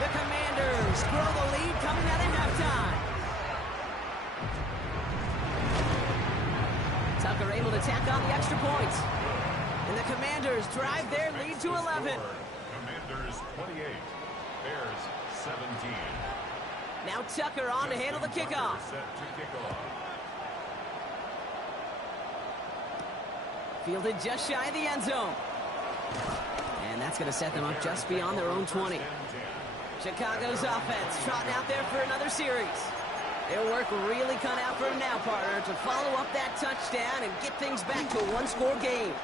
The Commanders grow the lead coming out of halftime. Tucker able to tack on the extra points. And the Commanders drive their lead to 11. Commanders 28, Bears 17. Now Tucker on to handle the kickoff. Set to kick off. Fielded just shy of the end zone. And that's going to set them up just beyond their own 20. Chicago's offense trotting out there for another series. Their work really cut out for them now, partner, to follow up that touchdown and get things back to a 1-score game.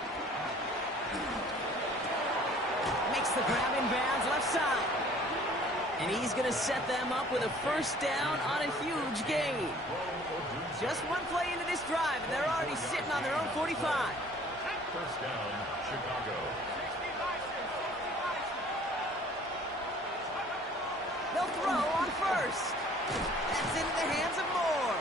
Makes the grab in bounds left side. And he's going to set them up with a 1st down on a huge gain. Just one play into this drive, and they're already sitting on their own 45. 1st down, Chicago. They'll throw on 1st. That's into the hands of Moore.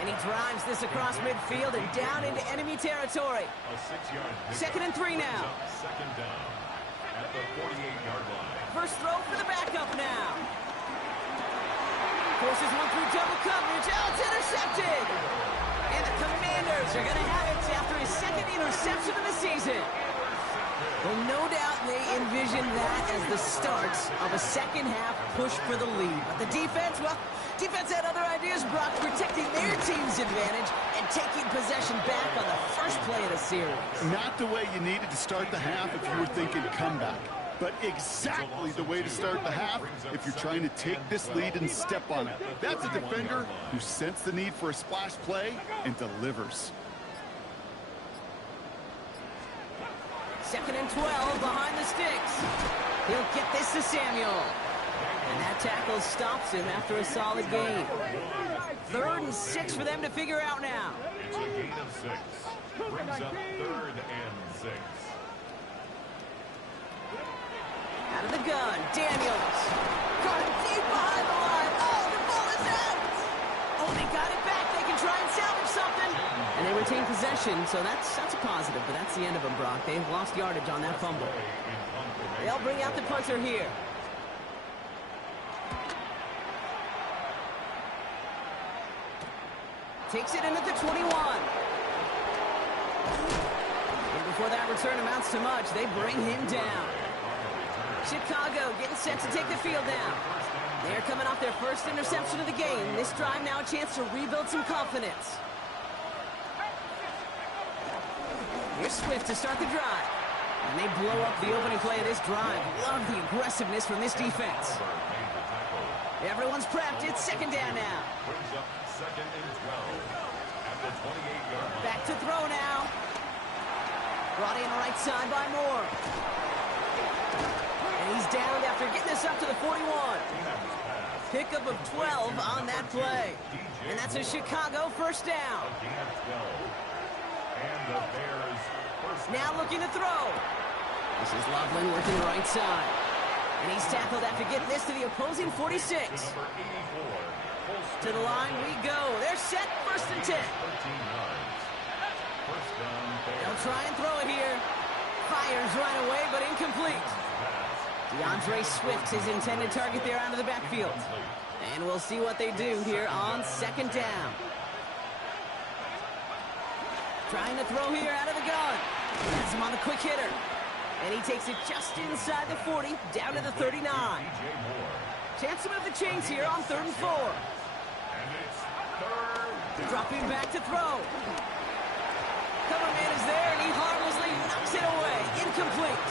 And he drives this across midfield and down into enemy territory. A 6-yard 2nd and 3 now. 2nd down. the 48-yard line. First throw for the backup now. Forces one through double coverage. Oh, it's intercepted. And the Commanders are going to have it after his second interception of the season. Well, no doubt they envisioned that as the start of a second-half push for the lead. But the defense, well, defense had other ideas, Brock, protecting their team's advantage and taking possession back on the first play of the series. Not the way you needed to start the half if you were thinking comeback, but exactly the way to start the half if you're trying to take this lead and step on it. That's a defender who sensed the need for a splash play and delivers. Second and 12 behind the sticks. He'll get this to Samuel. And that tackle stops him after a solid gain. 3rd and 6 for them to figure out now. It's a gain of 6. Brings up 3rd and 6. Out of the gun, Daniels. Caught deep behind the line. Oh, the ball is out. Oh, they got it back. They can try and salvage something. And they retain possession, so that's a positive, but that's the end of them, Brock. They've lost yardage on that fumble. They'll bring out the punter here. Takes it in at the 21. And before that return amounts to much, they bring him down. Chicago getting set to take the field now. They're coming off their first interception of the game. This drive now a chance to rebuild some confidence. Here's Swift to start the drive. And they blow up the opening play of this drive. Love the aggressiveness from this defense. Everyone's prepped. It's second down now. Brings up 2nd and 12 at the 28-yard line. Back to throw now. Brought in right side by Moore. And he's downed after getting this up to the 41. Pickup of 12 on that play. And that's a Chicago first down. And the Bears first Now looking to throw. This is Loveland working the right side. And he's tackled after getting this to the opposing 46. number 84. To the line we go. They're set, 1st and 10. 13 yards. First down, Bears. They'll try and throw it here. Fires right away, but incomplete. DeAndre Swift, his intended target there out of the backfield. And we'll see what they do here on second down. Trying to throw here out of the gun. That's him on the quick hitter. And he takes it just inside the 40, down to the 39. Chance to move the chains here on 3rd and 4. And it's 3rd. Dropping back to throw. Cover man is there, and he harmlessly knocks it away. Incomplete.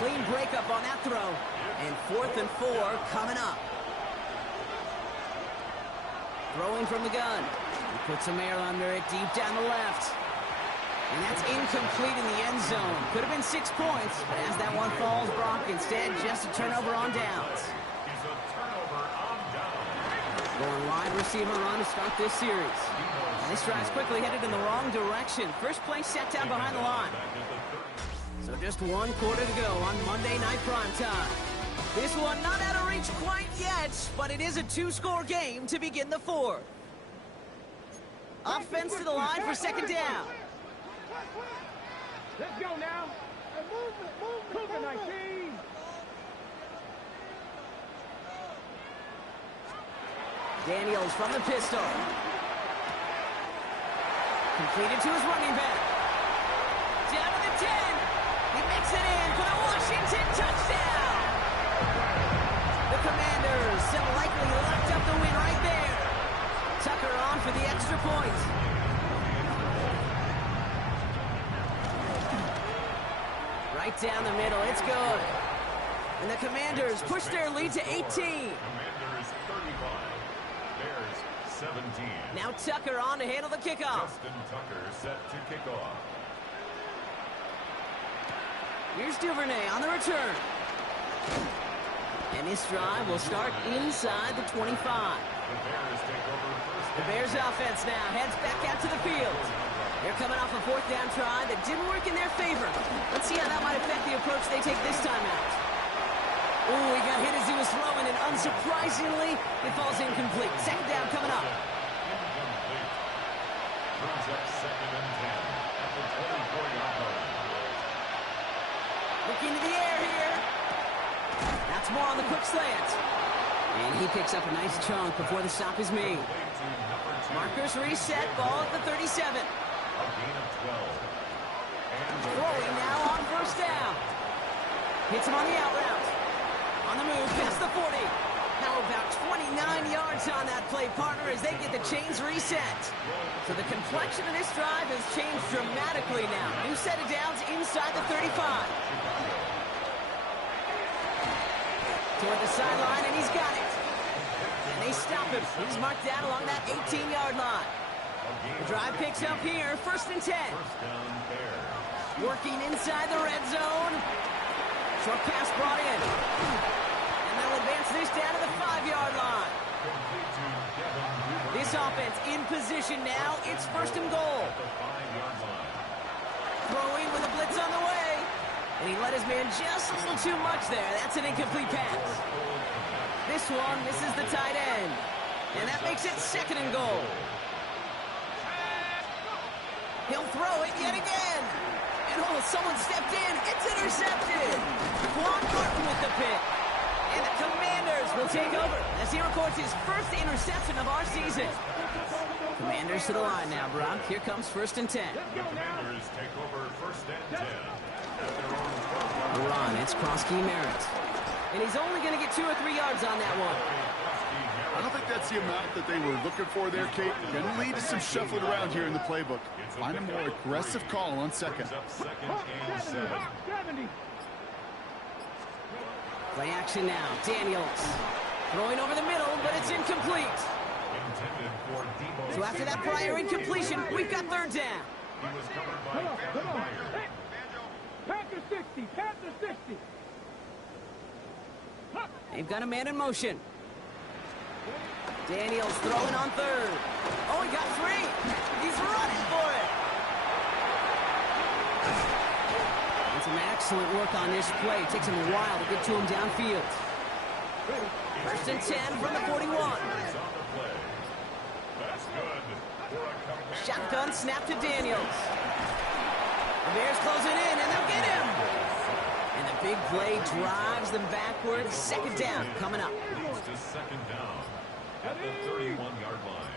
Clean breakup on that throw. And 4th and 4 coming up. Throwing from the gun. He puts some air under it, deep down the left. And that's incomplete in the end zone. Could have been 6 points, but as that one falls, Brock, instead just a turnover on downs. Is a turnover on down. Going wide receiver run to start this series. And this drive's quickly headed in the wrong direction. First play set down behind the line. So just 1 quarter to go on Monday Night Primetime. This one not out of reach quite yet, but it is a 2-score game to begin the 4th. Offense to the line for second down. Let's go now. Move it, 19. Daniels from the pistol. Completed to his running back. Down to the 10. He makes it in for the Washington touchdown. The Commanders so likely locked up the win right there. Tucker on for the extra point. Right down the middle, it's good. And the Commanders push their lead to 18. Commanders 35. Bears 17. Now Tucker on to handle the kickoff. Justin Tucker set to kick off. Here's Duvernay on the return. And this drive will start inside the 25. The Bears take over first. The Bears offense now heads back out to the field. They're coming off a 4th down try that didn't work in their favor. Let's see how that might affect the approach they take this time out. Ooh, he got hit as he was throwing, and unsurprisingly, it falls incomplete. Second down coming up. Incomplete. Brings up 2nd and 10 at the 24-yard line. Looking to the air here. That's more on the quick slant. And he picks up a nice chunk before the stop is made. Markers reset, ball at the 37. Throwing now on first down. Hits him on the out route. On the move, past the 40. Now about 29 yards on that play, partner, as they get the chains reset. So the complexion of this drive has changed dramatically now. New set of downs inside the 35. Toward the sideline, and he's got it. And they stop him. He's marked down along that 18-yard line. The drive picks up here, 1st and 10. Working inside the red zone. Short pass brought in. And they'll advance this down to the 5-yard line. This offense in position now. It's 1st and goal. Throwing with a blitz on the way. And he let his man just a little too much there. That's an incomplete pass. This one misses the tight end. And that makes it 2nd and goal. He'll throw it yet again. And oh, someone stepped in. It's intercepted. Quan Martin with the pick. And the Commanders will take over as he records his 1st interception of our season. Commanders to the line now, Brock. Here comes 1st and 10. The Commanders take over 1st and 10. A run. It's Krosky Merritt. And he's only going to get 2 or 3 yards on that one. I don't think that's the amount that they were looking for there, Kate. Going to lead to some shuffling around here in the playbook. Find a more aggressive call on 2nd. Play action now. Daniels throwing over the middle, but it's incomplete. So after that prior incompletion, we've got 3rd down. Panther 60, Panther 60. They've got a man in motion. Daniels throwing on 3rd. Oh, he got 3. He's running for it. And some excellent work on this play. It takes him a while to get to him downfield. 1st and 10 from the 41. Shotgun snap to Daniels. The Bears closing in, and they'll get him. And the big play drives them backwards. 2nd down coming up. Leads to 2nd down at the 31-yard line.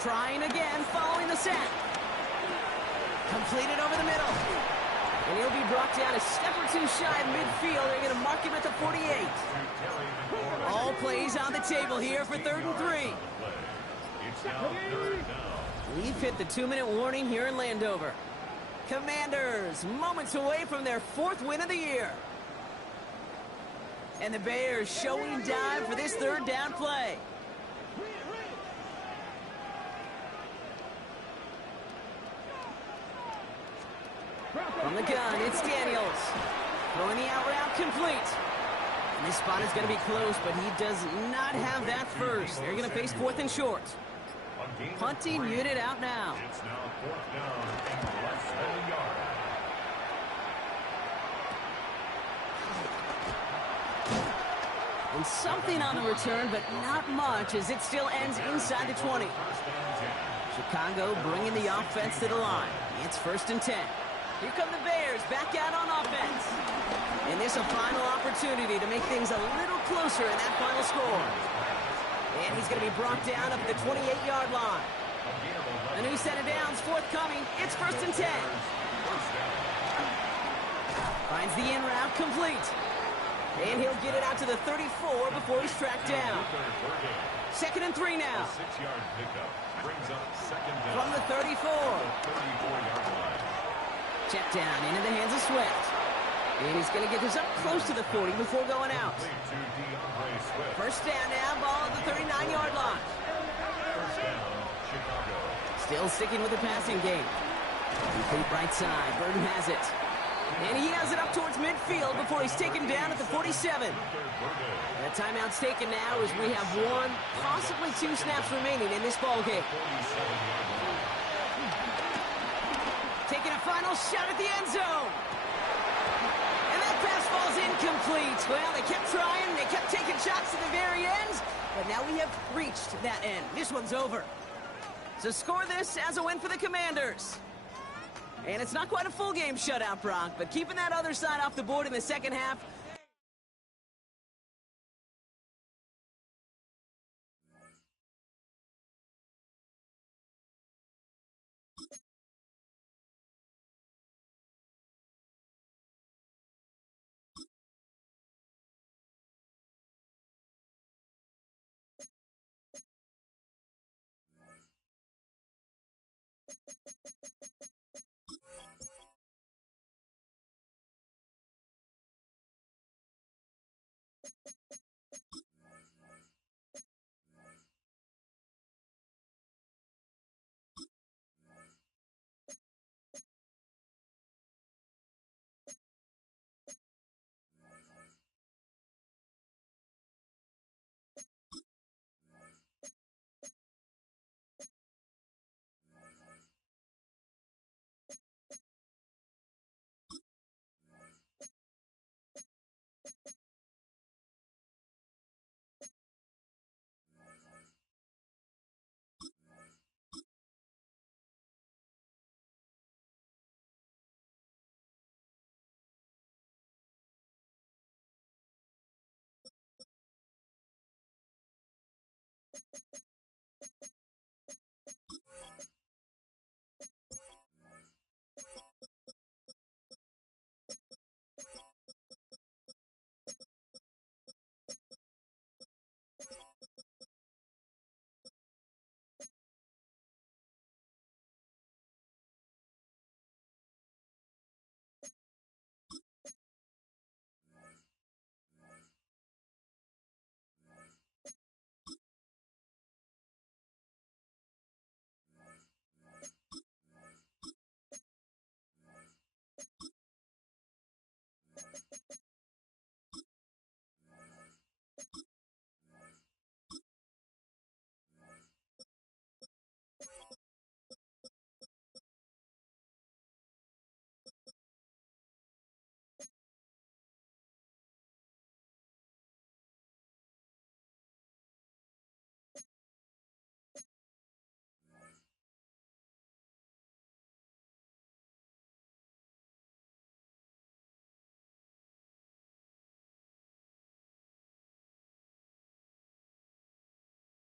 Trying again, following the set. Completed over the middle. And he'll be brought down a step or 2 shy of midfield. They're going to mark him at the 48. All plays on the table here for 3rd and 3. We've hit the 2-minute warning here in Landover. Commanders, moments away from their 4th win of the year. And the Bears showing dive for this 3rd down play. From the gun, it's Daniels. Throwing the out route complete. And this spot is going to be close, but he does not have that first. They're going to face 4th and short. Punting unit out now. It's now 4th down and less than a yard. And something on the return, but not much, as it still ends inside the 20. Chicago bringing the offense to the line. It's 1st and 10. Here come the Bears back out on offense. And this a final opportunity to make things a little closer in that final score. And he's going to be brought down up at the 28-yard line. A new set of downs forthcoming. It's 1st and 10. Finds the in route complete. And he'll get it out to the 34 before he's tracked down. 2nd and 3 now. 6-yard pickup brings up 2nd down. From the 34. 34-yard line. Check down into the hands of Swift. And he's going to get this up close to the 40 before going out. 1st down now, ball at the 39-yard line. 1st down, Chicago. Still sticking with the passing game. Complete right side. Burton has it. And he has it up towards midfield before he's taken down at the 47. The timeout's taken now as we have 1, possibly 2 snaps remaining in this ball game. Taking a final shot at the end zone. And that pass falls incomplete. Well, they kept trying. They kept taking shots to the very end. But now we have reached that end. This one's over. So score this as a win for the Commanders. And it's not quite a full game shutout, Brock, but keeping that other side off the board in the second half,